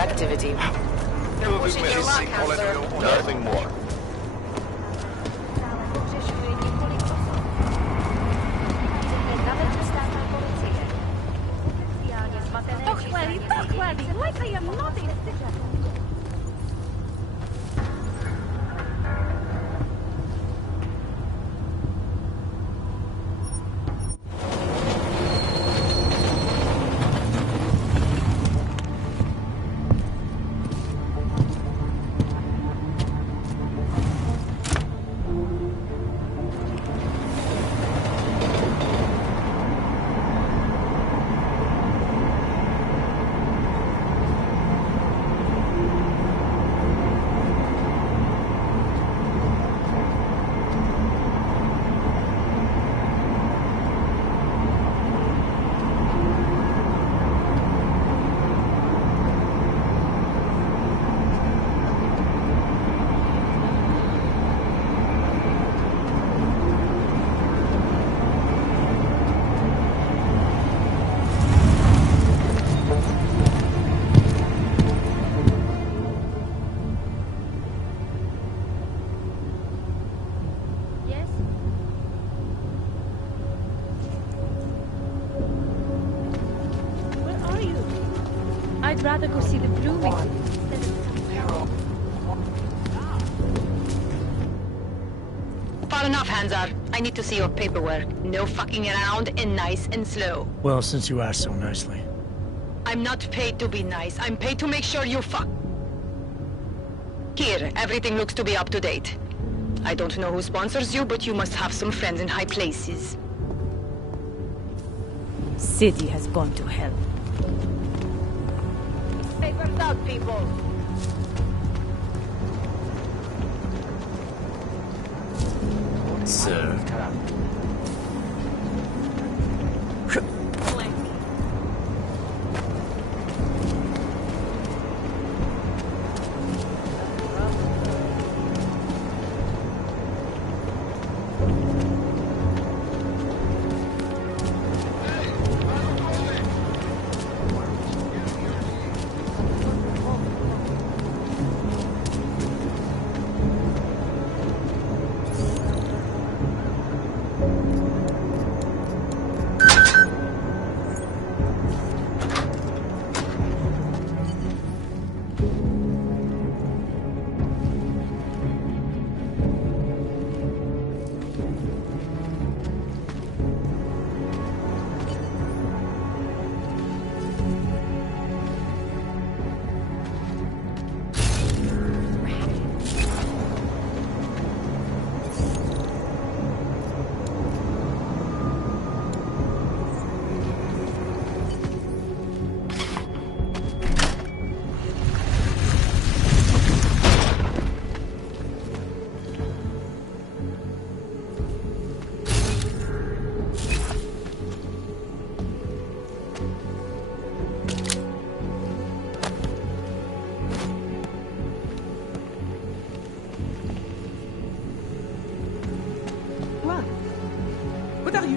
Activity. They're pushing your luck, Counselor. Nothing more. Like I am not a citizen. I'd rather go see the blooming instead of... Far enough, Hanzar. I need to see your paperwork. No fucking around and nice and slow. Well, since you asked so nicely. I'm not paid to be nice. I'm paid to make sure you fuck. Here, everything looks to be up to date. I don't know who sponsors you, but you must have some friends in high places. City has gone to hell. Papers out, people. Sir.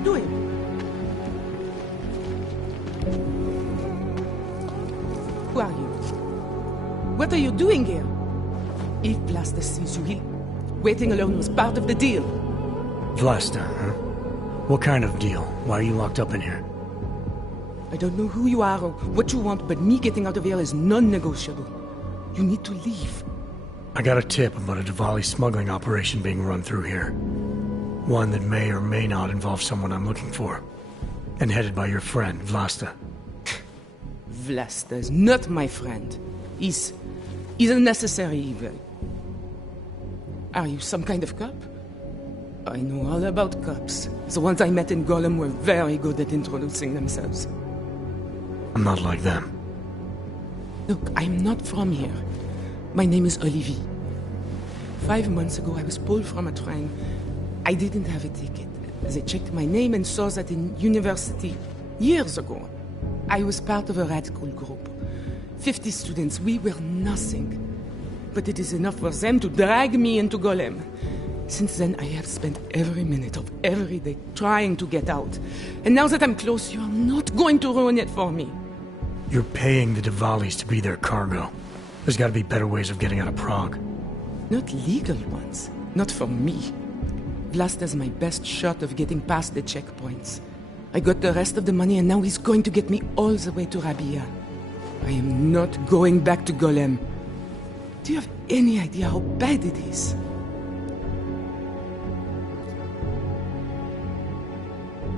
doing? Who are you? What are you doing here? If Vlasta sees you, waiting alone was part of the deal. Vlasta, huh? What kind of deal? Why are you locked up in here? I don't know who you are or what you want, but me getting out of here is non-negotiable. You need to leave. I got a tip about a Diwali smuggling operation being run through here. One that may or may not involve someone I'm looking for. And headed by your friend, Vlasta. Vlasta is not my friend. He's a necessary evil. Are you some kind of cop? I know all about cops. The ones I met in Golem were very good at introducing themselves. I'm not like them. Look, I'm not from here. My name is Olivier. 5 months ago, I was pulled from a train. I didn't have a ticket. They checked my name and saw that in university, years ago, I was part of a radical group. 50 students, we were nothing. But it is enough for them to drag me into Golem. Since then, I have spent every minute of every day trying to get out. And now that I'm close, you are not going to ruin it for me. You're paying the Diwalis to be their cargo. There's got to be better ways of getting out of Prague. Not legal ones. Not for me. Vlasta's my best shot of getting past the checkpoints. I got the rest of the money and now he's going to get me all the way to Rabia. I am not going back to Golem. Do you have any idea how bad it is?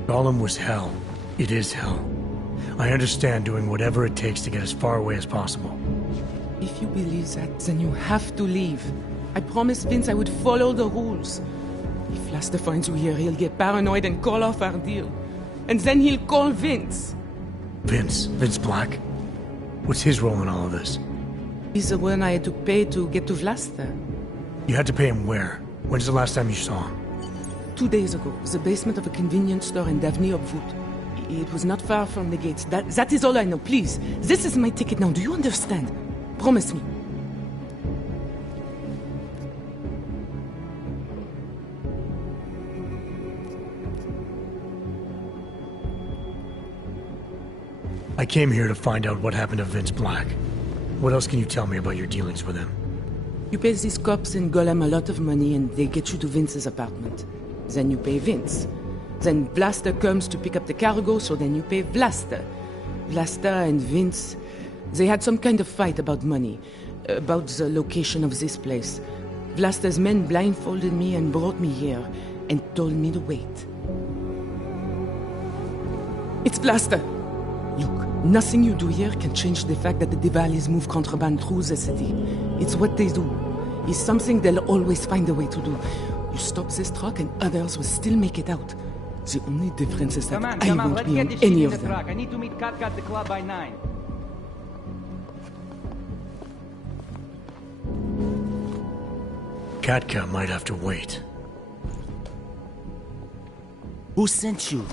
Golem was hell. It is hell. I understand doing whatever it takes to get as far away as possible. If you believe that, then you have to leave. I promised Vince I would follow the rules. If Vlasta finds you here, he'll get paranoid and call off our deal. And then he'll call Vince. Vince? Vince Black? What's his role in all of this? He's the one I had to pay to get to Vlasta. You had to pay him where? When's the last time you saw him? 2 days ago, the basement of a convenience store in Davni Obvut. It was not far from the gates. That is all I know. Please, this is my ticket now. Do you understand? Promise me. I came here to find out what happened to Vince Black. What else can you tell me about your dealings with him? You pay these cops in Golem a lot of money and they get you to Vince's apartment. Then you pay Vince. Then Vlasta comes to pick up the cargo, so then you pay Vlasta. Vlasta and Vince, they had some kind of fight about money, about the location of this place. Vlasta's men blindfolded me and brought me here, and told me to wait. It's Vlasta! Look, nothing you do here can change the fact that the Diwalis move contraband through the city. It's what they do. It's something they'll always find a way to do. You stop this truck and others will still make it out. The only difference is that I won't be on any of them. I need to meet Katka at the club by 9. Katka might have to wait. Who sent you?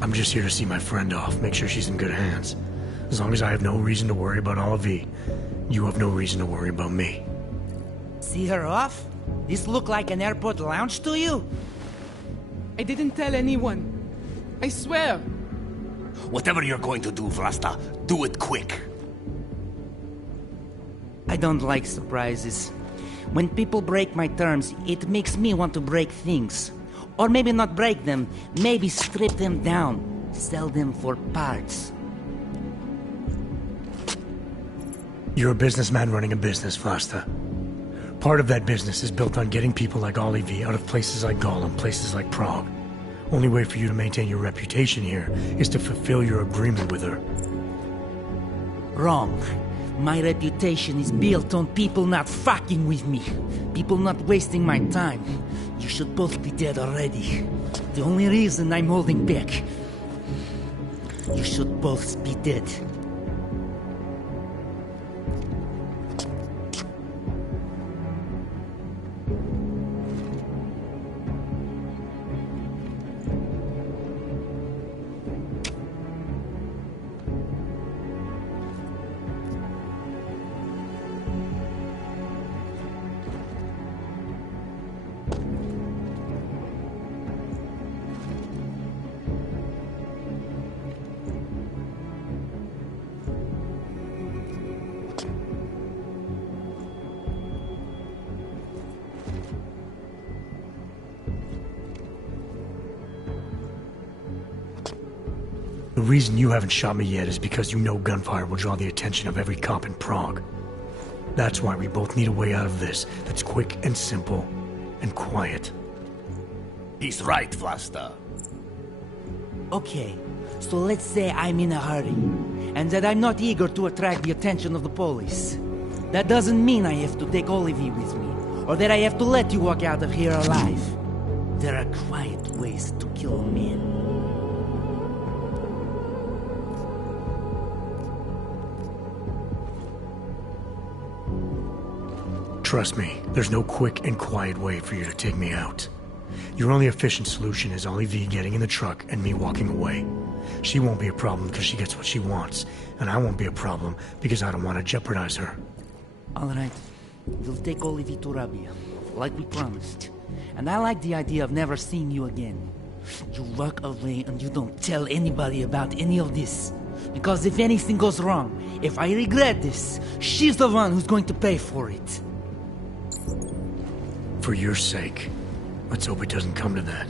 I'm just here to see my friend off, make sure she's in good hands. As long as I have no reason to worry about Olivier, you have no reason to worry about me. See her off? This look like an airport lounge to you? I didn't tell anyone. I swear. Whatever you're going to do, Vlasta, do it quick. I don't like surprises. When people break my terms, it makes me want to break things. Or maybe not break them, maybe strip them down, sell them for parts. You're a businessman running a business, Vlasta. Part of that business is built on getting people like Olivier out of places like Golem, places like Prague. Only way for you to maintain your reputation here is to fulfill your agreement with her. Wrong. My reputation is built on people not fucking with me. People not wasting my time. You should both be dead already. The only reason I'm holding back. You should both be dead. reason you haven't shot me yet is because you know gunfire will draw the attention of every cop in Prague. That's why we both need a way out of this that's quick and simple and quiet. He's right, Vlasta. Okay, so let's say I'm in a hurry, and that I'm not eager to attract the attention of the police. That doesn't mean I have to take Olivia with me, or that I have to let you walk out of here alive. There are quiet ways to kill men. Trust me, there's no quick and quiet way for you to take me out. Your only efficient solution is Olivia getting in the truck and me walking away. She won't be a problem because she gets what she wants, and I won't be a problem because I don't want to jeopardize her. Alright, we'll take Olivia to Rabia, like we promised. And I like the idea of never seeing you again. You walk away and you don't tell anybody about any of this. Because if anything goes wrong, if I regret this, she's the one who's going to pay for it. For your sake, let's hope it doesn't come to that.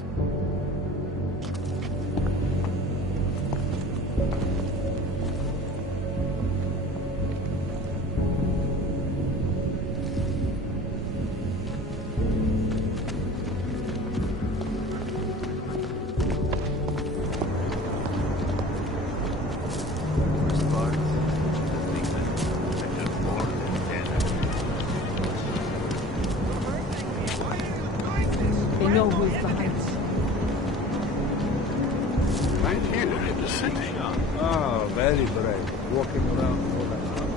They know who's behind us. Right here in the city. Oh, very brave. Walking around for an hour.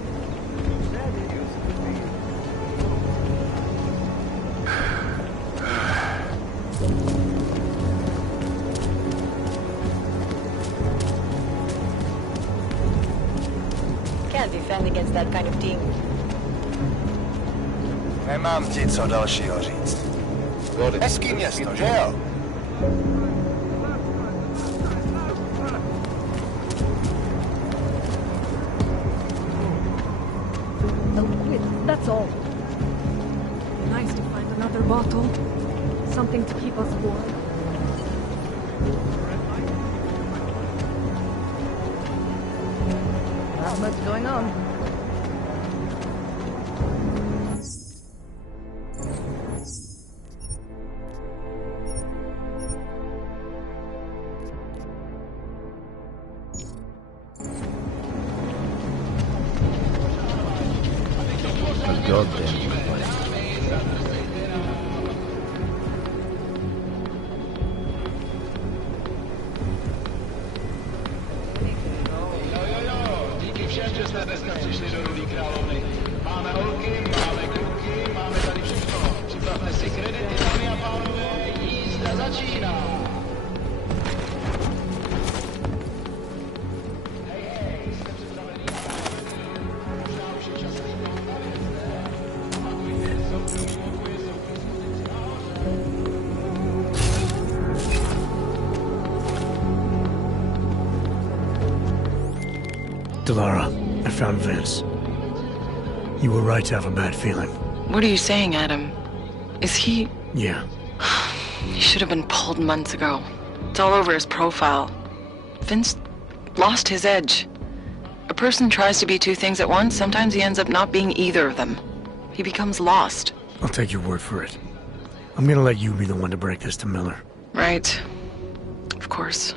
Can't defend against that kind of team. Nemám ti co dalšího říct. Hezký město, že jo? A liquid, that's all. Nice to find another bottle. Something to keep us warm. Not much going on. Goddamn. Díky všem, že jste dneska přišli do Rudý královny. Máme holky, máme kluky, máme tady všechno. Připravte si kredity, dámy a pánové, jízda začíná. Delara, I found Vince. You were right to have a bad feeling. What are you saying, Adam? Is he... Yeah. He should have been pulled months ago. It's all over his profile. Vince lost his edge. A person tries to be two things at once, sometimes he ends up not being either of them. He becomes lost. I'll take your word for it. I'm gonna let you be the one to break this to Miller. Right. Of course.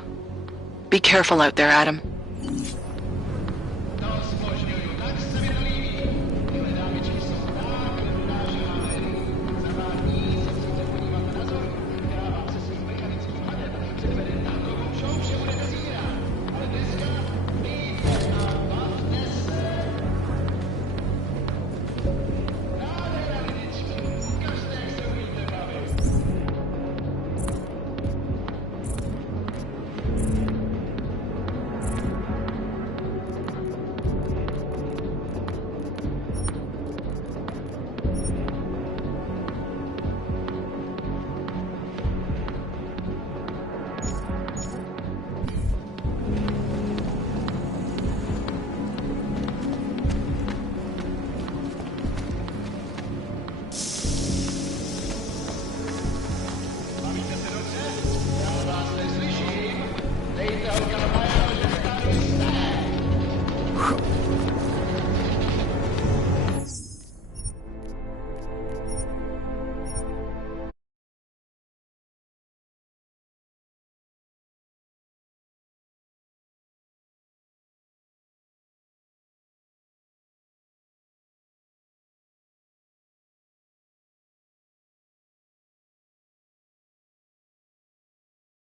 Be careful out there, Adam.